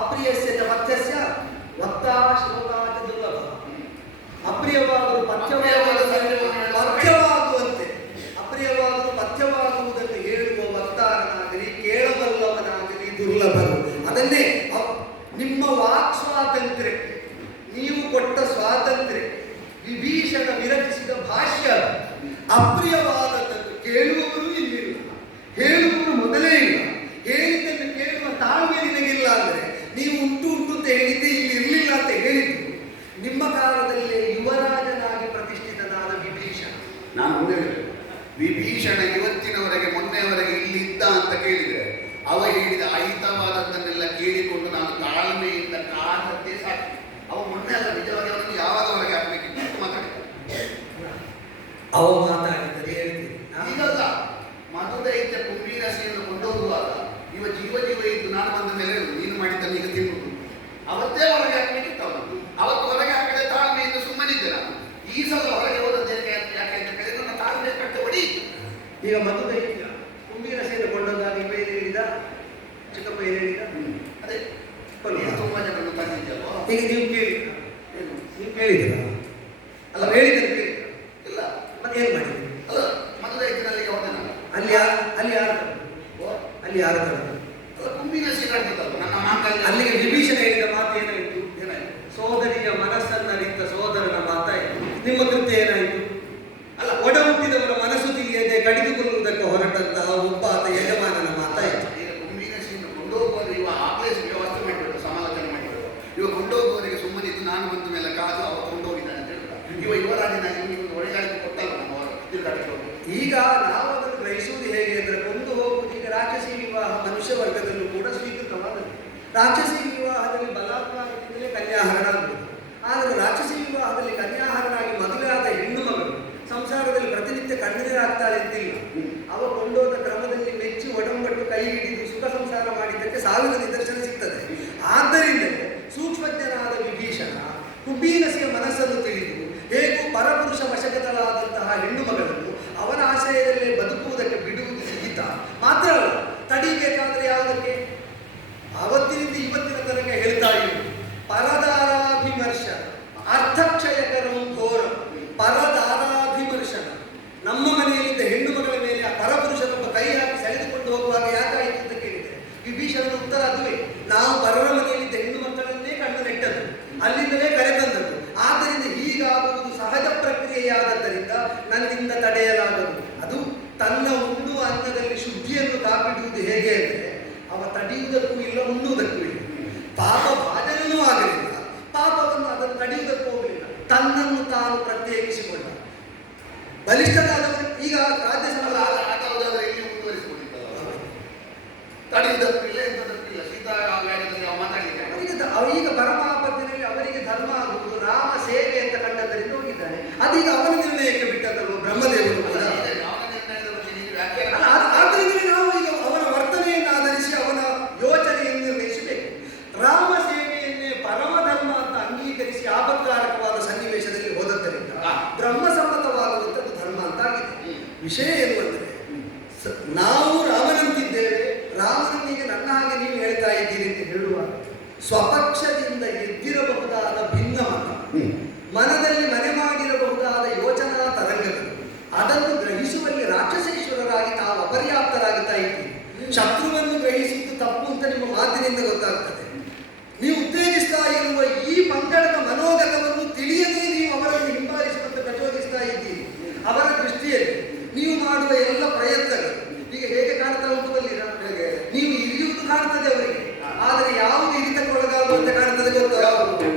ಅಪ್ರಿಯಸ್ಯ ಚ ಪಥ್ಯಸ್ಯ ವಕ್ತಾ ಶ್ರೋತಾ ಚ ದುರ್ಲಭ. ಅಪ್ರಿಯವಾದರು ಪಥ್ಯವಾಗುವಂತೆ, ಅಪ್ರಿಯವಾದರು ಪಥ್ಯವಾಗುವುದನ್ನು ಹೇಳುವ ವಕ್ತಾರನಾಗಲಿ ಕೇಳಬಲ್ಲವನಾಗಲಿ ದುರ್ಲಭರು. ಅದನ್ನೇ ನಿಮ್ಮ ವಾಕ್ ಸ್ವಾತಂತ್ರ್ಯಕ್ಕೆ ನೀವು ಕೊಟ್ಟ ಸ್ವಾತಂತ್ರ್ಯ ವಿಭೀಷಣ ವಿರಚಿಸಿದ ಭಾಷ್ಯ. ಅಪ್ರಿಯವಾದದ್ದನ್ನು ಕೇಳುವವರು ಇಲ್ಲಿಲ್ಲ, ಹೇಳುವವರು ಮೊದಲೇ ಇಲ್ಲ. ಹೇಳಿದ್ದನ್ನು ಕೇಳುವ ತಾಳ್ಮೆ ನಿನಗಿಲ್ಲ ಅಂದರೆ ನೀವು ಉಂಟು ಅಂತ ಹೇಳಿದ್ದೆ, ಇಲ್ಲಿ ಇರಲಿಲ್ಲ ಅಂತ ಹೇಳಿದ್ದು. ನಿಮ್ಮ ಕಾಲದಲ್ಲೇ ಯುವರಾಜನಾಗಿ ಪ್ರತಿಷ್ಠಿತನಾದ ವಿಭೀಷಣ. ನಾನು ಮುಂದೆ ವಿಭೀಷಣ ಇವತ್ತಿನವರೆಗೆ ಮೊನ್ನೆಯವರೆಗೆ ಇಲ್ಲಿ ಇದ್ದ ಅಂತ ಕೇಳಿದರೆ ಅವ ಹೇಳಿದ ಅಹಿತವಾದದ್ದನ್ನೆಲ್ಲ ಕೇಳಿಕೊಂಡು ನಾನು ತಾಳ್ಮೆಯಿಂದ ಕಾದದ್ದೇ ಸಾಕು. ಅವ ಮೊನ್ನೆ ಅಲ್ಲ, ನಿಜವಾಗಿ ಅವರನ್ನು ಯಾವಾಗ ಹೊರಗೆ ಹಾಕಬೇಕಿತ್ತು ಮಾತಾಡಿದ. ಅವ ಮಾತಾಡಿದರೆ ಹೇಳ್ತೀನಿ. ಈಗಲ್ಲ, ಮಧುದೈತ್ಯ ಕುಂಭೀರಸೆಯನ್ನು ಕೊಂಡೋಗುವಾಗ ಇವ ಜೀವ ಇದ್ದು ನಾನು ಬಂದ ಮೇಲೆ ನೀನು ಮಾಡಿದ್ದನ್ನು ಈಗ ತಿನ್ನುವುದು. ಅವತ್ತೇ ಹೊರಗೆ ಹಾಕಬೇಕಿತ್ತು ಅವನು. ಅವತ್ತು ಹೊರಗೆ ಹಾಕದೆ ತಾಳ್ಮೆಯಿಂದ ಸುಮ್ಮನಿದ್ದೆ ನಾನು. ಈ ಸಲ ಹೊರಗೆ ಹೋದದ್ದು ಯಾಕೆ ಅಂತ ಕೇಳಿದ್ರೆ ನನ್ನ ತಾಳ್ಮೆ ಕಟ್ಟೆ ಹೊಡೆಯಿತು. ಈಗ ಮಧುದೈತ್ಯ ಕುಂಭೀರಸೆಯನ್ನು ಕೊಂಡೋದಾಗ ಇವ ಏನು ಹೇಳಿದ? ಚಿಕ್ಕಪ್ಪ ಏನು ಹೇಳಿದ? ಅದೇ ತುಂಬಾ ಜನರನ್ನು ತಂದಿದ್ದಲ್ವ. ಈಗ ನೀವು ಕೇಳಿ, ನೀವು ಕೇಳಿದ್ದೀರಾ? ಅಲ್ಲ ಹೇಳಿದ್ರೆ ಕೇಳಿ ಇಲ್ಲ ಮತ್ತೆ ಏನು ಮಾಡಿದ್ರಿ? ಅಲ್ಲ ಮದುವೆ ಇದ್ರಲ್ಲಿ ಹೋದೆ ನಾನು. ಅಲ್ಲಿ ಯಾರು ಅಲ್ಲಿ ಯಾರು ತರದು? ಅಲ್ಲ ಕುಂಬಿನ ಸಿಗಾಡ್ತದಲ್ಲ ನನ್ನ ಮಾಂಗಲ್ಯ. ಅಲ್ಲಿಗೆ ವಿಭೀಷಣ ಹೇಳಿದ ಮಾತು ಏನಾಯಿತು? ಏನಾಯ್ತು? ಸೋದರಿಯ ಮನಸ್ಸನ್ನರಿತ ಸೋದರನ ಮಾತಾಯಿತು. ನಿಮ್ಮ ಕೃತ್ಯ ಏನಾಯಿತು? ಅಲ್ಲ, ಒಡ ಹುಟ್ಟಿದವರ ಮನಸ್ಸು ತಿಳಿಯದೆ ಕಡಿದುಕೊಳ್ಳುವುದಕ್ಕೆ ಹೊರಟಂತಹ ಒಬ್ಬಾತ ಯಜಮಾನನ ಮಾತಾಯಿತು. ಈಗ ಕುಂಬಿನ ಸೀನು ಕೊಂಡೋಗುವವರು ಇವ ಆಗ್ಲೇ ವ್ಯವಸ್ಥೆ ಮಾಡಿಬಿಟ್ಟು ಸಮಾಲೋಚನೆ ಮಾಡಿಬಿಟ್ಟು ಇವ ಕೊಂಡೋಗುವವರಿಗೆ ಸುಮ್ಮನಿದ್ದು ನಾನು ಬಂದ ಮೇಲೆ ಕಾದು ಅವ ಕೊಂಡೋಗಿದ್ದಾನೆ ಅಂತ ಹೇಳ್ತಾರೆ. ಇವ ಯುವರಾಜನಾಗಿ ನೀವು ಒಳ್ಳೆಗಾಲಿಗೆ ಕೊಟ್ಟಲ್ಲ ನಮ್ಮ ತಿರುಗಾಟಕ್ಕೆ ಹೋಗಿ. ಈಗ ನಾವು ಅದನ್ನು ಗ್ರಹಿಸುವುದು ಹೇಗೆ ಅಂದರೆ, ಕೊಂಡು ಹೋಗುವುದು ಈಗ ರಾಕ್ಷಸಿ ವಿವಾಹ ಮನುಷ್ಯ ವರ್ಗದಲ್ಲೂ ಕೂಡ ಸ್ವೀಕೃತವಾದದ್ದು. ರಾಕ್ಷಸಿ ವಿವಾಹದಲ್ಲಿ ಬಲಾತ್ಕಾರದಿಂದಲೇ ಕನ್ಯಾಹರಣ ಆಗುವುದು. ಆದರೆ ರಾಕ್ಷಸಿ ವಿವಾಹದಲ್ಲಿ ಕನ್ಯಾಹರನಾಗಿ ಮದುವೆ ಆದ ಹೆಣ್ಣು ಮಗಳು ಸಂಸಾರದಲ್ಲಿ ಪ್ರತಿನಿತ್ಯ ಕಣ್ಣೀರಾಗ್ತಾಳೆ ಅಂತಿಲ್ಲ. ಅವ ಕೊಂಡೋದ ಕ್ರಮದಲ್ಲಿ ಮೆಚ್ಚಿ ಒಡಂಬಟ್ಟು ಕೈ ಹಿಡಿದು ಸುಖ ಸಂಸಾರ ಮಾಡಿದ್ದಕ್ಕೆ ಸಾವಿರ ನಿದರ್ಶನ ಸಿಗ್ತದೆ. ಆದ್ದರಿಂದ ಸೂಕ್ಷ್ಮಜ್ಞನಾದ ವಿಭೀಷಣ ಕುಂಭೀನಸಿಯ ಮನಸ್ಸನ್ನು ತಿಳಿದು ಹೇಗೂ ಪರಪುರುಷ ವಶಗತಳಾದಂತಹ ಹೆಣ್ಣು ಮಗಳನ್ನು ಅವನ ಆಶ್ರಯದಲ್ಲೇ ಬದುಕುವುದಕ್ಕೆ ಬಿಡುವುದು ಸಿಗಿತ ಮಾತ್ರ ಅಲ್ಲ, ತಡಿಬೇಕಾದ್ರೆ ಯಾವುದಕ್ಕೆ? ಆವತ್ತಿನಿಂದ ಇವತ್ತಿನ ತನಕ ಹೇಳ್ತಾ ಇರುವುದು ಪರದಾರಾಭಿಮರ್ಶ ಅರ್ಥಕ್ಷಯಕರಂ ಘೋರ ಪರದಾರಾಭಿಮರ್ಶನ. ನಮ್ಮ ಮನೆಯಲ್ಲಿದ್ದ ಹೆಣ್ಣು ಮಗಳ ಮೇಲೆ ಆ ಪರಪುರುಷನೊಬ್ಬ ಕೈ ಹಾಕಿ ಸೆಳೆದುಕೊಂಡು ಹೋಗುವಾಗ ಯಾಕಾಯಿತು ಅಂತ ಕೇಳಿದರೆ ವಿಭೀಷಣನ ಉತ್ತರ ಅದುವೇ, ನಾವು ಪರರ ಮನೆಯಲ್ಲಿದ್ದ ಹೆಣ್ಣು ಮಕ್ಕಳನ್ನೇ ಕಣ್ಣು ನೆಟ್ಟದ್ದು, ಅಲ್ಲಿಂದಲೇ ಕರೆತಂದದ್ದು. ಆದ್ದರಿಂದ ಹೀಗಾಗುವುದು ಸಹಜ ಪ್ರಕ್ರಿಯೆಯಾದದ್ದರಿಂದ ನನ್ನಿಂದ ತಡೆಯಲಾಗದು. ಅದು ತನ್ನ ಉಣ್ಣುವ ಅನ್ನದಲ್ಲಿ ಶುದ್ಧಿಯನ್ನು ಕಾಪಿಡುವುದು ಹೇಗೆ ಅಂದರೆ, ಅವ ತಡೆಯುವುದಕ್ಕೂ ಇಲ್ಲ, ಉಣ್ಣುವುದಕ್ಕೂ ಇಲ್ಲ. ಪಾಪ ಭಾಜನೂ ಆಗಲಿಲ್ಲ, ಪಾಪವನ್ನು ಅದನ್ನು ತಡೆಯುವುದಕ್ಕೂ ಹೋಗಲಿಲ್ಲ, ತನ್ನನ್ನು ತಾನು ಪ್ರತ್ಯೇಕಿಸಿಕೊಂಡ ಬಲಿಷ್ಠನಾದವರು. ಈಗ ರಾಜ್ಯ ಸಮಾಜ ಆಟವಾದರೆ ಇಲ್ಲಿ ಮುಂದುವರಿಸಿಕೊಂಡಿದ್ದಲ್ಲ, ತಡೆಯುವುದಕ್ಕೂ ಇಲ್ಲ, ಎಂಥದಕ್ಕೂ ಇಲ್ಲ. ಸೀತಾ ಮಾತಾಡಲಿಕ್ಕೆ ಈಗ ಪರಮಾಪತ್ತಿನಲ್ಲಿ ಅವರಿಗೆ ಧರ್ಮ ಆಗುವುದು ರಾಮ ಸೇವೆ ಅಂತ ಕಂಡದ್ದರಿಂದ ಹೋಗಿದ್ದಾನೆ. ಅದೀಗ ಅವನ ನಿರ್ಣಯಕ್ಕೆ ಬಿಟ್ಟದಲ್ವ ಬ್ರಹ್ಮದೇವರು ಕೂಡ. ಆದ್ದರಿಂದ ನಾವು ಈಗ ಅವನ ವರ್ತನೆಯನ್ನು ಆಧರಿಸಿ ಅವನ ಯೋಚನೆಯನ್ನು ನಿರ್ಣಯಿಸಬೇಕು. ರಾಮ ಸೇವೆಯನ್ನೇ ಪರಮ ಧರ್ಮ ಅಂತ ಅಂಗೀಕರಿಸಿ ಆಪತ್ಕಾರಕವಾದ ಸನ್ನಿವೇಶದಲ್ಲಿ ಹೋದದ್ದರಿಂದ ಬ್ರಹ್ಮಸಮ್ಮತವಾಗುವಂಥದ್ದು ಧರ್ಮ ಅಂತಾಗಿದೆ. ವಿಷಯ ಏನು ಅಂದರೆ, ನಾವು ರಾಮನಂತಿದ್ದೇವೆ, ರಾಮನನ್ನೀಗ ನನ್ನ ಹಾಗೆ ನೀವು ಹೇಳ್ತಾ ಇದ್ದೀರಿ ಅಂತ ಹೇಳುವಾಗ ಸ್ವಪಕ್ಷದಿಂದ ಎದ್ದಿರಬಹುದಾದ ಭಿನ್ನ ಮನದಲ್ಲಿ ಮನೆ ಮಾಡಿರಬಹುದಾದ ಯೋಚನಾ ತರಂಗಗಳು, ಅದನ್ನು ಗ್ರಹಿಸುವಲ್ಲಿ ರಾಕ್ಷಸೇಶ್ವರರಾಗಿ ತಾವು ಅಪರ್ಯಾಪ್ತರಾಗುತ್ತಾ ಇದ್ದೀರಿ. ಶತ್ರುವನ್ನು ಗ್ರಹಿಸಿದ್ದು ತಪ್ಪು ಅಂತ ನಿಮ್ಮ ಮಾತಿನಿಂದ ಗೊತ್ತಾಗ್ತದೆ. ನೀವು ಉತ್ತೇಜಿಸ್ತಾ ಇರುವ ಈ ಪಂಗಡದ ಮನೋಗತವನ್ನು ತಿಳಿಯದೇ ನೀವು ಅವರನ್ನು ಹಿಂಬಾಲಿಸುವಂತೆ ಪ್ರಚೋದಿಸ್ತಾ ಇದ್ದೀರಿ. ಅವರ ದೃಷ್ಟಿಯಲ್ಲಿ ನೀವು ಮಾಡುವ ಎಲ್ಲ ಪ್ರಯತ್ನಗಳು ಈಗ ಹೇಗೆ ಕಾಣ್ತಾ ಉಂಟು ಬಲ್ಲಿರ, ನೀವು ಇರಿಯುವುದು ಕಾಣ್ತದೆ ಅವರಿಗೆ, ಆದರೆ ಯಾವುದು ಹಿಡಿತಕ್ಕೊಳಗಾಗುವಂತೆ ಕಾಣ್ತದೆ ಗೊತ್ತಾಗುವುದು.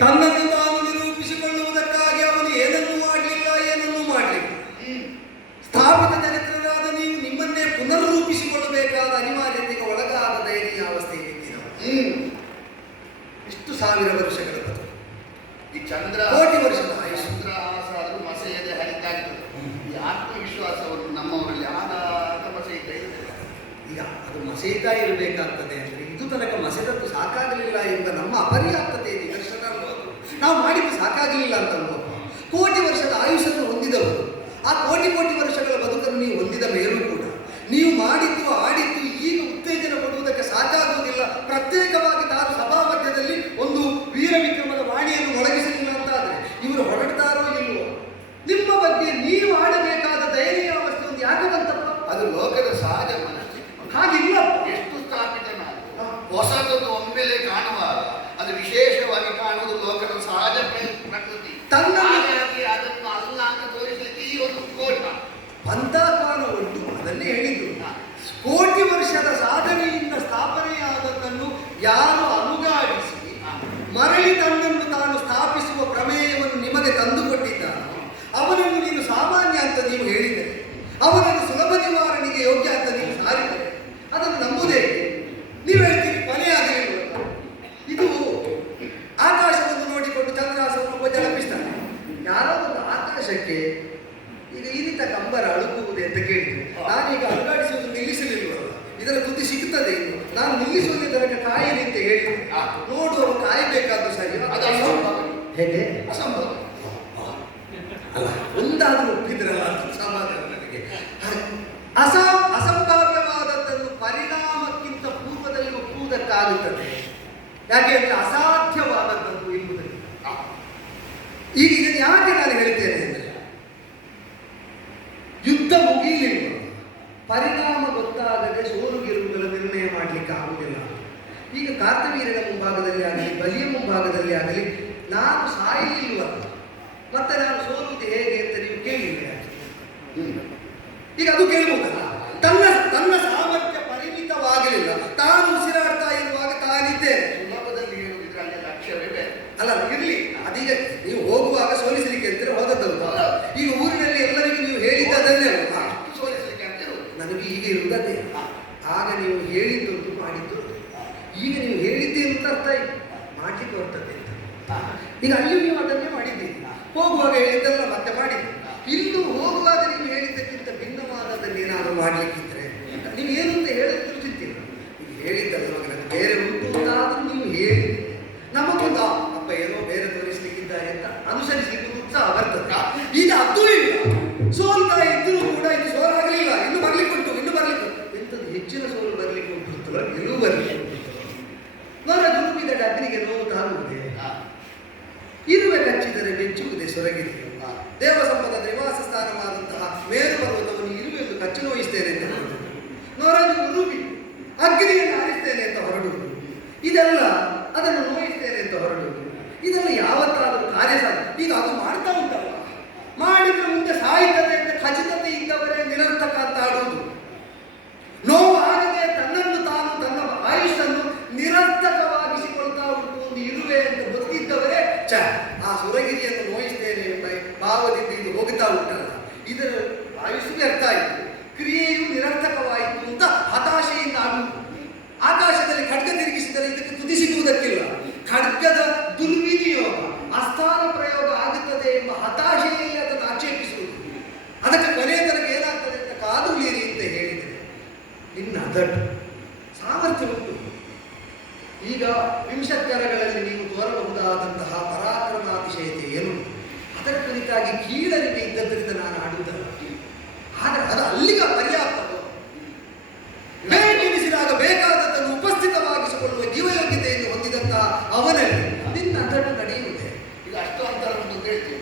ತನ್ನನ್ನು ತಾನು ನಿರೂಪಿಸಿಕೊಳ್ಳುವುದಕ್ಕಾಗಿ ಅವನು ಏನನ್ನೂ ಮಾಡಲಿಲ್ಲ, ಏನನ್ನೂ ಮಾಡಲಿಲ್ಲ. ಸ್ಥಾಪಿತ ಚರಿತ್ರರಾದ ನೀವು ನಿಮ್ಮನ್ನೇ ಪುನರ್ರೂಪಿಸಿಕೊಳ್ಳಬೇಕಾದ ಅನಿವಾರ್ಯತೆಗೆ ಒಳಗಾದ ದಯನೀಯ ಅವಸ್ಥೆಯಲ್ಲಿದ್ದೀರ. ಇಷ್ಟು ಸಾವಿರ ವರ್ಷಗಳ ಬದುಕು, ಈ ಚಂದ್ರ ಕೋಟಿ ವರ್ಷದ ಆಯುಷ್. ಚಂದ್ರಹಾಸ ಆದರೂ ಮಸೆಯದೆ ಹರಿತಾಗ್ತದೆ. ಈ ಆತ್ಮವಿಶ್ವಾಸವನ್ನು ನಮ್ಮವರಲ್ಲಿ ಆಗಾಗ ಮಸೆಯುತ್ತಾ ಇರ್ತದೆ. ಈಗ ಅದು ಮಸೆಯುತ್ತಾ ಇರಬೇಕಾಗ್ತದೆ ಅಂದರೆ ಇದು ತನಕ ಮಸೆದದ್ದು ಸಾಕಾಗಲಿಲ್ಲ ಎಂಬ ನಮ್ಮ ಅಪರ್ಯಾಪ್ತತೆ ನಿದರ್ಶನ ಅಲ್ವದು. ನಾವು ಮಾಡಿದ್ದು ಸಾಕಾಗಲಿಲ್ಲ ಅಂತ ಅಲ್ವ. ಕೋಟಿ ವರ್ಷದ ಆಯುಷನ್ನು ಹೊಂದಿದವರು, ಆ ಕೋಟಿ ಕೋಟಿ ವರ್ಷಗಳ ಬದುಕನ್ನು ನೀವು ಹೊಂದಿದ ಮೇಲೂ ಕೂಡ ನೀವು ಮಾಡಿದ್ದು ಆಡಿದ್ದು ಈಗ ಉತ್ತೇಜನ ಕೊಡುವುದಕ್ಕೆ ಸಾಕಾಗುವುದಿಲ್ಲ. ಪ್ರತ್ಯೇಕವಾಗಿ ತಾನು ಸಭಾಮಧ್ಯದಲ್ಲಿ ಒಂದು ವೀರ ವಿಕ್ರಮದ ವಾಣಿಯನ್ನು ಮೊಳಗಿಸಲಿಲ್ಲ ಅಂತಾದರೆ ಇವರು ಹೊರಡ್ತಾರೋ ಇಲ್ವೋ? ನಿಮ್ಮ ಬಗ್ಗೆ ನೀವು ಆಡಬೇಕಾದ ದಯನೀಯ ಅವಸ್ಥೆ ಒಂದು ಯಾಕೆ ಬಂತಪ್ಪ? ಅದು ಲೋಕದ ಸಹಜ ಮನಸ್ಥಿತಿ. ಹಾಗಿಲ್ಲ. ಎಷ್ಟು ಸ್ಥಾಪಿತನಾದ ಹೊಸದೊಂದು ಒಮ್ಮೆಲೆ ಕಾಣುವಾಗ ಅದು ವಿಶೇಷವಾಗಿ ಕಾಣುವುದು ಲೋಕದ ಸಹಜ ಪ್ರಕೃತಿ. ಹಾಗಾಗಿ ಅದನ್ನು ಅಲ್ಲ ಅಂತ ತೋರಿಸಲಿಕ್ಕೆ ಈ ಒಂದು ಕೋಟ ಪಂಥಾಪಾನ ಉಂಟು. ಅದನ್ನೇ ಹೇಳಿದ್ರು, ಕೋಟಿ ವರ್ಷದ ಸಾಧನೆಯಿಂದ ಸ್ಥಾಪನೆಯಾದದ್ದನ್ನು ಯಾರು ಅನುಗಾಡಿಸಿ ಮರಳಿ ತನ್ನನ್ನು ತಾನು ಸ್ಥಾಪಿಸುವ ಪ್ರಮೇಯವನ್ನು ನಿಮಗೆ ತಂದುಕೊಟ್ಟಿದ್ದಾನೋ ಅವನನ್ನು ನೀನು ಸಾಮಾನ್ಯ ಅಂತ ನೀವು ಹೇಳಿದರೆ, ಅವನನ್ನು ಸುಲಭ ನಿವಾರಣೆಗೆ ಯೋಗ್ಯ ಅಂತ ನೀವು ಸಾರಿದರೆ ಅದನ್ನು ನಂಬುದೇ. ನೀವು ಹೇಳ್ತೀರಿ ಕೊನೆಯಾಗಲಿಲ್ಲ. ಇದು ಆಕಾಶವನ್ನು ನೋಡಿಕೊಂಡು ಚಂದ್ರಹಾಸವನ್ನು ಒಬ್ಬ ಜಲಪಿಸ್ತಾನೆ. ಯಾರೋ ಒಂದು ಆಕಾಶಕ್ಕೆ ಈಗ ಈ ರೀತಿ ಕಂಬರ ಅಳುಕುವುದೇ ಅಂತ ಕೇಳಿದ್ರು. ನಾನೀಗ ಅಲುಗಾಡಿಸುವುದು ನಿಲ್ಲಿಸಲಿಲ್ವಲ್ಲ, ಇದರ ತುದಿ ಸಿಗುತ್ತದೆ. ಇನ್ನು ನಾನು ನಿಲ್ಲಿಸುವುದೇ ತನಕ ಕಾಯಿರಿ ಅಂತ ಹೇಳಿದ್ರು. ನೋಡುವ ಕಾಯಬೇಕಾದ್ದು ಸರಿ, ಅದು ಅಸಂಭವ. ಹೇಗೆ ಅಸಂಭವ ಅಲ್ಲ, ಒಂದಾದರೂ ಒಪ್ಪಿದ್ರಲ್ಲ ಅಂತ ಸಮಾಧಾನ ನನಗೆ. ಅಸಂಭಾವ್ಯವಾದದ್ದನ್ನು ಪರಿಣಾಮಕ್ಕಿಂತ ಪೂರ್ವದಲ್ಲಿ ಒಪ್ಪುವುದಕ್ಕಾಗುತ್ತದೆ. ಯಾಕೆ ಅಂದರೆ ಅಸಾಧ್ಯವಾದದ್ದನ್ನು ಎಂಬುದರಿಂದ. ಈಗ ಇದನ್ನು ಯಾಕೆ ನಾನು ಹೇಳ್ತೇನೆ ಅಂದರೆ, ಯುದ್ಧ ಮುಗಿಯಲಿಲ್ಲ, ಪರಿಣಾಮ ಗೊತ್ತಾಗದೆ ಸೋಲು ಗೆಲುವುಗಳ ನಿರ್ಣಯ ಮಾಡಲಿಕ್ಕೆ ಆಗುವುದಿಲ್ಲ. ಈಗ ಕಾರ್ತವೀರ್ಯನ ಮುಂಭಾಗದಲ್ಲಿ ಆಗಲಿ ಬಲಿಯ ಮುಂಭಾಗದಲ್ಲಿ ಆಗಲಿ ನಾನು ಸಾಯಲಿಲ್ವಲ್ಲ, ಮತ್ತೆ ನಾನು ಸೋಲುವುದು ಹೇಗೆ ಅಂತ ನೀವು ಕೇಳಿಲ್ಲ. ಈಗ ಅದು ಕೇಳಬಹುದಲ್ಲ. ತನ್ನ ಸಾಮರ್ಥ್ಯ ಪರಿಮಿತವಾಗಲಿಲ್ಲ, ತಾನು ಉಸಿರಾಡ್ತಾ ಇರುವಾಗ ತಾನಿದ್ದೇನೆ. ಸುಲಭದಲ್ಲಿ ಹೇಳುವುದಿದ್ರೆ ಅಲ್ಲಿ ಲಕ್ಷ್ಯವೇ ಬೇರೆ ಅಲ್ಲ, ಇರಲಿ. ಅದೀಗ ನೀವು ಹೋಗುವಾಗ ಸೋಲಿಸಲಿಕ್ಕೆ ಅಂತಾರೆ ಹೋದದ್ದಲ್ಲ. ಈಗ ಊರಿನಲ್ಲಿ ಎಲ್ಲರಿಗೂ ನೀವು ಹೇಳಿದ್ದನ್ನೇ ಸೋಲಿಸಲಿಕ್ಕೆ ಅಂತ ಇರುವುದು. ನನಗೆ ಈಗ ಇರುವುದೇ. ಆಗ ನೀವು ಹೇಳಿದ್ದೊಂದು ಮಾಡಿದ್ದು, ಈಗ ನೀವು ಹೇಳಿದ್ದೆ ಅಂತ ಅರ್ಥ ಮಾಡಲಿಕ್ಕೆ ಬರ್ತದೆ ಅಂತ. ಈಗ ಅಲ್ಲಿ ನೀವು ಅದನ್ನೇ ಮಾಡಿದ್ದೀರಿ. ಹೋಗುವಾಗ ಹೇಳಿದ್ದಲ್ಲ ಮತ್ತೆ ಮಾಡಿದ್ದು. ಇನ್ನು ಹೋಗುವಾಗ ನೀವು ಹೇಳಿದ್ದಕ್ಕಿಂತ ಭಿನ್ನವಾದದಲ್ಲಿ ಏನಾದರೂ ಮಾಡಲಿಕ್ಕಿದ್ರೆ ನೀವು ಏನು ಅಂತ ಹೇಳಿದ್ರು ಚಿಂತಿಲ್ಲ. ಈಗ ಹೇಳಿದ್ದಲ್ಲ ನನಗೆ ಬೇರೆ ಉಂಟು ಅಂತಾದರೂ ನೀವು ಹೇಳಿ ನಮಗೊಂದು ಅಪ್ಪ ಏನೋ ಬೇರೆ ತೋರಿಸಲಿಕ್ಕಿದ್ದಾರೆ ಅಂತ ಅನುಸರಿಸಲಿಕ್ಕೆ ಉತ್ಸಾಹ ಬರ್ತದೆ. ಈಗ ಅದೂ ಇಲ್ಲ. ಸೋಲ್ತಾ ಇದ್ದರೂ ಕೂಡ ಇದು ಸೋಲಾಗಲಿಲ್ಲ, ಇನ್ನು ಬರ್ಲಿಕ್ಕೆ ಉಂಟು, ಇನ್ನು ಬರ್ಲಿಕ್ಕೆ ಎಂಥದ್ದು ಹೆಚ್ಚಿನ ಸೋಲು ಬರ್ಲಿಕ್ಕೆ ಉಂಟು, ಗೆಲುವು ಬರ್ಲಿಕ್ಕೆ ಉಂಟು. ನೊರ ದುರುಬಿದ ಅಗ್ನಿಗೆ ನೋವು ತಾರುವುದೇ, ಇರುವೆ ಕಚ್ಚಿದರೆ ಬೆಚ್ಚುವುದೇ ಸೊರಗಿದೆ. ದೇವಸಂಪದ ನಿವಾಸ ಸ್ಥಾನವಾದಂತಹ ಮೇರು ಪರ್ವತವನ್ನು ಇರುವೆಂದು ಕಚ್ಚಿ ನೋಯಿಸ್ತೇನೆ ಅಂತ ಹೊರಡುವುದು, ನೊರಜು ಉರುಬಿ ಅಗ್ನಿಯನ್ನು ಆರಿಸ್ತೇನೆ ಅಂತ ಹೊರಡುವುದು, ಇದೆಲ್ಲ ಅದನ್ನು ನೋಯಿಸ್ತೇನೆ ಅಂತ ಹೊರಡುವುದು, ಇದೆಲ್ಲ ಯಾವತ್ತಾದರೂ ಕಾರ್ಯ ಸಾಧ್ಯ. ಈಗ ಅದು ಮಾಡ್ತಾ ಉಂಟಲ್ಲ, ಮಾಡಿದ್ರೆ ಮುಂದೆ ಸಾಯ್ತದೆ ಅಂತ ಖಚಿತತೆ ಇದ್ದವರೇ ನಿರಂತಕ ಅಂತ ಆಡುವುದು. ನೋವು ಆಗದೆ ತನ್ನನ್ನು ತಾನು ತನ್ನ ಆಯುಷನ್ನು ನಿರಂತಕವಾಗಿಸಿಕೊಳ್ತಾ ಉಂಟು ಒಂದು ಇರುವೆ ಅಂತ ಗೊತ್ತಿದ್ದವರೇ ಆ ಸುರಗಿರಿಯನ್ನು ನೋಯಿಸ್ತೇನೆ ಎಂಬ ಭಾವದಿಂದ ಇದು ಹೋಗ್ತಾ ಉಂಟಲ್ಲ, ಇದರ ಆಯುಷ್ ವ್ಯರ್ಥ ಆಯಿತು, ಕ್ರಿಯೆಯು ನಿರಂತಕವಾಯಿತು ಅಂತ ಹತಾಶೆಯಿಂದ ಆಡುವುದು. ಆಕಾಶದಲ್ಲಿ ಖಡ್ಗ ತಿರುಗಿಸಿದರೆ ಇದಕ್ಕೆ ತುದಿ ಸಿಗುವುದಕ್ಕಿಲ್ಲ, ಖಡ್ಗದ ದುರ್ವಿನಿಯೋಗ ಅಸ್ಥಾನ ಪ್ರಯೋಗ ಆಗುತ್ತದೆ ಎಂಬ ಹತಾಶೆಯಲ್ಲಿ ಅದನ್ನು ಆಕ್ಷೇಪಿಸುವುದು. ಅದಕ್ಕೆ ಕೊನೆಯ ತನಕ ಏನಾಗ್ತದೆ ಅಂತ ಕಾದುಲೀರಿ ಅಂತ ಹೇಳಿದರೆ ನಿನ್ನ ಅದಟ್ಟು ಸಾಮರ್ಥ್ಯ ಉಂಟು. ಈಗ ವಿಂಶತ್ಕರಗಳಲ್ಲಿ ನೀವು ತೋರಬಹುದಾದಂತಹ ಪರಾಕ್ರಮಾತಿಶಯತೆ ಏನು, ಅದರ ಕುರಿತಾಗಿ ಕೀಳರಿಮೆ ಇದ್ದದರಿಂದ ನಾನು ಆಡುವುದಲ್ಲ. ಆದರೆ ಅದು ಅಲ್ಲಿಗ ಪರ್ಯಾಪ್ತವೋ? ಬೇಕೆನಿಸಿದಾಗ ಬೇಕಾದದ್ದನ್ನು ಉಪಸ್ಥಿತವಾಗಿಸಿಕೊಳ್ಳುವ ಜೀವಯೋಗ್ಯತೆಯನ್ನು ಹೊಂದಿದಂತಹ ಅವನಲ್ಲಿ ನಿನ್ನ ಅದನ್ನು ನಡೆಯುವುದೇ? ಈಗ ಅಷ್ಟು ಅಂತರ ಉಂಟು ಅಂತ ಹೇಳ್ತೀವಿ.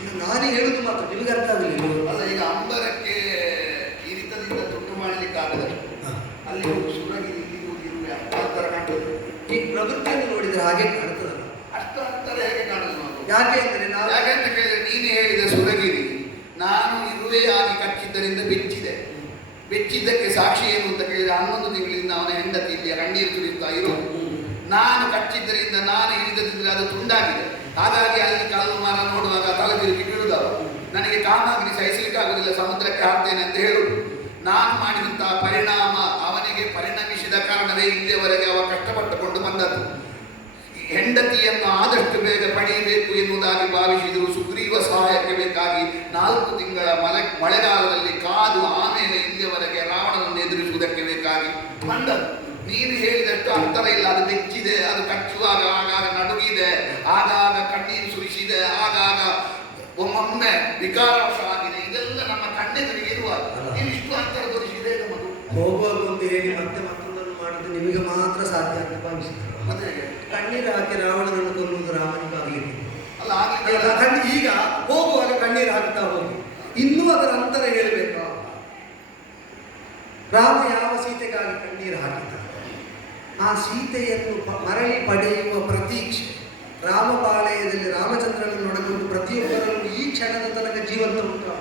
ಈಗ ನಾನು ಹೇಳುದು ಮಾತ್ರ ನಿಮಗೆ ಅರ್ಥ ಆಗಲಿಲ್ಲ. ಅಲ್ಲ, ಈಗ ಅಂಬರಕ್ಕೆ ಈ ರೀತಿಯಿಂದ ತುಂಡು ಮಾಡಲಿಕ್ಕಾಗದಷ್ಟು ಅಲ್ಲಿ ಒಂದು ಸುರಗಿರಿ ಇರುವೆ ಅಂತರ ಕಾಣ್ತದೆ. ಈ ಪ್ರವೃತ್ತಿಯನ್ನು ನೋಡಿದ್ರೆ ಹಾಗೆ ಕಾಣ್ತದಲ್ಲ. ಅಷ್ಟು ಅಂತರ ಹೇಗೆ ಕಾಣಲು ನಾವು? ಯಾಕೆ ಅಂದರೆ ನಾವು ಯಾಕಂತ ಕೇಳಿದ್ರೆ ನೀನು ಹೇಳಿದ ಸುರಗಿರಿ ನಾನು ಇರುವೆಯಾಗಿ ಕಚ್ಚಿದ್ದರಿಂದ ಬೆಚ್ಚಿದೆ. ಬೆಚ್ಚಿದ್ದಕ್ಕೆ ಸಾಕ್ಷಿ ಏನು ಅಂತ ಕೇಳಿದ್ರೆ 11 ತಿಂಗಳಿಂದ ಅವನ ಹೆಂಡತಿ ಇಲ್ಲಿಯ ಕಣ್ಣೀರು ಸುರಿಯುತ್ತಾ ಇರೋದು. ನಾನು ಕಚ್ಚಿದ್ದರಿಂದ ನಾನು ಹಿಡಿದದಿದ್ರೆ ಅದು ತುಂಡಾಗಿದೆ. ಹಾಗಾಗಿ ಅಲ್ಲಿ ಕಲ್ಲು ಮರ ನೋಡುವಾಗ ತಲೆ ತಿರುಗಿ ಬೀಳುದವ. ನನಗೆ ಕಾಮಾಗ್ನಿ ಸಹಿಸಲಿಕ್ಕಾಗುವುದಿಲ್ಲ, ಸಮುದ್ರಕ್ಕೆ ಹಾಕ್ತೇನೆ ಅಂತ ಹೇಳುದು. ನಾನು ಮಾಡಿದಂತಹ ಪರಿಣಾಮ ಅವನಿಗೆ ಪರಿಣಮಿಸಿದ ಕಾರಣವೇ ಇಲ್ಲಿಯವರೆಗೆ ಅವ ಕಷ್ಟಪಟ್ಟುಕೊಂಡು ಬಂದದ್ದು. ಹೆಂಡತಿಯನ್ನು ಆದಷ್ಟು ಬೇಗ ಪಡೆಯಬೇಕು ಎನ್ನುವುದಾಗಿ ಭಾವಿಸಿದರು. ಸುಗ್ರೀವ ಸಹಾಯಕ್ಕೆ ಬೇಕಾಗಿ 4 ತಿಂಗಳ ಮಳೆಗಾಲದಲ್ಲಿ ಕಾದು ಆಮೇಲೆ ಇಲ್ಲಿಯವರೆಗೆ ರಾವಣನನ್ನು ಎದುರಿಸುವುದಕ್ಕೆ ಬೇಕಾಗಿ ಬಂದದ್ದು. ನೀನು ಹೇಳಿದಷ್ಟು ಅಂತರ ಇಲ್ಲ. ಅದು ಬೆಚ್ಚಿದೆ, ಅದು ಕಚ್ಚುವಾಗ ಆಗಾಗ ನಡುಗಿದೆ, ಆಗಾಗ ಕಣ್ಣೀರು ಸುರಿಸಿದೆ, ಆಗಾಗ ಒಮ್ಮೊಮ್ಮೆ ವಿಕಾರವಶ ಆಗಿದೆ. ಇದೆಲ್ಲ ನಮ್ಮ ಕಣ್ಣೆದುರಿಗೆ ಇರುವಾಗ ನೀವು ಇಷ್ಟು ಅಂತರ ತೋರಿಸಿದೆ ನಮ್ಮದು. ಹೋಗುವಾಗ ಒಂದು ಹೇಳಿ ಮತ್ತೆ ಮತ್ತೊಂದನ್ನು ಮಾಡುವುದು ನಿಮಗೆ ಮಾತ್ರ ಸಾಧ್ಯ ಅಂತ ಭಾವಿಸಿದ್ರು. ಮತ್ತೆ ಕಣ್ಣೀರು ಹಾಕಿ ರಾವಣನನ್ನು ಕೊಲ್ಲುವುದು ರಾಮನಿಗಾಗಲಿಕ್ಕೆ ಅಲ್ಲ, ಹಾಗೆ ಈಗ ಹೋಗುವಾಗ ಕಣ್ಣೀರು ಹಾಕ್ತಾ ಹೋಗಿ ಇನ್ನೂ ಅದರ ಅಂತರ ಹೇಳಬೇಕಾ? ರಾಮ ಯಾವ ಸೀತೆಗಾಗಿ ಕಣ್ಣೀರು ಹಾಕಿದ್ದಾನೆ, ಆ ಸೀತೆಯನ್ನು ಮರಳಿ ಪಡೆಯುವ ಪ್ರತೀಕ್ಷೆ ರಾಮಪಾಳಯದಲ್ಲಿ ರಾಮಚಂದ್ರನನ್ನು ನೋಡಿಕೊಂಡು ಪ್ರತಿಯೊಬ್ಬರನ್ನು ಈ ಕ್ಷಣದ ತನಕ ಜೀವಂತ ಉಂಟು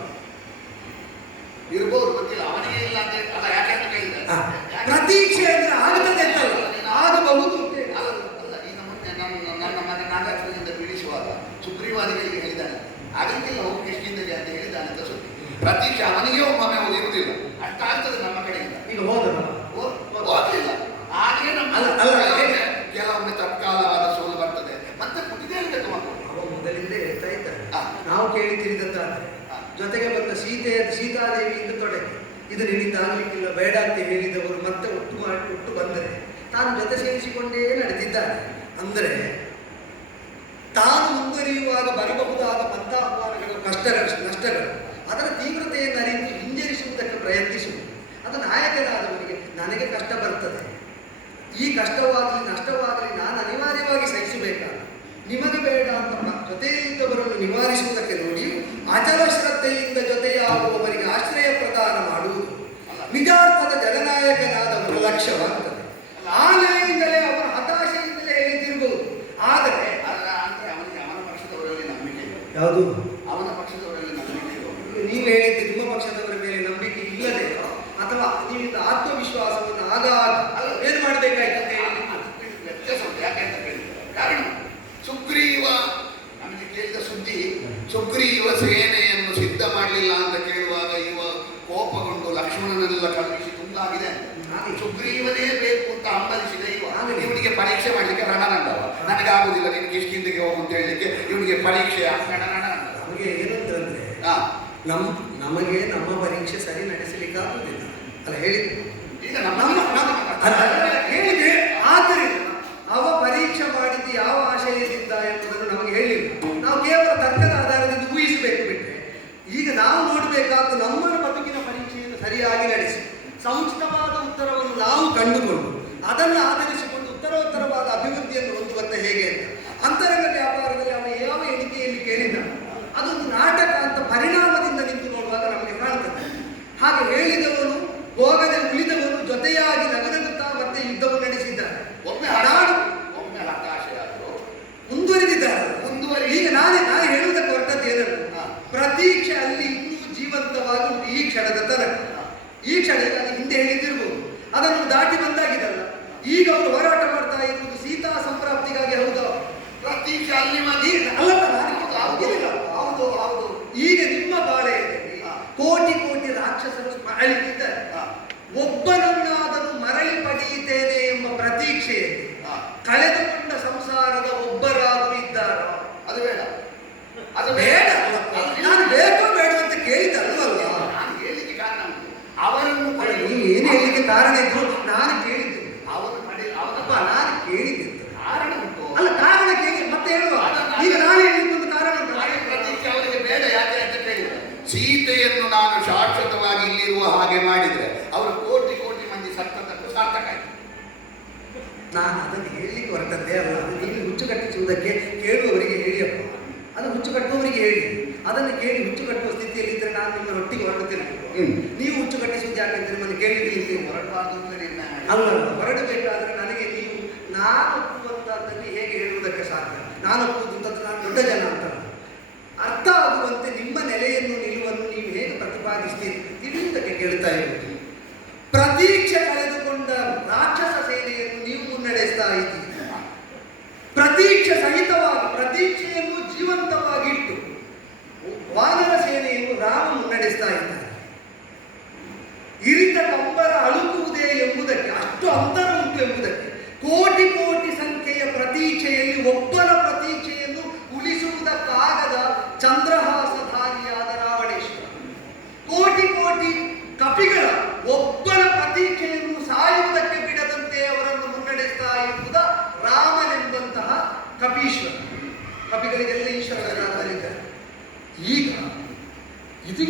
ಇರ್ಬೋದು, ಗೊತ್ತಿಲ್ಲ. ಅವನಿಗೆ ಇಲ್ಲ ಅಂತ ಅಲ್ಲ, ಯಾಕೆ ಅಂತ ಕೇಳಿದೆ. ಪ್ರತೀಕ್ಷೆ ಅಂದ್ರೆ ಆಗುತ್ತದೆ ಅಂತಲ್ಲ, ಆಗಬಹುದು. ಅಲ್ಲ, ಈಗ ಮೊನ್ನೆ ನನ್ನ ಮನೆ ನಾಗಾರ್ಜುನದಿಂದ ಬೀಳಿಸುವಾಗ ಸುಗ್ರೀವಾದಿಗಳಿಗೆ ಹೇಳಿದ್ದಾನೆ, ಆಗಲಿಕ್ಕಿಲ್ಲ ಹೋಗಿ ಎಷ್ಟಿಂದಲೇ ಅಂತ ಹೇಳಿದ್ದಾನೆ ಅಂತ ಸುದ್ದಿ. ಪ್ರತೀಕ್ಷೆ ಅವನಿಗೆ ಒಮ್ಮೊಮ್ಮೆ ಇರುವುದಿಲ್ಲ, ಅಷ್ಟಾಗ್ತದೆ ನಮ್ಮ ಕಡೆಯಿಂದ. ಈಗ ಹೋದಲ್ಲ ಹೋಗ್ಲಿಲ್ಲ, ಹಾಗೆ ನಮ್ಮ ಕೆಲವೊಮ್ಮೆ ತತ್ಕಾಲವಾದ ಸೋಲು ಬರ್ತದೆ, ಮತ್ತೆ ಪುಟಿದೇ ಹೇಳ್ಬೇಕು ಮಕ್ಕಳು. ಅವ ಮೊದಲಿಂದೇ ಹೇಳ್ತಾ ಇದ್ದಾರೆ, ನಾವು ಕೇಳಿ ತಿಳಿದದ್ದಾದ್ರೆ ಜೊತೆಗೆ ಬಂದ ಸೀತಾದೇವಿಯಿಂದ ತೊಡಗಿ ಇದು ನಿನ್ನಿಂದ ಆಗಲಿಕ್ಕಿಲ್ಲ ಬೇಡ ಅಂತ ಹೇಳಿದವರು ಮತ್ತೆ ಒಟ್ಟು ಬಂದರೆ ತಾನು ಜೊತೆ ಸೇರಿಸಿಕೊಂಡೇ ನಡೆದಿದ್ದಾರೆ. ಅಂದರೆ ತಾನು ಮುಂದುವರಿಯುವಾಗ ಬರಬಹುದಾದ ಬದ್ಧಾಹ್ವಾನಗಳು, ನಷ್ಟಗಳು, ಅದರ ತೀವ್ರತೆಯನ್ನು ಅರಿತು ಹಿಂಜರಿಸುವುದಕ್ಕೆ ಪ್ರಯತ್ನಿಸುವುದು. ಅದು ನಾಯಕನಾದವನಿಗೆ ನನಗೆ ಕಷ್ಟ ಬರ್ತದೆ, ಈ ಕಷ್ಟವಾಗಲಿ ನಷ್ಟವಾಗಲಿ ನಾನು ಅನಿವಾರ್ಯವಾಗಿ ಸಹಿಸಬೇಕಾದ, ನಿಮಗೆ ಬೇಡ ಅಂತ ಜೊತೆಯಲ್ಲಿದ್ದವರನ್ನು ನಿವಾರಿಸುವುದಕ್ಕೆ ನೋಡಿ ಅಚಲ ಶ್ರದ್ಧೆಯಿಂದ ಜೊತೆಯಾಗುವವರಿಗೆ ಆಶ್ರಯ ಪ್ರದಾನ ಮಾಡುವುದು ನಿಜಾರ್ಥದ ಜನನಾಯಕನಾದವರ ಲಕ್ಷ್ಯವಾಗುತ್ತದೆ. ಆ ನೆಲೆಯಿಂದಲೇ ಅವರ ಹತಾಶೆಯಿಂದಲೇ ಹೇಳಿದಿರಬಹುದು. ಆದರೆ ಅವನಿಗೆ ಅವನ ಪಕ್ಷದವರಲ್ಲಿ ನಂಬಿಕೆ ಯಾವುದು? ಅವನ ಪಕ್ಷದವರಲ್ಲಿ ನಂಬಿಕೆ ನೀವು ಹೇಳಿದ್ದು ನಿಮ್ಮ ಪಕ್ಷದವರ ಮೇಲೆ ನಂಬಿಕೆ ಇಲ್ಲದೆ ಅಥವಾ ನೀವು ಆತ್ಮವಿಶ್ವಾಸವನ್ನು ಆಗಾಗ ಏನು ಮಾಡಬೇಕಾಯ್ತು ಅಂತ ಹೇಳಿ ವ್ಯತ್ಯಾಸ ಉಂಟು. ಯಾಕೆ ಅಂತ ಕೇಳಿದ್ರೆ ಕಾರಣ ಸುಗ್ರೀವ ನಮಗೆ ಕೇಳಿದ ಸುದ್ದಿ, ಸುಗ್ರೀವ ಸೇನೆಯನ್ನು ಸಿದ್ಧ ಮಾಡಲಿಲ್ಲ ಅಂತ ಕೇಳುವಾಗ ಇವ ಕೋಪಗೊಂಡು ಲಕ್ಷ್ಮಣನೆಲ್ಲ ಕಲ್ಪಿಸಿ ತುಂಗಾಗಿದೆ. ಸುಗ್ರೀವನೇ ಬೇಕು ಅಂತ ಹಂಬಲಿಸಿದ ಇವನಿಗೆ ಪರೀಕ್ಷೆ ಮಾಡಲಿಕ್ಕೆ ರಣನಂದವ. ನನಗಾಗುವುದಿಲ್ಲ, ನಿನಗೆ ಇಷ್ಟಿಂದಿಗೆ ಹೋಗು ಅಂತ ಹೇಳಲಿಕ್ಕೆ ಇವನಿಗೆ ಪರೀಕ್ಷೆ ನಮಗೆ ಏನಂತಂದ್ರೆ ನಮಗೆ ನಮ್ಮ ಪರೀಕ್ಷೆ ಸರಿ ನಡೆಸಲಿಕ್ಕೆ ಆಗುವುದಿಲ್ಲ ಅಲ್ಲ ಹೇಳಿದ್ದು. ಈಗ ಹೇಳಿದೆ. ಆದ್ದರಿಂದ ಅವ ಪರೀಕ್ಷೆ ಮಾಡಿದ್ದು ಯಾವ ಆಶಯದಿಂದ ಎಂಬುದನ್ನು ನಮಗೆ ಹೇಳಿಲ್ಲ. ನಾವು ಕೇವಲ ತರ್ಕದ ಆಧಾರದಿಂದ ಊಹಿಸಬೇಕು ಬಿಟ್ಟರೆ ಈಗ ನಾವು ನೋಡಬೇಕಾದ ನಮ್ಮ ಬದುಕಿನ ಪರೀಕ್ಷೆಯನ್ನು ಸರಿಯಾಗಿ ನಡೆಸಿ ಸಮುಚಿತವಾದ ಉತ್ತರವನ್ನು ನಾವು ಕಂಡುಕೊಂಡು ಅದನ್ನು ಆಧರಿಸಿಕೊಂಡು ಉತ್ತರೋತ್ತರವಾದ ಅಭಿವೃದ್ಧಿಯನ್ನು ಹೊಂದುವಂತ ಹೇಗೆ ಅಂತ ಅಂತರಂಗ ವ್ಯಾಪಾರದಲ್ಲಿ ಅವನು ಯಾವ ಎಣಿಕೆಯಲ್ಲಿ ಕೇಳಿದ ಅದೊಂದು ನಾಟಕ ಅಂತ ಪರಿಣಾಮದಿಂದ ನಿಂತು ನೋಡುವಾಗ ನಮಗೆ ಕಾಣ್ತದೆ. ಹಾಗೆ ಹೇಳಿದವನು ಹೋಗದೆ ಉಳಿದವನು ಜೊತೆಯಾಗಿ ನಗನಗುತ್ತಾ ಮತ್ತೆ ಯುದ್ಧವನ್ನು ನಡೆಸಿದ್ದಾರೆ. ಒಮ್ಮೆ ಹತಾಶೆಯಾದರು, ಮುಂದುವರಿದಿದ್ದಾರೆ. ಈಗ ನಾನು ಹೇಳುವುದಕ್ಕೆ ಹೊರಟದ್ದು ಏನನ್ನು ಪ್ರತೀಕ್ಷೆ ಅಲ್ಲಿ ಇನ್ನೂ ಜೀವಂತವಾಗಿ ಉಂಟು ಈ ಕ್ಷಣದ ತನಕ. ಈ ಕ್ಷಣ ನಾನು ಹಿಂದೆ ಹೇಳಿದ್ದಿರ್ಬೋದು, ಅದನ್ನು ದಾಟಿ ಬಂದಾಗಿದಲ್ಲ. ಈಗ ಅವರು ಹೋರಾಟ ಮಾಡ್ತಾ ಇರುವುದು ಸೀತಾ ಸಂಪ್ರಾಪ್ತಿಗಾಗಿ. ಹೌದು, ಪ್ರತೀಕ್ಷೆ ಅಲ್ಲಿ ಹೌದು. ಈಗ ನಿಮ್ಮ ಬಾಳೆಯಲ್ಲಿ ಕೋಟಿ ಕೋಟಿ ರಾಕ್ಷಸರು ಅಳಿತಿದ್ದಾರೆ. ಒಬ್ಬನನ್ನಾದರೂ ಮರಳಿ ಪಡೆಯುತ್ತೇನೆ ಎಂಬ ಪ್ರತೀಕ್ಷೆಯಲ್ಲಿ ಕಳೆದುಕೊಂಡ ಸಂಸಾರದ ಒಬ್ಬರಾದರೂ ಇದ್ದಾರ? ಅದು ಬೇಡ, ಅದು ಬೇಡ. ನಾನು ಬೇಕೋ ಬೇಡ ಅಂತ ಕೇಳಿದ್ದಲ್ವಲ್ಲ. ನಾನು ಹೇಳಲಿಕ್ಕೆ ಕಾರಣ ಅವರನ್ನು ನೀವು ಏನು ಹೇಳಲಿಕ್ಕೆ ಕಾರಣ ಇದ್ರು ನಾನು ಕೇಳಿದ್ದೆ. ಅವರು ಅವರಪ್ಪ ನಾನು ಕೇಳಿದ್ದೆ ಕಾರಣ ಉಂಟು. ಅಲ್ಲ, ಕಾರಣ ಕೇಳಿ ಮತ್ತೆ ಹೇಳುವ. ಈಗ ನಾನು ಹೇಳಿದ್ದೊಂದು ಕಾರಣ ಪ್ರತೀಕ್ಷೆ ಅವರಿಗೆ ಬೇಡ. ಯಾಕೆ ಅಂತ ಕೇಳಿದ್ರೆ ಸೀತೆಯನ್ನು ನಾನು ಶಾಶ್ವತ ಹಾಗೆ ಮಾಡಿದ್ರೆ ಅವರು ಕೋಟಿ ಕೋಟಿ ಮಂದಿ ಸತ್ತದಕ್ಕೂ ಸಾರ್ಥಕ ಆಯ್ತು. ನಾನು ಅದನ್ನು ಹೇಳಲಿಕ್ಕೆ ಹೊರಟದ್ದೇ ಅಲ್ಲ. ಅದು ನೀವು ಹುಚ್ಚು ಕಟ್ಟಿಸುವುದಕ್ಕೆ ಕೇಳುವವರಿಗೆ ಹೇಳಿಯಪ್ಪ, ಅದು ಹುಚ್ಚು ಕಟ್ಟುವವರಿಗೆ ಹೇಳಿ. ಅದನ್ನು ಕೇಳಿ ಹುಚ್ಚು ಕಟ್ಟುವ ಸ್ಥಿತಿಯಲ್ಲಿ ಇದ್ದರೆ ನಾನು ನಿಮ್ಮ ಒಟ್ಟಿಗೆ ಹೊರಡುತ್ತಿರಬೇಕು. ನೀವು ಹುಚ್ಚು ಕಟ್ಟಿಸುವುದು ಯಾಕಂದ್ರೆ ನಿಮ್ಮನ್ನು ಕೇಳಿದ್ರೆ ಹೊರಡಬಾರ್ದು ಅಂತ ನಿರ್ಣಯ ಮಾಡಿ. ಅಲ್ಲ, ಹೊರಡಬೇಕಾದ್ರೆ ನನಗೆ ನೀವು ನಾನು ಒಪ್ಪುವಂತಹದ್ದನ್ನು ಹೇಗೆ ಹೇಳುವುದಕ್ಕೆ ಸಾಧ್ಯ? ನಾನು ಒಪ್ಪುವುದಂತದ್ದು ನಾನು ದೊಡ್ಡ ಜನ ಅಂತ ಅರ್ಥ ಆಗುವಂತೆ ನಿಮ್ಮ ನೆಲೆಯನ್ನು ನಿಲುವನ್ನು ನೀವು ಹೇಗೆ ಪ್ರತಿಪಾದಿಸ್ತೀರಿ ತಿಳಿಯುವುದಕ್ಕೆ ಕೇಳ್ತಾ ಇರುವುದು. ಪ್ರತೀಕ್ಷೆ ಕಳೆದುಕೊಂಡ ರಾಕ್ಷಸ ಸೇನೆಯನ್ನು ನೀವು ಮುನ್ನಡೆಸ್ತಾ ಇದ್ದೀರಿ. ಪ್ರತೀಕ್ಷೆ ಸಹಿತವಾಗಿ ಪ್ರತೀಕ್ಷೆಯನ್ನು ಜೀವಂತವಾಗಿಟ್ಟು ವಾನರ ಸೇನೆಯನ್ನು ರಾಮ ಮುನ್ನಡೆಸ್ತಾ ಇದ್ದಾರೆ. ಇರಿತ ಕಂಬರ ಅಳುಕುವುದೇ ಎಂಬುದಕ್ಕೆ ಅಷ್ಟು ಅಂತರ ಉಂಟು ಎಂಬುದಕ್ಕೆ ಕೋಟಿ ಕೋಟಿ ಸಂಖ್ಯೆಯ ಪ್ರತೀಕ್ಷೆಯಲ್ಲಿ ಒಬ್ಬನ ಪ್ರತೀಕ್ಷೆಯನ್ನು ಉಳಿಸುವುದಕ್ಕಾಗದ ಚಂದ್ರಹಾಸಧಾರಿಯಾದ ರಾವಣೇಶ್ವರ, ಕೋಟಿ ಕೋಟಿ ಕಪಿಗಳ ಒಬ್ಬನ ಪ್ರತೀಕ್ಷೆಯನ್ನು ಸಾಯುವುದಕ್ಕೆ ಬಿಡದಂತೆ ಅವರನ್ನು ಮುನ್ನಡೆಸ್ತಾ ಇರುವುದ ರಾಮನೆಂಬಂತಹ ಕಪೀಶ್ವರ. ಕಪಿಗಳಿಗೆಲ್ಲ ಈಶ್ವರನಾಗಿದ್ದಾರೆ. ಈಗ ಇದು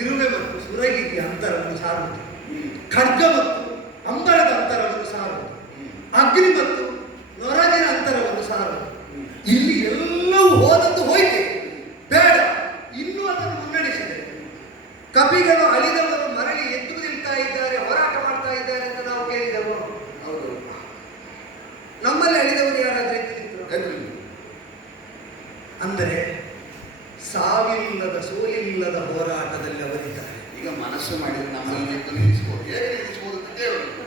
ಇರುವೆ ಮತ್ತು ಸುರಗಿರಿಯ ಅಂತರವನ್ನು ಸಾರುವುದು, ಖಡ್ಗ ಮತ್ತು ಅಂಬರದ ಅಂತರವನ್ನು ಸಾರುವುದು, ಅಗ್ನಿ ಮತ್ತು ನೊರಗಿನ ಅಂತರವನ್ನು ಸಾರುವುದು. ಇಲ್ಲಿ ಎಲ್ಲವೂ ಹೋದದ್ದು ಹೋಯ್ತು, ಬೇಡ ಇನ್ನೂ ಅದನ್ನು ಮುನ್ನಡೆಸಿದೆ. ಕಪಿಗಳು ಅಳಿದವರು ಮರಳಿ ಎದ್ದು ನಿಲ್ತಾ ಇದ್ದಾರೆ, ಹೋರಾಟ ಮಾಡ್ತಾ ಇದ್ದಾರೆ ಅಂತ ನಾವು ಕೇಳಿದೆವು. ಹೌದು, ನಮ್ಮಲ್ಲಿ ಅಳಿದವರು ಯಾರಾದ್ರೂ ಎದ್ದು ನಿಂತರು ಅಂದರೆ ಸಾವಿಲ್ಲದ ಸೋಲಿಲ್ಲದ ಹೋರಾಟದಲ್ಲಿ ಅವರಿದ್ದಾರೆ. ಈಗ ಮನಸ್ಸು ಮಾಡಿದ್ರೆ ನಮ್ಮನ್ನು ಎದ್ದು ನಿಲ್ಲಿಸ್ಬೋದು. ಹೇಗೆ ನಿಲ್ಲಿಸ್ಬೋದು ಅಂತ ಕೇಳಬೇಕು.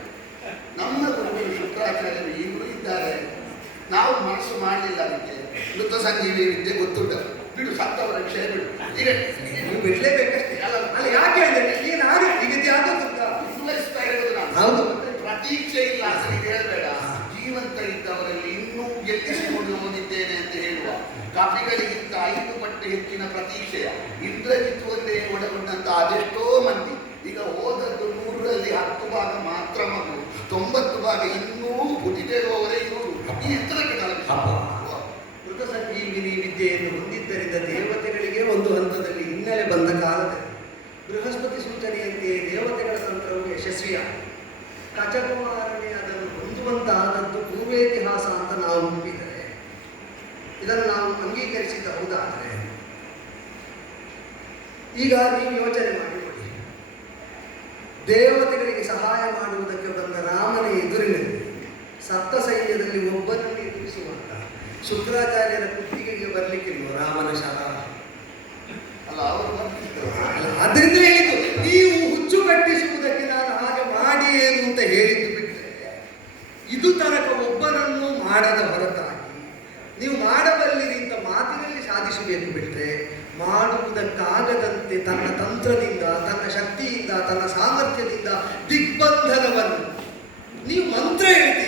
ನಮ್ಮ ಗುರುಗಳು ಶುಕ್ರಾಚಾರ್ಯರು ಈಗಲೂ ಇದ್ದಾರೆ. ನಾವು ಮನಸ್ಸು ಮಾಡಲಿಲ್ಲ. ಅದಕ್ಕೆ ಮೃತ ಸಂಜೀವಿ ವಿದ್ಯೆ ಗೊತ್ತುಂಟ. ಬಿಡು, ಸತ್ತವರ ವಿಷಯ ಬಿಡು. ಈಗ ನೀವು ಬಿಡ್ಲೇಬೇಕಷ್ಟೇ. ಅಲ್ಲ ಯಾಕೆ ಅಂದ್ರೆ ಈಗ ನಾನು ಈಗ ಯಾವ್ದು ಗೊತ್ತಾ ನಿರ್ಲಯಿಸ್ತಾ ಇರೋದು ನಾನು. ಹೌದು, ಪ್ರತೀಕ್ಷೆ ಇಲ್ಲ ಅಂತ ನೀವು ಹೇಳಬೇಡ. ಜೀವಂತ ಇದ್ದವರಲ್ಲಿ ಇನ್ನೂ ಗೆಲ್ಲಿಸಿಕೊಂಡು ಹೋಗಿದ್ದೇನೆ ಅಂತ ಹೇಳುವ ಕಪಿಗಳಿಗಿಂತ 5 ಪಟ್ಟು ಹೆಚ್ಚಿನ ಪ್ರತೀಕ್ಷೆಯ ಇಂದ್ರಜಿತ್ ಒಂದೇ ಒಳಗೊಂಡಂತ ಅದೆಷ್ಟೋ ಮಂದಿ ಈಗ ಹೋದದ್ದು 100ರಲ್ಲಿ 10 ಭಾಗ ಮಾತ್ರ ಮಗು, 90 ಭಾಗ ಇನ್ನೂ ಹುಟ್ಟಿದೇರುವವರೇ ಇರುವುದು. ಈ ಎತ್ತರಕ್ಕೆ ಮೃತ ಸಂಜೀವಿನಿ ವಿದ್ಯೆಯನ್ನು ಹೊಂದಿದ್ದರಿಂದ ದೇವತೆಗಳಿಗೆ ಒಂದು ಹಂತದಲ್ಲಿ ಹಿನ್ನೆಲೆ ಬಂದ ಕಾಲದಲ್ಲಿ ಬೃಹಸ್ಪತಿ ಸೂಚನೆಯಂತೆಯೇ ದೇವತೆಗಳ ತಂತ್ರವು ಯಶಸ್ವಿಯಾಗಿ ಕಚಕುಮಾರನೇ ಅದನ್ನು ಹೊಂದುವಂತಾದದ್ದು ಪೂರ್ವೇತಿಹಾಸ ಅಂತ ನಾವು ನಂಬಿದರೆ, ಇದನ್ನು ನಾವು ಅಂಗೀಕರಿಸಿದ ಹೌದಾದರೆ ಈಗ ನೀವು ಯೋಚನೆ ಮಾಡಿಕೊಳ್ಳಿ. ದೇವತೆಗಳಿಗೆ ಸಹಾಯ ಮಾಡುವುದಕ್ಕೆ ಬಂದ ರಾಮನ ಎದುರಿನಲ್ಲಿ ಸಪ್ತ ಸೈನ್ಯದಲ್ಲಿ ಒಬ್ಬನನ್ನು ಎದುರಿಸುವಾಗ ಶುಕ್ರಾಚಾರ್ಯರ ಕುತ್ತಿಗೆಗೆ ಬರಲಿಕ್ಕಿಲ್ವ ರಾಮನ ಶರ? ಅಲ್ಲ, ಅವರು ಅದರಿಂದ ಹೇಳಿದ್ದು ನೀವು ಹುಚ್ಚು ಕಟ್ಟಿಸುವುದಕ್ಕೆ ನಾನು ಹಾಗೆ ಮಾಡಿ ಏನು ಅಂತ ಹೇಳಿದ್ದು ಬಿಟ್ಟರೆ, ಇದು ತನಕ ಒಬ್ಬನನ್ನು ಮಾಡದ ಹೊರತಾಗಿ ನೀವು ಮಾಡಬಲ್ಲಿರಿ ಅಂತ ಮಾತಿನಲ್ಲಿ ಸಾಧಿಸಬೇಕು ಬಿಟ್ಟರೆ, ಮಾಡುವುದಕ್ಕಾಗದಂತೆ ತನ್ನ ತಂತ್ರದಿಂದ, ತನ್ನ ಶಕ್ತಿಯಿಂದ, ತನ್ನ ಸಾಮರ್ಥ್ಯದಿಂದ ದಿಗ್ಬಂಧನವನ್ನು ನೀವು ಮಂತ್ರ ಹೇಳ್ತಾ